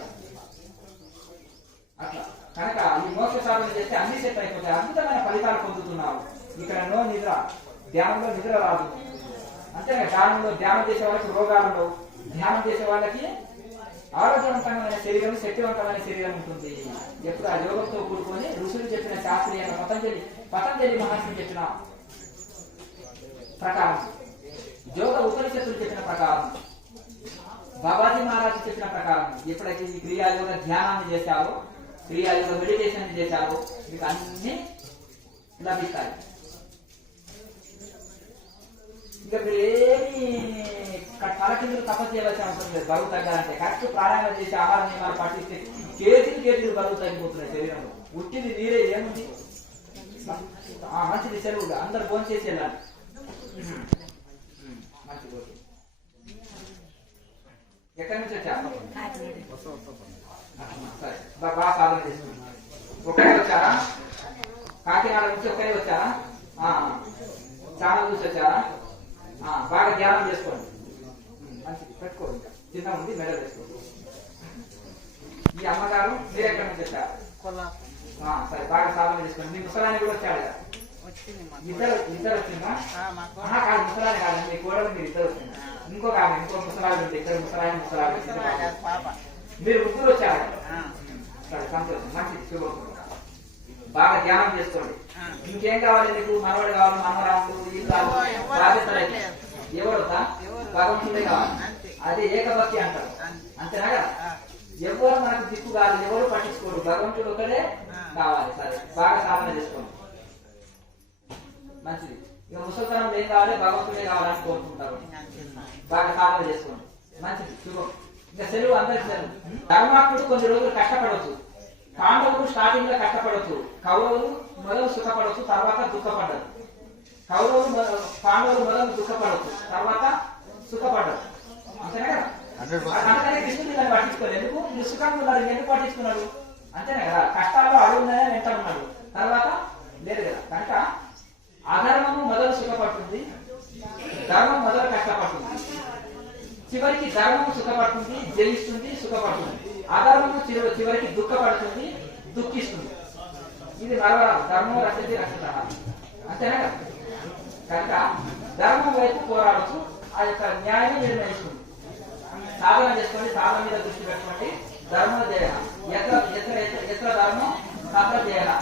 అట్లా కనుక ఈ మోక్ష సాధన చేస్తే అన్ని సెట్ అయిపోతాయి, అద్భుతమైన ఫలితాలు పొందుతున్నావు. ఇక్కడ నో నిద్ర, ధ్యానంలో నిద్ర రాదు. అంతేగా ధ్యానంలో ధ్యానం చేసే వాళ్ళకి రోగాలు ఉండవు, ధ్యానం చేసే వాళ్ళకి ఆరోగ్యవంతమైన శరీరం, శక్తివంతమైన శరీరం ఉంటుంది. ఎప్పుడు ఆ యోగంతో కూడుకొని ఋషులు చెప్పిన శాస్త్రీయ పతంజలి మహర్షులు చెప్పిన ప్రకారం, యోగ ఉపనిషత్తులు చెప్పిన ప్రకారం, బాబాజీ మహారాజు చెప్పిన ప్రకారం ఎప్పుడైతే ఈ క్రియాయోగ ధ్యానాన్ని చేశావో, క్రియాయోగ మెడిటేషన్ చేశావో మీకు అన్ని లభిస్తాయి. ఇంకా మీరు ఏమి తలకిందులు తపస్సు చేయవలసిన అవసరం లేదు. బరువు తగ్గాలంటే కరెక్ట్ ప్రాణాయామం చేసి ఆహార నియమాలు పాటిస్తే కేజీలు బరువు తగ్గిపోతున్నాయి శరీరంలో. ఉట్టిది నీరే ఏముంది, మంచిది సెలవుగా అందరు ఫోన్ చేసి వెళ్ళాలి. మంచిది. ఓకే, ఎక్కడి నుంచి వచ్చారు? సరే, బాగా సాధన చేసుకుంటున్నారు. ఒక్కడే వచ్చారా? కాకినాడ నుంచి ఒక్కడే వచ్చారా? చాలా చూసి వచ్చారా? బాగా ధ్యానం చేసుకోండి, మంచిది. పెట్టుకోండి, చిన్న ఉంది మెడ వేసుకోండి. ఈ అమ్మగారు మీరు ఎక్కడి నుంచి వచ్చారు? సరే, బాగా సాధన చేసుకోండి. మీ ముసలాన్ని కూడా వచ్చాడు కదా? ఇద్దరు వచ్చిందా? కాదు, ముసలాన్ని కాదు, మీ కోడలు మీరు ఇద్దరు వచ్చిందా? ఇంకో ముసలాలు ఉంది ఇక్కడ, ముసలాన్ని మీరు ముగ్గురు వచ్చారు. సరే, సంతోషం, మంచిది, శుభం. బాగా ధ్యానం చేసుకోండి. ఇంకేం కావాలి నీకు? మనవాడు కావాలి, మనవరాములు, బాధ్యతలు అయితే ఎవరుతా భగవంతుడే కావాలి. అదే ఏకభక్తి అంటారు, అంతేనా కదా? ఎవరు మనకు దిక్కు కాదు, ఎవరు పట్టించుకోరు, భగవంతుడు ఒకడే కావాలి. సరే, బాగా సాధన చేసుకోండి, మంచిది. ఇక ముసలితనంలో ఏం కావాలి? భగవంతుడే కావాలని కోరుకుంటారు. బాగా సాధన చేసుకోండి, మంచిది, శుభం. ఇంకా సెలవు, అందరికి సెలవు. ధర్మాత్ముడు కొన్ని రోజులు కష్టపడవచ్చు, పాండవులు స్టార్టింగ్ లో కష్టపడవచ్చు, కౌరవులు మొదలు సుఖపడవచ్చు, తర్వాత దుఃఖపడ్డారు. పాండవులు మొదలు దుఃఖపడవచ్చు, తర్వాత సుఖపడ్డారు, అంతేనా కదా? అందుకనే కృష్ణుడు దాన్ని పట్టించుకోలేదు. ఎందుకు? మీరు సుఖంగా ఉన్నారు, ఎందుకు పట్టించుకున్నాడు? అంతేనా కదా? కష్టాల్లో అడుగున్నాయా వెంట ఉన్నాడు, తర్వాత లేదు కదా. కనుక అధర్మము మొదలు సుఖపడుతుంది, ధర్మం మొదలు కష్టపడుతుంది, చివరికి ధర్మము సుఖపడుతుంది, జయిస్తుంది, సుఖపడుతుంది. అధర్మము చివరికి దుఃఖపడుతుంది, దుఃఖిస్తుంది. ఇది మరవరాదు. ధర్మం రక్షించి రక్షించాలి, అంతేనా కదా? కనుక ధర్మం వైపు పోరాడచ్చు, ఆ యొక్క న్యాయం నిర్ణయిస్తుంది. సాధన చేసుకోండి, సాధన మీద దృష్టి పెట్టుకోండి. ధర్మం చేయాలి, ఎత్ర ధర్మం తత్ర చేయాలి.